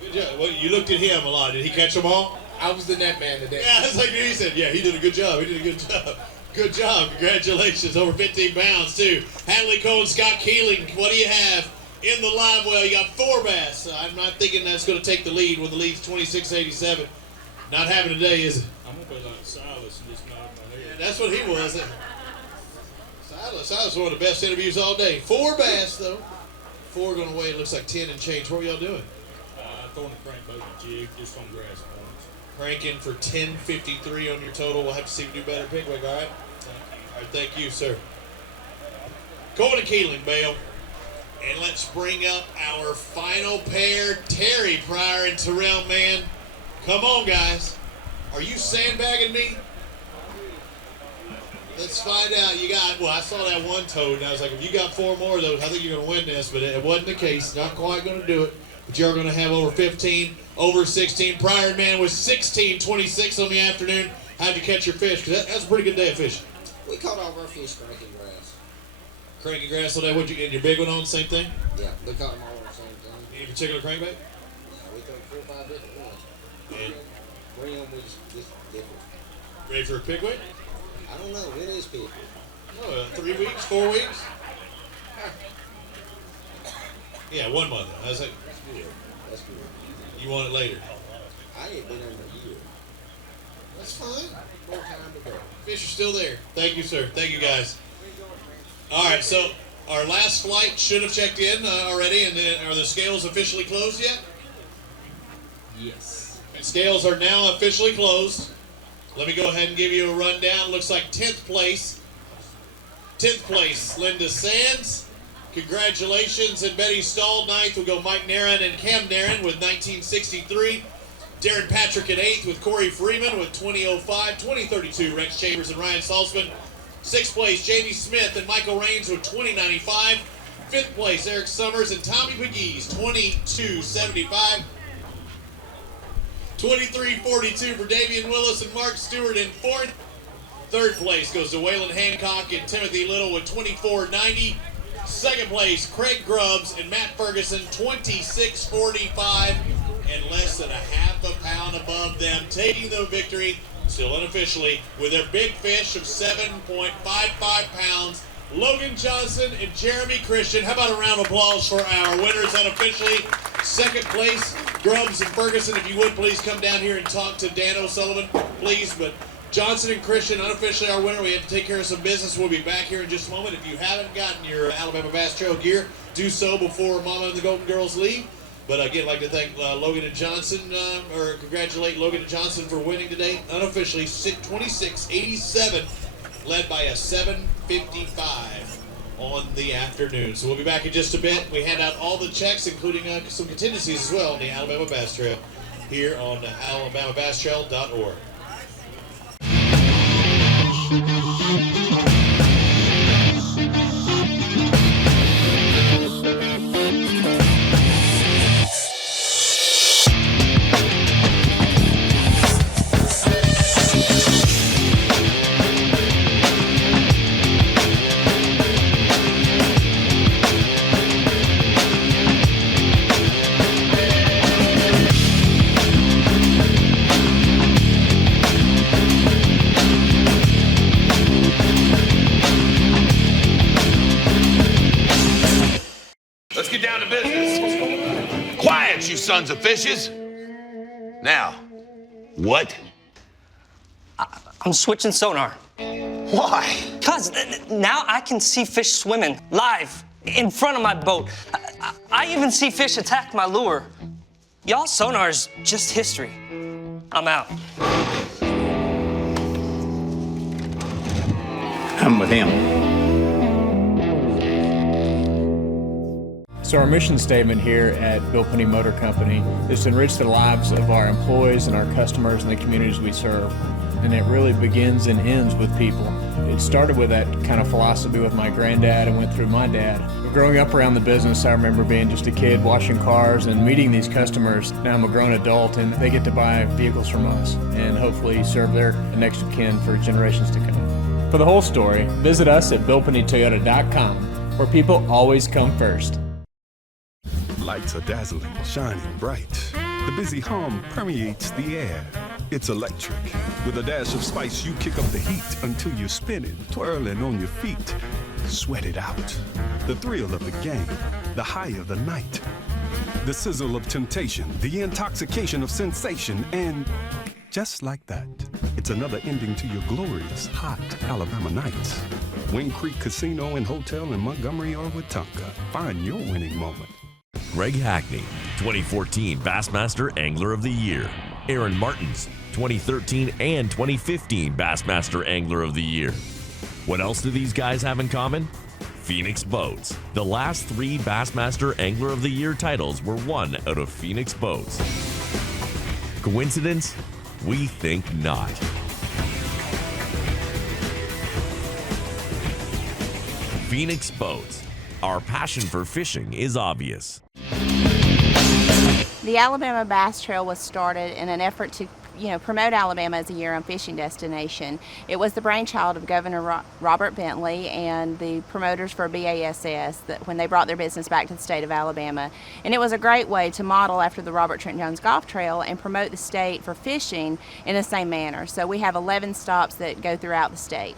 Good job. Well, you looked at him a lot. Did he catch them all? I was the net man today. Yeah, that's like he said. Yeah, he did a good job. He did a good job. Good job. Congratulations. Over 15 pounds, too. Hadley Cole, Scott Keeling. What do you have in the live well? You got 4 bass. I'm not thinking that's going to take the lead when the lead's 26-87. Not having today, is it? I'm going to be like Silas and just nod my head. Yeah, that's what he was. Silas was one of the best interviews all day. 4 bass, though. 4 going away. It looks like 10 and change. What were y'all doing? Throwing a crankbait and jig just on grass points. Cranking for 10:53 on your total. We'll have to see if we do better Pickwick, all right? All right, thank you, sir. Going to Keeling, Bale. And let's bring up our final pair, Terry Pryor and Terrell Mann. Come on, guys. Are you sandbagging me? Let's find out. You got, well, I saw that one toad, and I was like, if you got 4 more of those, I think you're going to win this, but it wasn't the case. Not quite going to do it. But you're going to have over 15, over 16. Pryor and Mann was 16-26 on the afternoon. How'd you catch your fish? Because that's a pretty good day of fishing. We caught all of our fish cranking grass. Cranking grass all day. What'd you get? Your big one on the same thing? Yeah, we caught them all on the same thing. Any particular crankbait? Yeah, we threw 4 or 5 different ones. And Bring them with just different. ready for a Pickwick? I don't know. When is Pickwick? Oh, 3 weeks, 4 weeks? Yeah, 1 month. I was like, That's good. That's good. you want it later? I ain't been in a year. That's fine. More time to go. Fish are still there. Thank you, sir. Thank you, guys. All right, so our last flight should have checked in already, and then are the scales officially closed yet? Yes. Scales are now officially closed. Let me go ahead and give you a rundown. Looks like 10th place. 10th place, Linda Sands. Congratulations. And Betty Stahl, 9th. We'll go Mike Naran and Cam Naran with 1963. Darren Patrick at 8th with Corey Freeman with 2005. 2032, Rex Chambers and Ryan Salzman. 6th place, Jamie Smith and Michael Raines with 2095. 5th place, Eric Summers and Tommy McGee's 2275. 2342 for Damian Willis and Mark Stewart in 4th. 3rd place goes to Waylon Hancock and Timothy Little with 2490. 2nd place, Craig Grubbs and Matt Ferguson, 2645, and less than a half a pound above them, taking the victory, still unofficially, with their big fish of 7.55 pounds. Logan Johnson and Jeremy Christian. How about a round of applause for our winners unofficially? 2nd place, Grubbs and Ferguson. If you would, please come down here and talk to Dan O'Sullivan, please. But Johnson and Christian, unofficially our winner. We have to take care of some business. We'll be back here in just a moment. If you haven't gotten your Alabama Bass Trail gear, do so before Mama and the Golden Girls leave. But again, I'd like to thank Logan and Johnson, or congratulate Logan and Johnson for winning today. Unofficially, 26-87, led by a 7:55 on the afternoon. So we'll be back in just a bit. We hand out all the checks, including some contingencies as well on the Alabama Bass Trail here on alabamabastrail.org. Let's get down to business. Quiet, you sons of fishes. Now, what? I'm switching sonar. Why? Because now I can see fish swimming live in front of my boat. I even see fish attack my lure. Y'all's sonar's just history. I'm out. I'm with him. So our mission statement here at Bill Penny Motor Company is to enrich the lives of our employees and our customers and the communities we serve. And it really begins and ends with people. It started with that kind of philosophy with my granddad and went through my dad. Growing up around the business, I remember being just a kid washing cars and meeting these customers. Now I'm a grown adult and they get to buy vehicles from us and hopefully serve their next of kin for generations to come. For the whole story, visit us at BillPennyToyota.com, where people always come first. Lights are dazzling, shining bright. The busy hum permeates the air. It's electric. With a dash of spice, you kick up the heat until you're spinning, twirling on your feet. Sweat it out. The thrill of the game, the high of the night. The sizzle of temptation, the intoxication of sensation, and just like that, it's another ending to your glorious, hot Alabama nights. Wing Creek Casino and Hotel in Montgomery or Wetumpka. Find your winning moment. Greg Hackney, 2014 Bassmaster Angler of the Year. Aaron Martins, 2013 and 2015 Bassmaster Angler of the Year. What else do these guys have in common? Phoenix Boats. The last 3 Bassmaster Angler of the Year titles were won out of Phoenix Boats. Coincidence? We think not. Phoenix Boats. Our passion for fishing is obvious. The Alabama Bass Trail was started in an effort to promote Alabama as a year-round fishing destination. It was the brainchild of Governor Robert Bentley and the promoters for BASS when they brought their business back to the state of Alabama. And it was a great way to model after the Robert Trent Jones Golf Trail and promote the state for fishing in the same manner. So we have 11 stops that go throughout the state.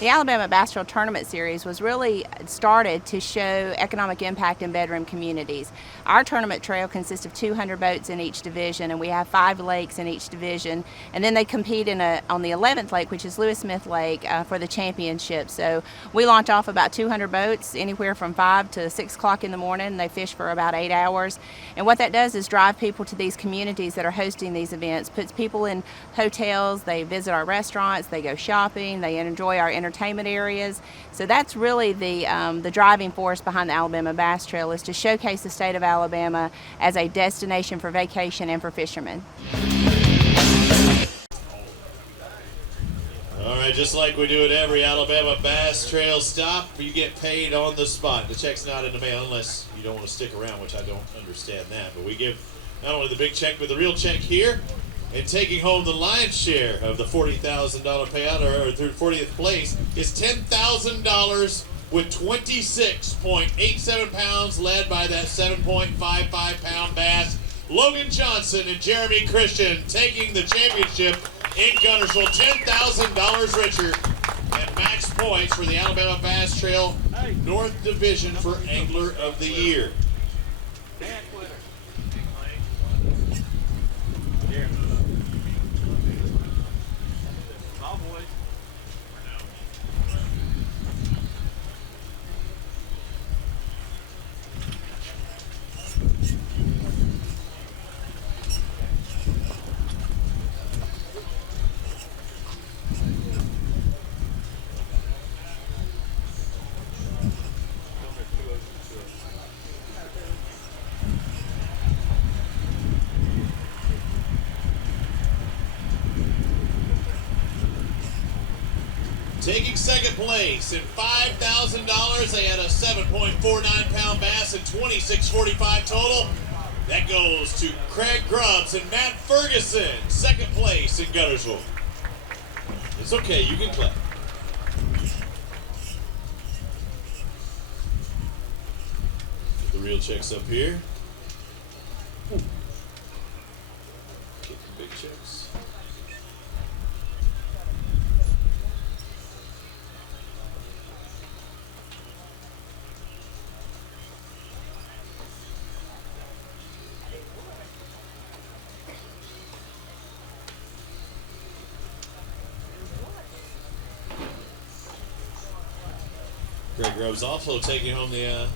The Alabama Bass Trail Tournament Series was really started to show economic impact in bedroom communities. Our tournament trail consists of 200 boats in each division, and we have 5 lakes in each division. And then they compete on the 11th lake, which is Lewis Smith Lake, for the championship. So we launch off about 200 boats, anywhere from 5 to 6 o'clock in the morning. They fish for about 8 hours. And what that does is drive people to these communities that are hosting these events, puts people in hotels, they visit our restaurants, they go shopping, they enjoy our entertainment areas. So that's really the driving force behind the Alabama Bass Trail, is to showcase the state of Alabama as a destination for vacation and for fishermen. All right, just like we do at every Alabama Bass Trail stop, you get paid on the spot. The check's not in the mail unless you don't want to stick around, which I don't understand that. But we give not only the big check, but the real check here. And taking home the lion's share of the $40,000 payout, or through 40th place, is $10,000 with 26.87 pounds, led by that 7.55 pound bass, Logan Johnson and Jeremy Christian, taking the championship in Guntersville, $10,000 richer, and max points for the Alabama Bass Trail North Division for Angler of the Year. Taking second place in $5,000, they had a 7.49-pound bass and 26.45 total. That goes to Craig Grubbs and Matt Ferguson, second place in Guntersville. It's okay, you can clap. Get the real checks up here. Get the big checks. Greg Grubbs also taking home the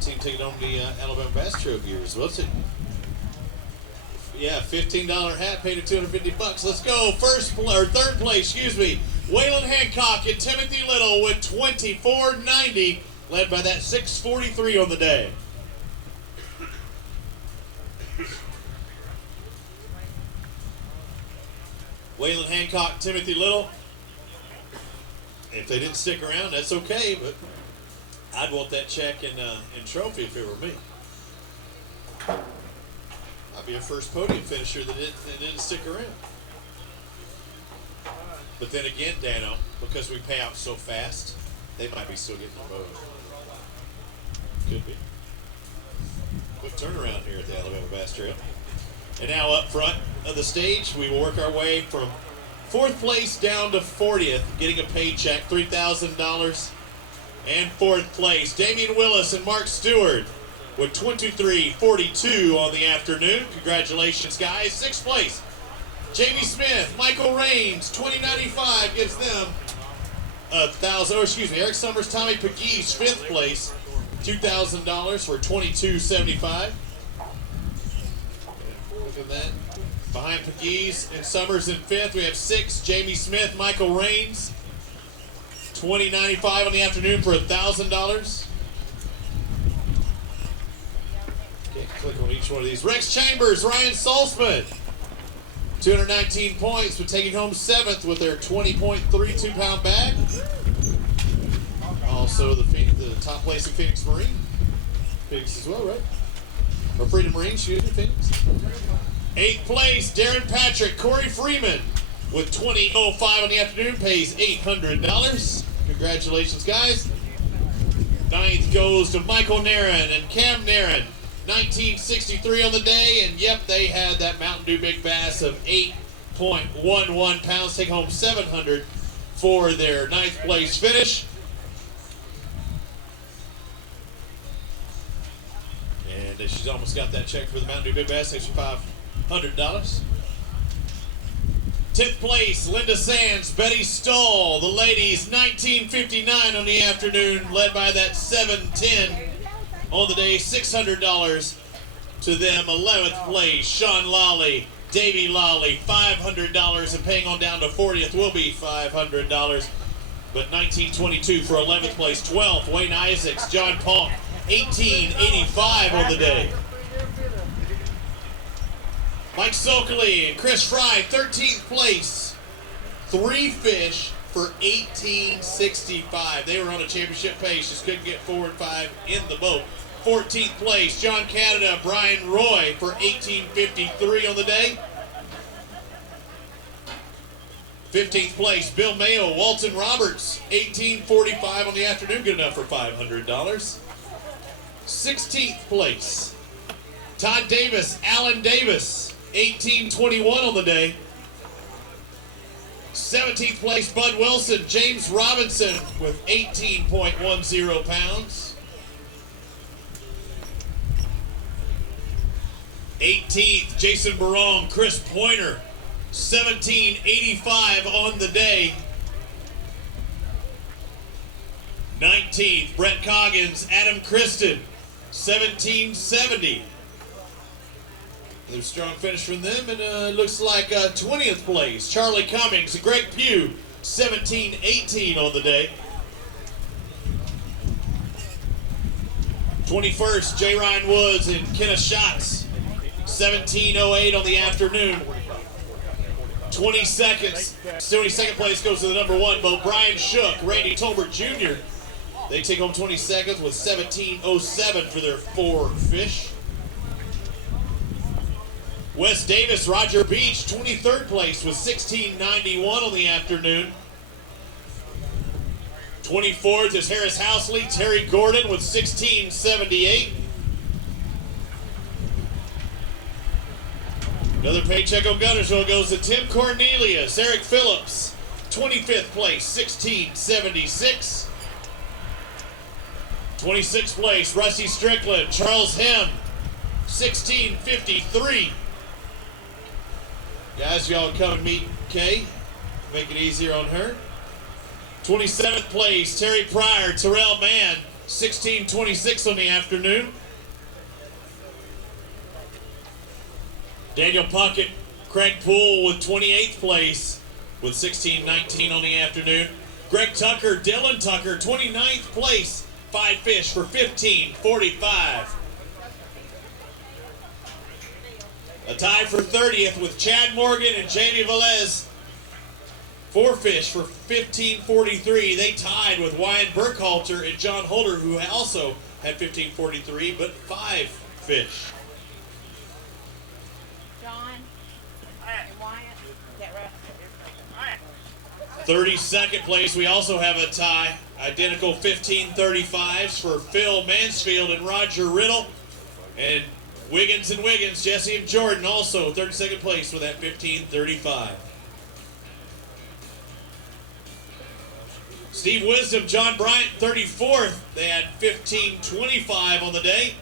team taking home the Alabama Bass Trophy here as well. Yeah, $15 hat paid at $250. Let's go. Third place, Waylon Hancock and Timothy Little with $24.90, led by that 6.43 on the day. Waylon Hancock, Timothy Little. If they didn't stick around, that's okay, but I'd want that check and trophy if it were me. I'd be a first podium finisher that didn't stick around. But then again, Dano, because we pay out so fast, they might be still getting the vote. Could be. Quick turnaround here at the Alabama Bass Trail. And now up front of the stage, we will work our way from 4th place down to 40th, getting a paycheck, $3,000. And 4th place, Damian Willis and Mark Stewart with $23.42 on the afternoon. Congratulations, guys. 6th place, Jamie Smith, Michael Raines, $20.95 gives them Eric Summers, Tommy Pegues, 5th place, $2,000 for $22.75. Look at that. Behind Pegues and Summers in 5th, we have 6, Jamie Smith, Michael Raines, $20.95 on the afternoon for $1,000. Okay, click on each one of these. Rex Chambers, Ryan Salzman, 219 points, but taking home 7th with their 20.32-pound bag. Also, the top place in Phoenix Marine. Phoenix as well, right? Or Freedom Marine, Phoenix. 8th place, Darren Patrick, Corey Freeman with $20.05 on the afternoon, pays $800. Congratulations, guys. 9th goes to Michael Nairn and Cam Nairn, $19.63 on the day, and yep, they had that Mountain Dew Big Bass of 8.11 pounds, take home $700 for their 9th place finish. And she's almost got that check for the Mountain Dew Big Bass, extra $500. 10th place, Linda Sands, Betty Stoll, the ladies, $19.59 on the afternoon, led by that 7.10 on the day, $600 to them. 11th place, Sean Lawley, Davey Lawley, $500, and paying on down to 40th will be $500. But $19.22 for 11th place. 12th, Wayne Isaacs, John Paul, $18.85 on the day. Mike Sokoley and Chris Fry, 13th place. 3 fish for $18.65. They were on a championship pace, just couldn't get 4 and 5 in the boat. 14th place, John Canada, Brian Roy for $18.53 on the day. 15th place, Bill Mayo, Walton Roberts, $18.45 on the afternoon, good enough for $500. 16th place, Todd Davis, Alan Davis, $18.21 on the day. 17th place, Bud Wilson, James Robinson with 18.10 pounds. 18th, Jason Barong, Chris Pointer, $17.85 on the day. 19th, Brett Coggins, Adam Kristen, $17.70. Another strong finish from them, and it looks like 20th place, Charlie Cummings and Greg Pugh, $17.18 on the day. 21st, J. Ryan Woods and Kenneth Schatz, $17.08 on the afternoon. 20 seconds. 22nd place goes to the number 1 boat, Brian Shook, Randy Tolbert Jr. They take home 20 seconds with 17:07 for their 4 fish. Wes Davis, Roger Beach, 23rd place with 16:91 on the afternoon. 24th is Harris Housley, Terry Gordon with 16:78. Another paycheck on Guntersville goes to Tim Cornelius, Eric Phillips, 25th place, 16:76. 26th place, Rusty Strickland, Charles Hem, 16:53. Guys, y'all come and meet Kay. Make it easier on her. 27th place, Terry Pryor, Terrell Mann, 16:26 on the afternoon. Daniel Puckett, Craig Poole with 28th place with 16:19 on the afternoon. Greg Tucker, Dylan Tucker, 29th place, 5 fish for 15:45. A tie for 30th with Chad Morgan and Jamie Velez. 4 fish for 15:43. They tied with Wyatt Burkhalter and John Holder, who also had 15:43, but 5 fish. John and Wyatt, get right. 32nd place, we also have a tie. Identical 15:35s for Phil Mansfield and Roger Riddle. And Wiggins and Wiggins, Jesse and Jordan also 32nd place with that 15:35. Steve Wisdom, John Bryant, 34th. They had 15:25 on the day.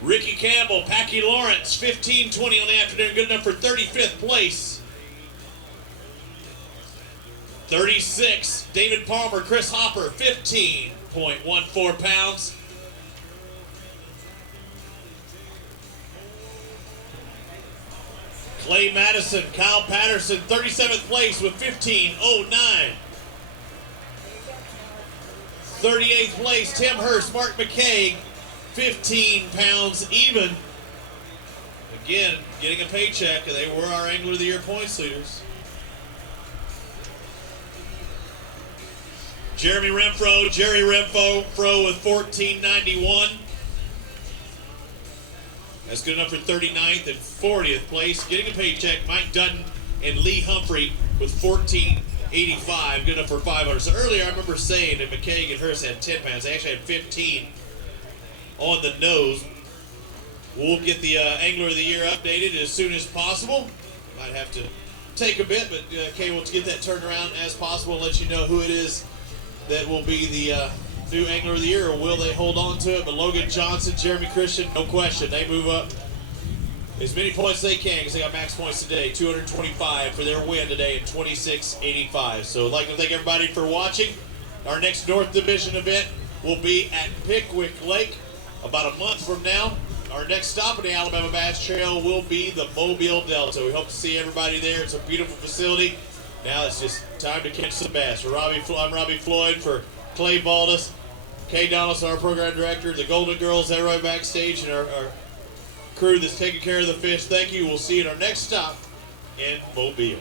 Ricky Campbell, Packy Lawrence, 15:20 on the afternoon, good enough for 35th place. 36, David Palmer, Chris Hopper, 15.14 pounds. Clay Madison, Kyle Patterson, 37th place with 15:09. 38th place, Tim Hurst, Mark McKay, 15 pounds even. Again, getting a paycheck, and they were our Angler of the Year points leaders. Jeremy Renfro, Jerry Renfro with 14.91. That's good enough for 39th and 40th place. Getting a paycheck, Mike Dutton and Lee Humphrey with 14.85. Good enough for 500. So earlier I remember saying that McKay and Hurst had 10 pounds. They actually had 15 on the nose. We'll get the Angler of the Year updated as soon as possible. Might have to take a bit, but Kay will get that turned around as possible and let you know who it is that will be the new Angler of the Year, or will they hold on to it? But Logan Johnson, Jeremy Christian, no question, they move up as many points as they can because they got max points today, 225 for their win today in 26.85. So I'd like to thank everybody for watching. Our next North Division event will be at Pickwick Lake about a month from now. Our next stop on the Alabama Bass Trail will be the Mobile Delta. We hope to see everybody there. It's a beautiful facility. Now it's just time to catch some bass. I'm Robbie Floyd for Clay Baldus. Kay Donaldson, our program director, the Golden Girls, everybody backstage, and our crew that's taking care of the fish. Thank you. We'll see you at our next stop in Mobile.